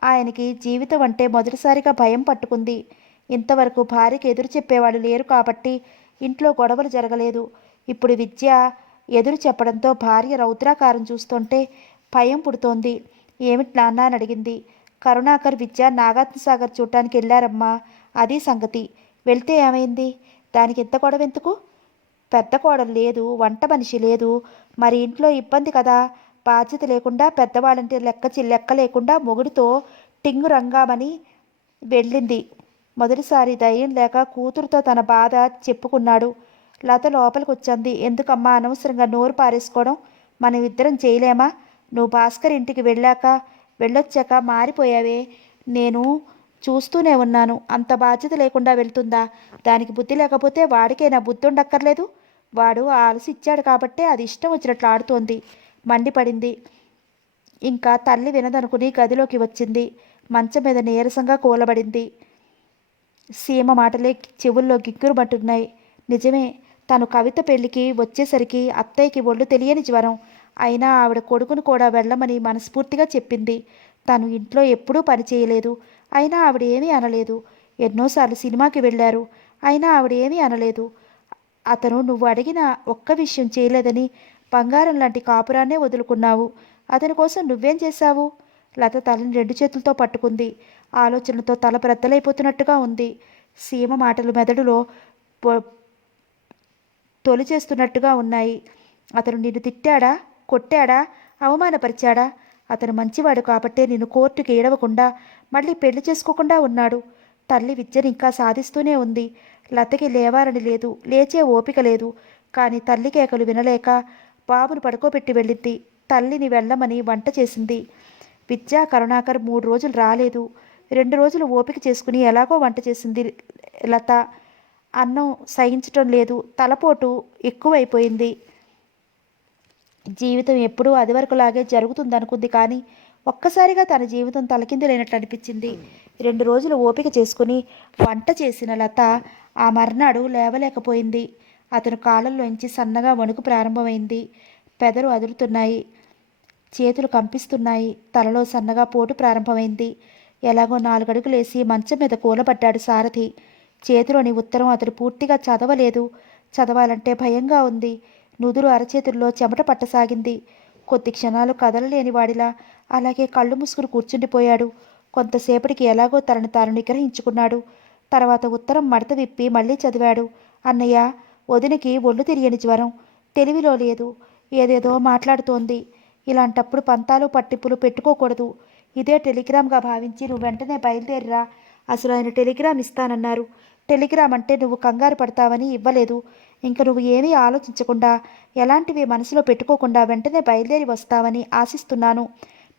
ఆయనకి జీవితం అంటే మొదటిసారిగా భయం పట్టుకుంది. ఇంతవరకు భార్యకి ఎదురు చెప్పేవాళ్ళు లేరు కాబట్టి ఇంట్లో గొడవలు జరగలేదు. ఇప్పుడు విద్య ఎదురు చెప్పడంతో భార్య రౌద్రాకారం చూస్తుంటే భయం పుడుతోంది. ఏమిటి నాన్న అని అడిగింది. కరుణాకర్, విద్య నాగార్జునసాగర్ చూడటానికి వెళ్ళారమ్మా. అది సంగతి. వెళ్తే ఏమైంది? దానికి ఎంత గొడవ ఎందుకు? పెద్ద కోడలు లేదు, వంట మనిషి లేదు. మరి ఇంట్లో ఇబ్బంది కదా. బాధ్యత లేకుండా, పెద్దవాళ్ళంటే లెక్క లేకుండా మొగుడితో టింగు రంగామని వెళ్ళింది. మొదటిసారి ధైర్యం లేక కూతురుతో తన బాధ చెప్పుకున్నాడు. లత లోపలికొచ్చింది. ఎందుకమ్మా అనవసరంగా నోరు పారేసుకోవడం? మనం ఇద్దరం చేయలేమా? నువ్వు భాస్కర్ ఇంటికి వెళ్ళొచ్చాక మారిపోయావే. నేను చూస్తూనే ఉన్నాను. అంత బాధ్యత లేకుండా వెళ్తుందా? దానికి బుద్ధి లేకపోతే వాడికే నా బుద్ధి ఉండక్కర్లేదు. వాడు ఆ అలసి ఇచ్చాడు కాబట్టే అది ఇష్టం వచ్చినట్లు ఆడుతోంది. మండిపడింది. ఇంకా తల్లి వినదనుకుని గదిలోకి వచ్చింది. మంచం మీద నీరసంగా కూలబడింది. సీమ మాటలే చెవుల్లో గిగ్గురుమంటున్నాయి. నిజమే, తను కవిత పెళ్లికి వచ్చేసరికి అత్తయ్యకి ఒళ్ళు తెలియని జ్వరం. అయినా ఆవిడ కొడుకును కూడా వెళ్ళమని మనస్ఫూర్తిగా చెప్పింది. తను ఇంట్లో ఎప్పుడూ పని చేయలేదు. అయినా ఆవిడ ఏమీ అనలేదు. ఎన్నోసార్లు సినిమాకి వెళ్ళారు. అయినా ఆవిడ ఏమీ అనలేదు. అతను నువ్వు అడిగిన ఒక్క విషయం చేయలేదని బంగారం లాంటి కాపురాన్నే వదులుకున్నావు. అతని కోసం నువ్వేం చేశావు? లత తలని రెండు చేతులతో పట్టుకుంది. ఆలోచనలతో తల బ్రద్దలైపోతున్నట్టుగా ఉంది. సీమ మాటలు మెదడులో తొలి చేస్తున్నట్టుగా ఉన్నాయి. అతను నిన్ను తిట్టాడా, కొట్టాడా, అవమానపరిచాడా? అతను మంచివాడు కాబట్టే నిన్ను కోర్టుకి ఏడవకుండా మళ్ళీ పెళ్లి చేసుకోకుండా ఉన్నాడు. తల్లి విద్యను ఇంకా సాధిస్తూనే ఉంది. లతకి లేవాలని లేదు, లేచే ఓపిక లేదు. కానీ తల్లి కేకలు వినలేక బాబును పడుకోబెట్టి వెళ్ళింది. తల్లిని వెళ్ళమని వంట చేసింది. విద్యా కరుణాకర్ 3 రోజులు రాలేదు. 2 రోజులు ఓపిక చేసుకుని ఎలాగో వంట చేసింది లత. అన్నం సహించటం లేదు. తలపోటు ఎక్కువైపోయింది. జీవితం ఎప్పుడూ అదివరకులాగే జరుగుతుందనుకుంది. కానీ ఒక్కసారిగా తన జీవితం తలకిందులైనట్లు అనిపించింది. 2 రోజులు ఓపిక చేసుకుని వంట చేసిన లత ఆ మర్నాడు లేవలేకపోయింది. అతను కాళ్ళల్లోంచి సన్నగా వణుకు ప్రారంభమైంది. పెదలు అదురుతున్నాయి. చేతులు కంపిస్తున్నాయి. తలలో సన్నగా పోటు ప్రారంభమైంది. ఎలాగో 4 అడుగులేసి మంచం మీద కూలబడ్డాడు సారథి. చేతిలోని ఉత్తరం అతడు పూర్తిగా చదవలేదు. చదవాలంటే భయంగా ఉంది. నుదురు అరచేతుల్లో చెమట పట్టసాగింది. కొద్ది క్షణాలు కదలలేని వాడిలా అలాగే కళ్ళు మూసుకుని కూర్చుండిపోయాడు. కొంతసేపటికి ఎలాగో తనను తాను నిగ్రహించుకున్నాడు. తర్వాత ఉత్తరం మడత విప్పి మళ్ళీ చదివాడు. అన్నయ్య, వదినకి ఒళ్ళు తిరియని జ్వరం. తెలివిలో లేదు. ఏదేదో మాట్లాడుతోంది. ఇలాంటప్పుడు పంతాలు పట్టింపులు పెట్టుకోకూడదు. ఇదే టెలిగ్రామ్గా భావించి నువ్వు వెంటనే బయలుదేరిరా. అసలు ఆయన టెలిగ్రామ్ ఇస్తానన్నారు. టెలిగ్రామ్ అంటే నువ్వు కంగారు పడతావని ఇవ్వలేదు. ఇంక నువ్వు ఏమీ ఆలోచించకుండా, ఎలాంటివి మనసులో పెట్టుకోకుండా వెంటనే బయలుదేరి వస్తావని ఆశిస్తున్నాను.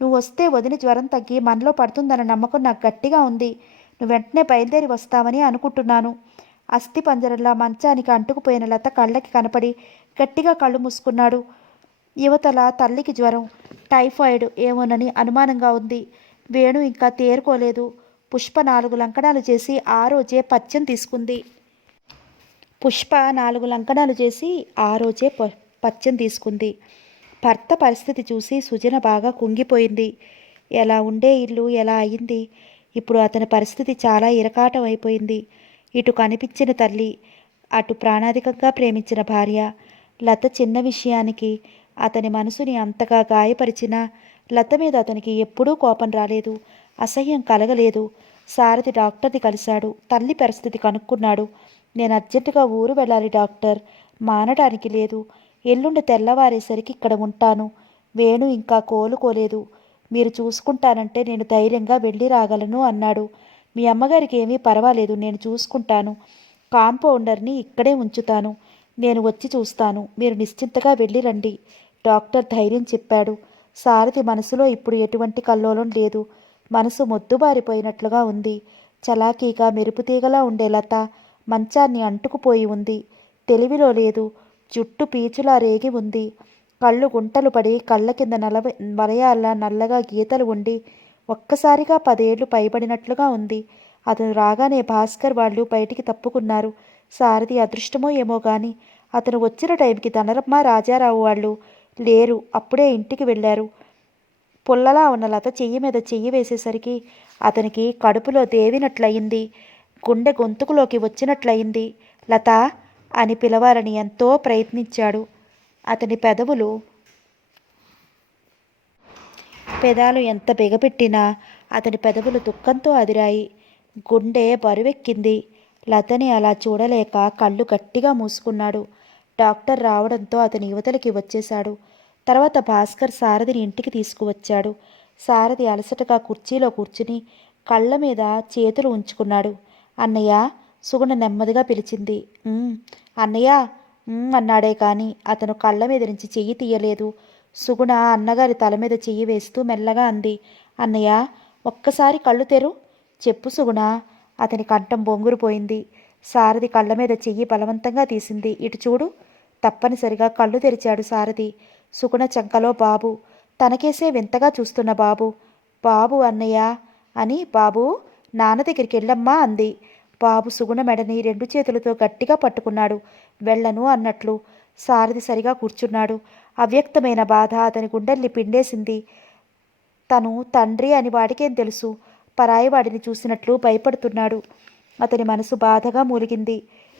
నువ్వు వస్తే వదిన జ్వరం తగ్గి మనలో పడుతుందన్న నమ్మకం నాకు గట్టిగా ఉంది. నువ్వు వెంటనే బయలుదేరి వస్తావని అనుకుంటున్నాను. అస్థి పంజరంలా మంచానికి అంటుకుపోయిన లత కళ్ళకి కనపడి గట్టిగా కళ్ళు మూసుకున్నాడు. యువతల తల్లికి జ్వరం, టైఫాయిడ్ ఏమోనని అనుమానంగా ఉంది. వేణు ఇంకా తేరుకోలేదు. పుష్ప 4 లంకణాలు చేసి ఆ రోజే పథ్యం తీసుకుంది. పథ్యం తీసుకుంది. భర్త పరిస్థితి చూసి సుజన బాగా కుంగిపోయింది. ఎలా ఉండే ఇల్లు ఎలా అయింది. ఇప్పుడు అతని పరిస్థితి చాలా ఇరకాటం అయిపోయింది. ఇటు కనిపించిన తల్లి, అటు ప్రాణాధికంగా ప్రేమించిన భార్య. లత చిన్న విషయానికి అతని మనసుని అంతగా గాయపరిచినా లత మీద అతనికి ఎప్పుడూ కోపం రాలేదు, అసహ్యం కలగలేదు. సారథి డాక్టర్ని కలిశాడు. తల్లి పరిస్థితి కనుక్కున్నాడు. నేను అర్జెంటుగా ఊరు వెళ్ళాలి డాక్టర్, మానడానికి లేదు. ఎల్లుండి తెల్లవారేసరికి ఇక్కడ ఉంటాను. వేణు ఇంకా కోలుకోలేదు. మీరు చూసుకుంటానంటే నేను ధైర్యంగా వెళ్ళి రాగలను అన్నాడు. మీ అమ్మగారికి ఏమీ పర్వాలేదు, నేను చూసుకుంటాను. కాంపౌండర్ని ఇక్కడే ఉంచుతాను. నేను వచ్చి చూస్తాను. మీరు నిశ్చింతగా వెళ్ళి రండి, డాక్టర్ ధైర్యం చెప్పాడు. సారథి మనసులో ఇప్పుడు ఎటువంటి కల్లోలం లేదు. మనసు మొద్దుబారిపోయినట్లుగా ఉంది. చలాకీగా మెరుపుతీగలా ఉండే లత మంచాన్ని అంటుకుపోయి ఉంది. తెలివిలో లేదు. జుట్టు పీచులా రేగి ఉంది. కళ్ళు గుంటలు పడి కళ్ళ కింద వలయాల్లా నల్లగా గీతలు ఉండి ఒక్కసారిగా 10 ఏళ్లు పైబడినట్లుగా ఉంది. అతను రాగానే భాస్కర్ వాళ్ళు బయటికి తప్పుకున్నారు. సారథి అదృష్టమో ఏమో గాని అతను వచ్చిన టైంకి ధనరమ్మ రాజారావు వాళ్ళు లేరు. అప్పుడే ఇంటికి వెళ్ళారు. పుల్లలా ఉన్న లత చెయ్యి మీద చెయ్యి వేసేసరికి అతనికి కడుపులో దేవినట్లయింది. గుండె గొంతుకులోకి వచ్చినట్లయింది. లత అని పిలవాలని ఎంతో ప్రయత్నించాడు. అతని పెదాలు ఎంత బిగపెట్టినా అతని పెదవులు దుఃఖంతో అదిరాయి. గుండె బరువెక్కింది. లతని అలా చూడలేక కళ్ళు గట్టిగా మూసుకున్నాడు. డాక్టర్ రావడంతో అతని యువతలకి వచ్చేశాడు. తర్వాత భాస్కర్ సారథిని ఇంటికి తీసుకువచ్చాడు. సారథి అలసటగా కుర్చీలో కూర్చుని కళ్ళ మీద చేతులు ఉంచుకున్నాడు. అన్నయ్య, సుగుణ నెమ్మదిగా పిలిచింది. అన్నయ్య అన్నాడే కానీ అతను కళ్ళ మీద నుంచి చెయ్యి తీయలేదు. సుగుణ అన్నగారి తల మీద చెయ్యి వేస్తూ మెల్లగా అంది. అన్నయ్య, ఒక్కసారి కళ్ళు తెరు. చెప్పు సుగుణ. అతని కంఠం బొంగురుపోయింది. సారథి కళ్ళ మీద చెయ్యి బలవంతంగా తీసింది. ఇటు చూడు. తప్పనిసరిగా కళ్ళు తెరిచాడు సారథి. సుగుణ చంకలో బాబు, తనకేసే వింతగా చూస్తున్న బాబు. బాబు అన్నయ్య అని. బాబు, నాన్న దగ్గరికి వెళ్ళమ్మా అంది. బాబు సుగుణ మెడని 2 చేతులతో గట్టిగా పట్టుకున్నాడు. వెళ్ళను అన్నట్లు. సారథి సరిగా కూర్చున్నాడు. అవ్యక్తమైన బాధ అతని గుండెల్ని పిండేసింది. తను తండ్రి అని వాడికేం తెలుసు? పరాయివాడిని చూసినట్లు భయపడుతున్నాడు. అతని మనసు బాధగా మూలిగింది.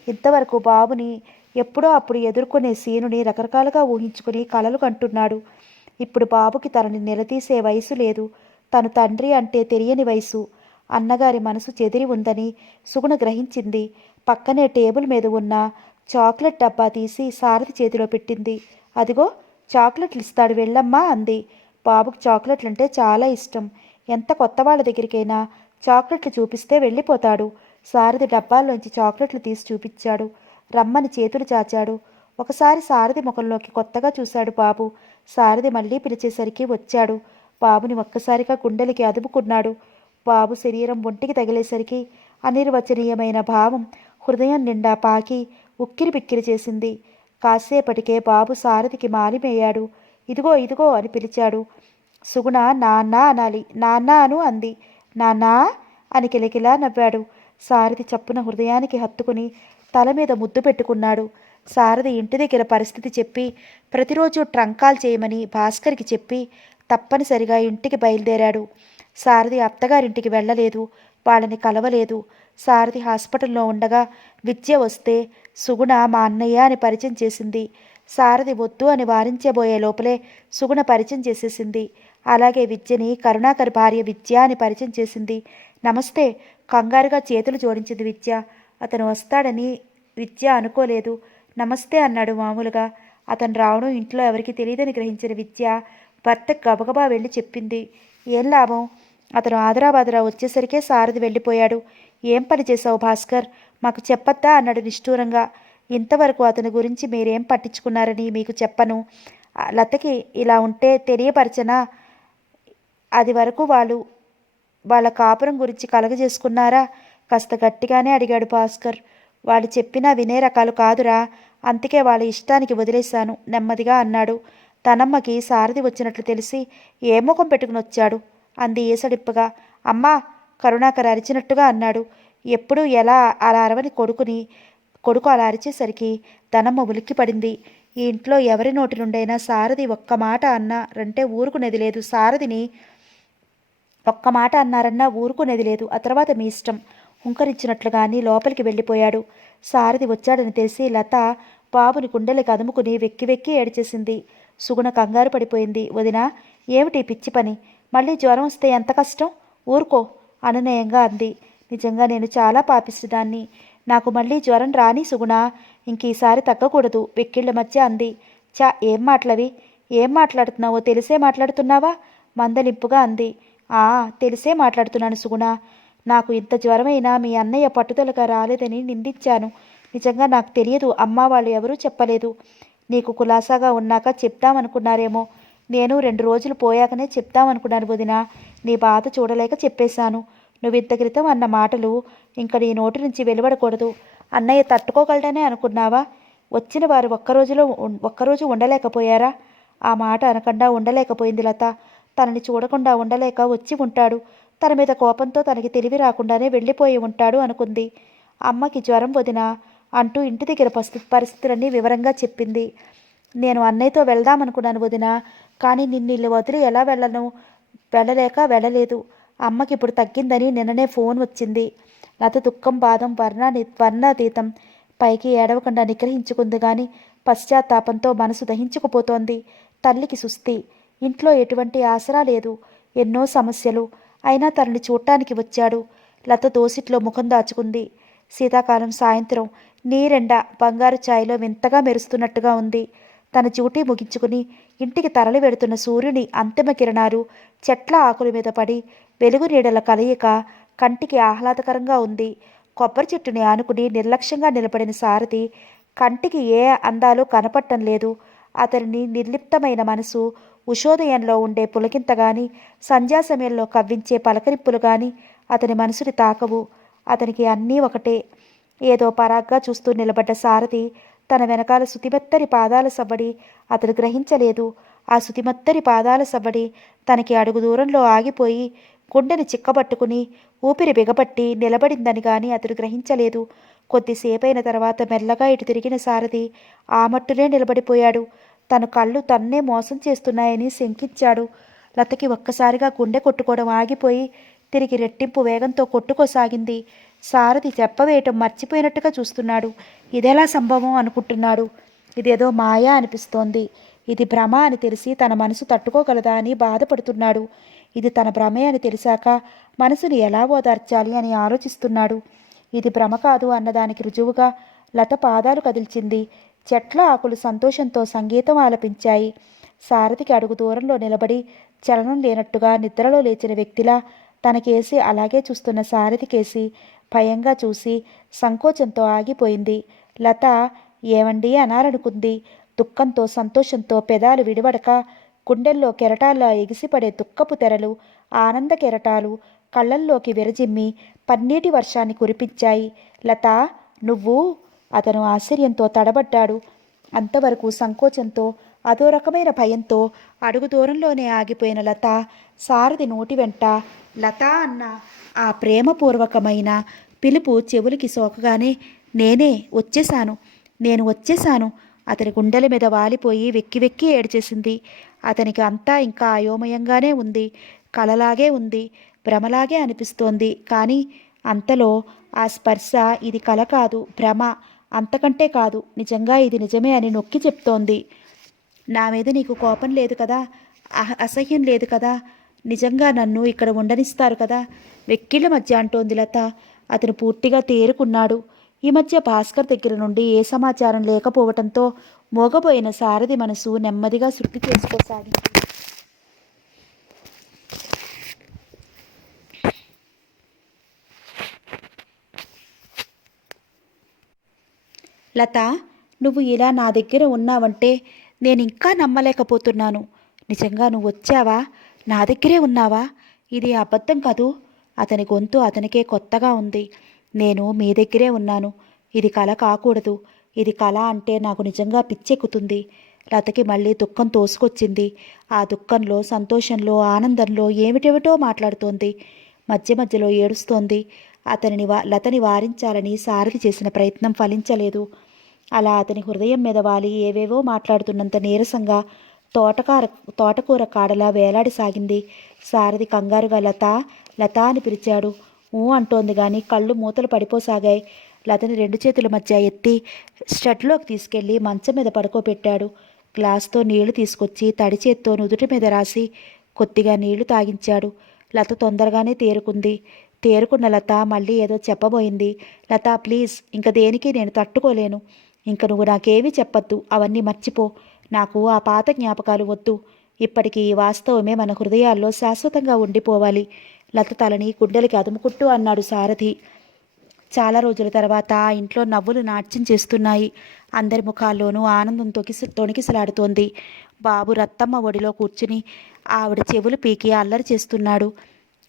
ఇంతవరకు బాబుని ఎప్పుడో అప్పుడు ఎదుర్కొనే సీనుని రకరకాలుగా ఊహించుకుని కలలు కంటున్నాడు. ఇప్పుడు బాబుకి తనని నిలదీసే వయసు లేదు. తను తండ్రి అంటే తెలియని వయసు. అన్నగారి మనసు చెదిరి ఉందని సుగుణ గ్రహించింది. పక్కనే టేబుల్ మీద ఉన్న చాక్లెట్ డబ్బా తీసి సారథి చేతిలో పెట్టింది. అదిగో, చాక్లెట్లు ఇస్తాడు, వెళ్ళమ్మా అంది. బాబుకు చాక్లెట్లంటే చాలా ఇష్టం. ఎంత కొత్త వాళ్ళ దగ్గరికైనా చాక్లెట్లు చూపిస్తే వెళ్ళిపోతాడు. సారథి డబ్బాల్లోంచి చాక్లెట్లు తీసి చూపించాడు. రమ్మని చేతులు చాచాడు. ఒకసారి సారథి ముఖంలోకి కొత్తగా చూశాడు బాబు. సారథి మళ్ళీ పిలిచేసరికి వచ్చాడు. బాబుని ఒక్కసారిగా గుండెలకి అదుపుకున్నాడు. బాబు శరీరం ఒంటికి తగిలేసరికి అనిర్వచనీయమైన భావం హృదయం నిండా పాకి ఉక్కిరి బిక్కిరి చేసింది. కాసేపటికే బాబు సారథికి మాలిమేయాడు. ఇదిగో ఇదిగో అని పిలిచాడు. సుగుణ నాన్న అనాలి. నాన్న అను అంది. నాన్నా అని కిలకిలా నవ్వాడు. సారథి చప్పున హృదయానికి హత్తుకుని తల మీద ముద్దు పెట్టుకున్నాడు. సారథి ఇంటి దగ్గర పరిస్థితి చెప్పి ప్రతిరోజు ట్రంకాల్ చేయమని భాస్కర్కి చెప్పి తప్పనిసరిగా ఇంటికి బయలుదేరాడు. సారథి అత్తగారింటికి వెళ్ళలేదు. వాళ్ళని కలవలేదు. సారథి హాస్పిటల్లో ఉండగా విద్య వస్తే సుగుణ మా అన్నయ్య అని పరిచయం చేసింది. సారథి వద్దు అని వారించబోయే లోపలే సుగుణ పరిచయం చేసేసింది. అలాగే విద్యని కరుణాకర్ భార్య విద్య అని పరిచయం చేసింది. నమస్తే, కంగారుగా చేతులు జోడించింది విద్య. అతను వస్తాడని విద్య అనుకోలేదు. నమస్తే అన్నాడు మామూలుగా. అతను రావడం ఇంట్లో ఎవరికి తెలియదని గ్రహించిన విద్య భర్తకు గబగబా వెళ్ళి చెప్పింది. ఏం లాభం? అతను ఆదరాబాదరా వచ్చేసరికే సారథి వెళ్ళిపోయాడు. ఏం పని చేశావు భాస్కర్? మాకు చెప్పొద్దా అన్నాడు నిష్ఠూరంగా. ఇంతవరకు అతని గురించి మీరేం పట్టించుకున్నారని మీకు చెప్పను. లతకి ఇలా ఉంటే తెలియపరచనా? అది వరకు వాళ్ళ కాపురం గురించి కలగజేసుకున్నారా? కాస్త గట్టిగానే అడిగాడు భాస్కర్. వాళ్ళు చెప్పినా వినే రకాలు కాదురా, అందుకే వాళ్ళ ఇష్టానికి వదిలేశాను నెమ్మదిగా అన్నాడు. తనమ్మకి సారథి వచ్చినట్లు తెలిసి ఏ ముఖం పెట్టుకుని వచ్చాడు అంది ఏసడిప్పగా. అమ్మా, కరుణాకర్ అరిచినట్టుగా అన్నాడు. ఎప్పుడు ఎలా అలా అరవని కొడుకు అలా అరిచేసరికి ధనమ్మ ఉలిక్కిపడింది. ఈ ఇంట్లో ఎవరి నోటి నుండైనా సారథి ఒక్క మాట అన్నారంటే ఊరుకునేది లేదు. సారథిని ఒక్క మాట అన్నారన్నా ఊరుకునేది లేదు. ఆ తర్వాత మీ ఇష్టం హుంకరించినట్లుగాని లోపలికి వెళ్ళిపోయాడు. సారథి వచ్చాడని తెలిసి లత బాబుని గుండెలకి అదుముకుని వెక్కి వెక్కి ఏడ్చేసింది. సుగుణ కంగారు పడిపోయింది. వదినా, ఏమిటి పిచ్చి పని? మళ్ళీ జ్వరం వస్తే ఎంత కష్టం? ఊరుకో అనునయంగా అంది. నిజంగా నేను చాలా పాపిస్తుదాన్ని. నాకు మళ్ళీ జ్వరం రాని సుగుణ, ఇంకీసారి తగ్గకూడదు వెక్కిళ్ళ మధ్య అంది. చా, ఏం మాటలవి? ఏం మాట్లాడుతున్నావో తెలిసే మాట్లాడుతున్నావా? మందలింపుగా అంది. తెలిసే మాట్లాడుతున్నాను సుగుణ. నాకు ఇంత జ్వరమైనా మీ అన్నయ్య పట్టుదలగా రాలేదని నిందించాను. నిజంగా నాకు తెలియదు. అమ్మ వాళ్ళు ఎవరూ చెప్పలేదు. నీకు కులాసాగా ఉన్నాక చెప్దామనుకున్నారేమో. నేను 2 రోజులు పోయాకనే చెప్దామనుకున్నాను వదినా. నీ బాధ చూడలేక చెప్పేశాను. నువ్వింత క్రితం అన్న మాటలు ఇంక నీ నోటి నుంచి వెలువడకూడదు. అన్నయ్య తట్టుకోగలడనే అనుకున్నావా? వచ్చిన వారు ఒక్కరోజు ఉండలేకపోయారా? ఆ మాట అనకుండా ఉండలేకపోయింది లత. తనని చూడకుండా ఉండలేక వచ్చి ఉంటాడు. తన మీద కోపంతో తనకి తెలివి రాకుండానే వెళ్ళిపోయి ఉంటాడు అనుకుంది. అమ్మకి జ్వరం వదినా అంటూ ఇంటి దగ్గర పరిస్థితులన్నీ వివరంగా చెప్పింది. నేను అన్నయ్యతో వెళ్దామనుకున్నాను వదినా, కానీ నిన్ను వదిలి ఎలా వెళ్ళలేదు. అమ్మకి ఇప్పుడు తగ్గిందని నిన్ననే ఫోన్ వచ్చింది. లత దుఃఖం బాధం వర్ణాతీతం. పైకి ఏడవకుండా నిగ్రహించుకుంది గాని పశ్చాత్తాపంతో మనసు దహించుకుపోతోంది. తల్లికి సుస్థి. ఇంట్లో ఎటువంటి ఆసరా లేదు. ఎన్నో సమస్యలు. అయినా తనని చూడటానికి వచ్చాడు. లత దోసిట్లో ముఖం దాచుకుంది. శీతాకాలం సాయంత్రం నీరెండ బంగారు ఛాయలో వింతగా మెరుస్తున్నట్టుగా ఉంది. తన డ్యూటీ ముగించుకుని ఇంటికి తరలి వెడుతున్న సూర్యుని అంతిమ కిరణాలు చెట్ల ఆకుల మీద పడి వెలుగు నీడల కలయిక కంటికి ఆహ్లాదకరంగా ఉంది. కొబ్బరి చెట్టుని ఆనుకుని నిర్లక్ష్యంగా నిలబడిన సారథి కంటికి ఏ అందాలు కనపడటం లేదు. అతని నిర్లిప్తమైన మనసు ఉషోదయంలో ఉండే పులకింత గాని, సంధ్యా సమయంలో కవ్వించే పలకరింపులు గాని అతని మనసుని తాకవు. అతనికి అన్నీ ఒకటే. ఏదో పరాగ్గా చూస్తూ నిలబడ్డ సారథి తన వెనకాల శుతిమెత్తని పాదాల సవ్వడి అతడు గ్రహించలేదు. ఆ శుతిమెత్తని పాదాల సవ్వడి తనకి అడుగు దూరంలో ఆగిపోయి గుండెని చిక్కబట్టుకుని ఊపిరి బిగపట్టి నిలబడిందని గాని అతడు గ్రహించలేదు. కొద్దిసేపైన తర్వాత మెల్లగా ఇటు తిరిగిన సారథి ఆ మట్టునే నిలబడిపోయాడు. తన కళ్ళు తన్నే మోసం చేస్తున్నాయని శంకించాడు. లతకి ఒక్కసారిగా గుండె కొట్టుకోవడం ఆగిపోయి తిరిగి రెట్టింపు వేగంతో కొట్టుకోసాగింది. సారథి చెప్పవేయటం మర్చిపోయినట్టుగా చూస్తున్నాడు. ఇదెలా సంభవం అనుకుంటున్నాడు. ఇదేదో మాయా అనిపిస్తోంది. ఇది భ్రమ అని తెలిసి తన మనసు తట్టుకోగలదా అని బాధపడుతున్నాడు. ఇది తన భ్రమే అని తెలిసాక మనసుని ఎలా ఓదార్చాలి అని ఆలోచిస్తున్నాడు. ఇది భ్రమ కాదు అన్నదానికి రుజువుగా లత పాదాలు కదిల్చింది. చెట్ల ఆకులు సంతోషంతో సంగీతం ఆలపించాయి. సారథికి అడుగు దూరంలో నిలబడి చలనం లేనట్టుగా నిద్రలో లేచిన వ్యక్తిలా తనకేసి అలాగే చూస్తున్న సారథికేసి భయంగా చూసి సంకోచంతో ఆగిపోయింది. లత ఏమండి అనాలనుకుంది. దుఃఖంతో సంతోషంతో పెదాలు విడివడక గుండెల్లో కెరటాల్లో ఎగిసిపడే దుఃఖపు తెరలు, ఆనంద కెరటాలు కళ్ళల్లోకి విరజిమ్మి పన్నీటి వర్షాన్ని కురిపించాయి. లత నువ్వు? అతను ఆశ్చర్యంతో తడబడ్డాడు. అంతవరకు సంకోచంతో అదో రకమైన భయంతో అడుగు దూరంలోనే ఆగిపోయిన లత సారథి నోటి వెంట లత అన్న ఆ ప్రేమపూర్వకమైన పిలుపు చెవులకి సోకగానే నేను వచ్చేశాను అతని గుండెల మీద వాలిపోయి వెక్కి వెక్కి ఏడ్చేసింది. అతనికి అంతా ఇంకా అయోమయంగానే ఉంది. కలలాగే ఉంది. భ్రమలాగే అనిపిస్తోంది. కానీ అంతలో ఆ స్పర్శ ఇది కల కాదు, భ్రమ, అంతకంటే కాదు, నిజంగా ఇది నిజమే అని నొక్కి చెప్తోంది. నా మీద నీకు కోపం లేదు కదా, అసహ్యం లేదు కదా, నిజంగా నన్ను ఇక్కడ ఉండనిస్తారు కదా, వెక్కిళ్ళ మధ్య అంటోంది లత. అతను పూర్తిగా తేరుకున్నాడు. ఈ మధ్య భాస్కర్ దగ్గర నుండి ఏ సమాచారం లేకపోవటంతో మోగబోయిన సారథి మనసు నెమ్మదిగా శుద్ధి చేసుకోసాగింది. లత, నువ్వు ఇలా నా దగ్గర ఉన్నావంటే నేను ఇంకా నమ్మలేకపోతున్నాను. నిజంగా నువ్వు వచ్చావా? నా దగ్గరే ఉన్నావా? ఇది అబద్ధం కదూ? అతని గొంతు అతనికే కొత్తగా ఉంది. నేను మీ దగ్గరే ఉన్నాను. ఇది కల కాకూడదు. ఇది కల అంటే నాకు నిజంగా పిచ్చెక్కుతుంది. లతకి మళ్ళీ దుఃఖం తోసుకొచ్చింది. ఆ దుఃఖంలో, సంతోషంలో, ఆనందంలో ఏమిటేమిటో మాట్లాడుతోంది. మధ్య మధ్యలో ఏడుస్తోంది. లతని వారించాలని సారథి చేసిన ప్రయత్నం ఫలించలేదు. అలా అతని హృదయం మీద వాలి ఏవేవో మాట్లాడుతున్నంత నీరసంగా తోటకూర కాడలా వేలాడిసాగింది. సారథి కంగారుగా లత అని పిలిచాడు. అంటోంది గాని కళ్ళు మూతలు పడిపోసాగాయి. లతని రెండు చేతుల మధ్య ఎత్తి షెడ్లోకి తీసుకెళ్లి మంచం మీద పడుకోబెట్టాడు. గ్లాస్తో నీళ్లు తీసుకొచ్చి తడి చేత్తో నుదుటి మీద రాసి కొద్దిగా నీళ్లు తాగించాడు. లత తొందరగానే తేరుకుంది. తేరుకున్న లత మళ్ళీ ఏదో చెప్పబోయింది. లత ప్లీజ్, ఇంక దేనికి నేను తట్టుకోలేను. ఇంక నువ్వు నాకేమీ చెప్పొద్దు. అవన్నీ మర్చిపో. నాకు ఆ పాత జ్ఞాపకాలు వద్దు. ఇప్పటికీ ఈ వాస్తవమే మన హృదయాల్లో శాశ్వతంగా ఉండిపోవాలి. లత తలని గుండెలకి అదుముకుంటూ అన్నాడు సారథి. చాలా రోజుల తర్వాత ఆ ఇంట్లో నవ్వులు నాట్యం చేస్తున్నాయి. అందరి ముఖాల్లోనూ ఆనందం తొణికిసలాడుతోంది. బాబు రత్తమ్మ ఒడిలో కూర్చుని ఆవిడ చెవులు పీకి అల్లరి చేస్తున్నాడు.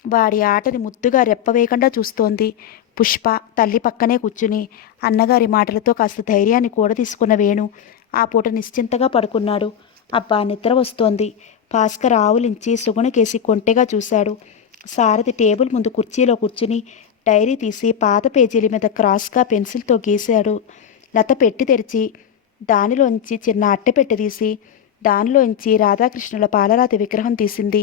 వాడి ఆటని ముద్దుగా రెప్పవేయకుండా చూస్తోంది. పుష్ప తల్లి పక్కనే కూర్చుని అన్నగారి మాటలతో కాస్త ధైర్యాన్ని కూడా తీసుకున్న వేణు ఆ పూట నిశ్చింతగా పడుకున్నాడు. అబ్బా, నిద్ర వస్తోంది. భాస్కర్ ఆవులించి సుగుణకేసి కొంటెగా చూశాడు. సారథి టేబుల్ ముందు కుర్చీలో కూర్చుని డైరీ తీసి పాత పేజీల మీద క్రాస్గా పెన్సిల్తో గీశాడు. లత పెట్టి తెరిచి దానిలోంచి చిన్న అట్టెపెట్టె తీసి దానిలోంచి రాధాకృష్ణుల పాలరాతి విగ్రహం తీసింది.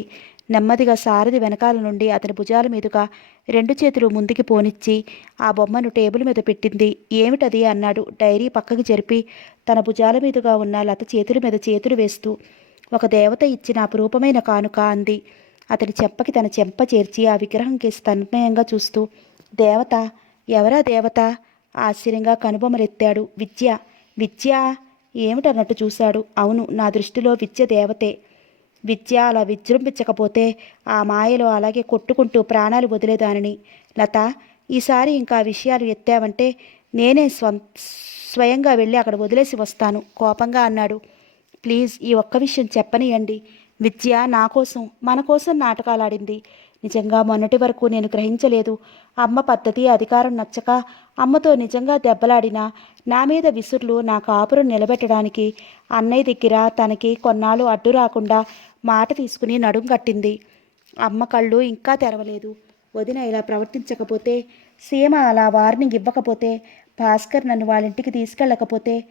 నెమ్మదిగా సారథి వెనకాల నుండి అతని భుజాల మీదుగా రెండు చేతులు ముందుకి పోనిచ్చి ఆ బొమ్మను టేబుల్ మీద పెట్టింది. ఏమిటది అన్నాడు డైరీ పక్కకి జరిపి తన భుజాల మీదుగా ఉన్న లత చేతుల మీద చేతులు వేస్తూ. ఒక దేవత ఇచ్చిన అపురూపమైన కానుక అంది. అతని చెంపకి తన చెంప చేర్చి ఆ విగ్రహం కేసి తన్మయంగా చూస్తూ, దేవత? ఎవరా దేవత? ఆశ్చర్యంగా కనుబొమలెత్తాడు. విద్య ఏమిటన్నట్టు చూశాడు. అవును, నా దృష్టిలో విద్య దేవతే. విద్య అలా విజృంభించకపోతే ఆ మాయలో అలాగే కొట్టుకుంటూ ప్రాణాలు వదిలేదానని. లత, ఈసారి ఇంకా ఆ విషయాలు ఎత్తావంటే నేనే స్వయంగా వెళ్ళి అక్కడ వదిలేసి వస్తాను కోపంగా అన్నాడు. ప్లీజ్ ఈ ఒక్క విషయం చెప్పనియండి. విద్య నా కోసం మన కోసం నాటకాలాడింది. నిజంగా మొన్నటి వరకు నేను గ్రహించలేదు. అమ్మ పద్ధతి అధికారం నచ్చక అమ్మతో నిజంగా దెబ్బలాడినా నా మీద విసుర్లు నా కాపురం నిలబెట్టడానికి అన్నయ్య దగ్గర తనకి కొన్నాళ్ళు అడ్డు రాకుండా మాట తీసుకుని నడుం కట్టింది. అమ్మ కళ్ళు ఇంకా తెరవలేదు. వదిన ఇలా ప్రవర్తించకపోతే, సీమ అలా వార్నింగ్ ఇవ్వకపోతే, భాస్కర్ నన్ను వాళ్ళ ఇంటికి తీసుకెళ్ళకపోతే,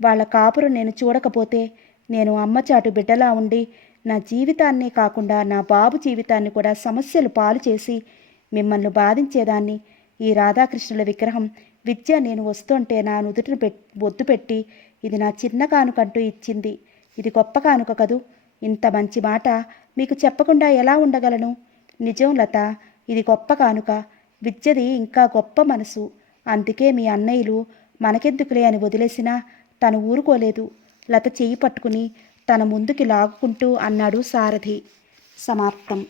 వాళ్ళ కాపురం నేను చూడకపోతే, నేను అమ్మ చాటు బిడ్డలా ఉండి నా జీవితాన్నే కాకుండా నా బాబు జీవితాన్ని కూడా సమస్యలు పాలు చేసి మిమ్మల్ని బాధించేదాన్ని. ఈ రాధాకృష్ణుల విగ్రహం విద్య నేను వస్తుంటే నా నుదుటిని బొద్దు పెట్టి ఇది నా చిన్న కానుకంటూ ఇచ్చింది. ఇది గొప్ప కానుక కదూ. ఇంత మంచి మాట మీకు చెప్పకుండా ఎలా ఉండగలను? నిజం లత, ఇది గొప్ప కానుక. విద్యది ఇంకా గొప్ప మనసు. అందుకే మీ అన్నయ్యలు మనకెందుకులే అని వదిలేసినా తను ఊరుకోలేదు. లత చెయ్యి పట్టుకుని తన ముందుకి లాగుకుంటూ అన్నాడు సారథి. సమాప్తం.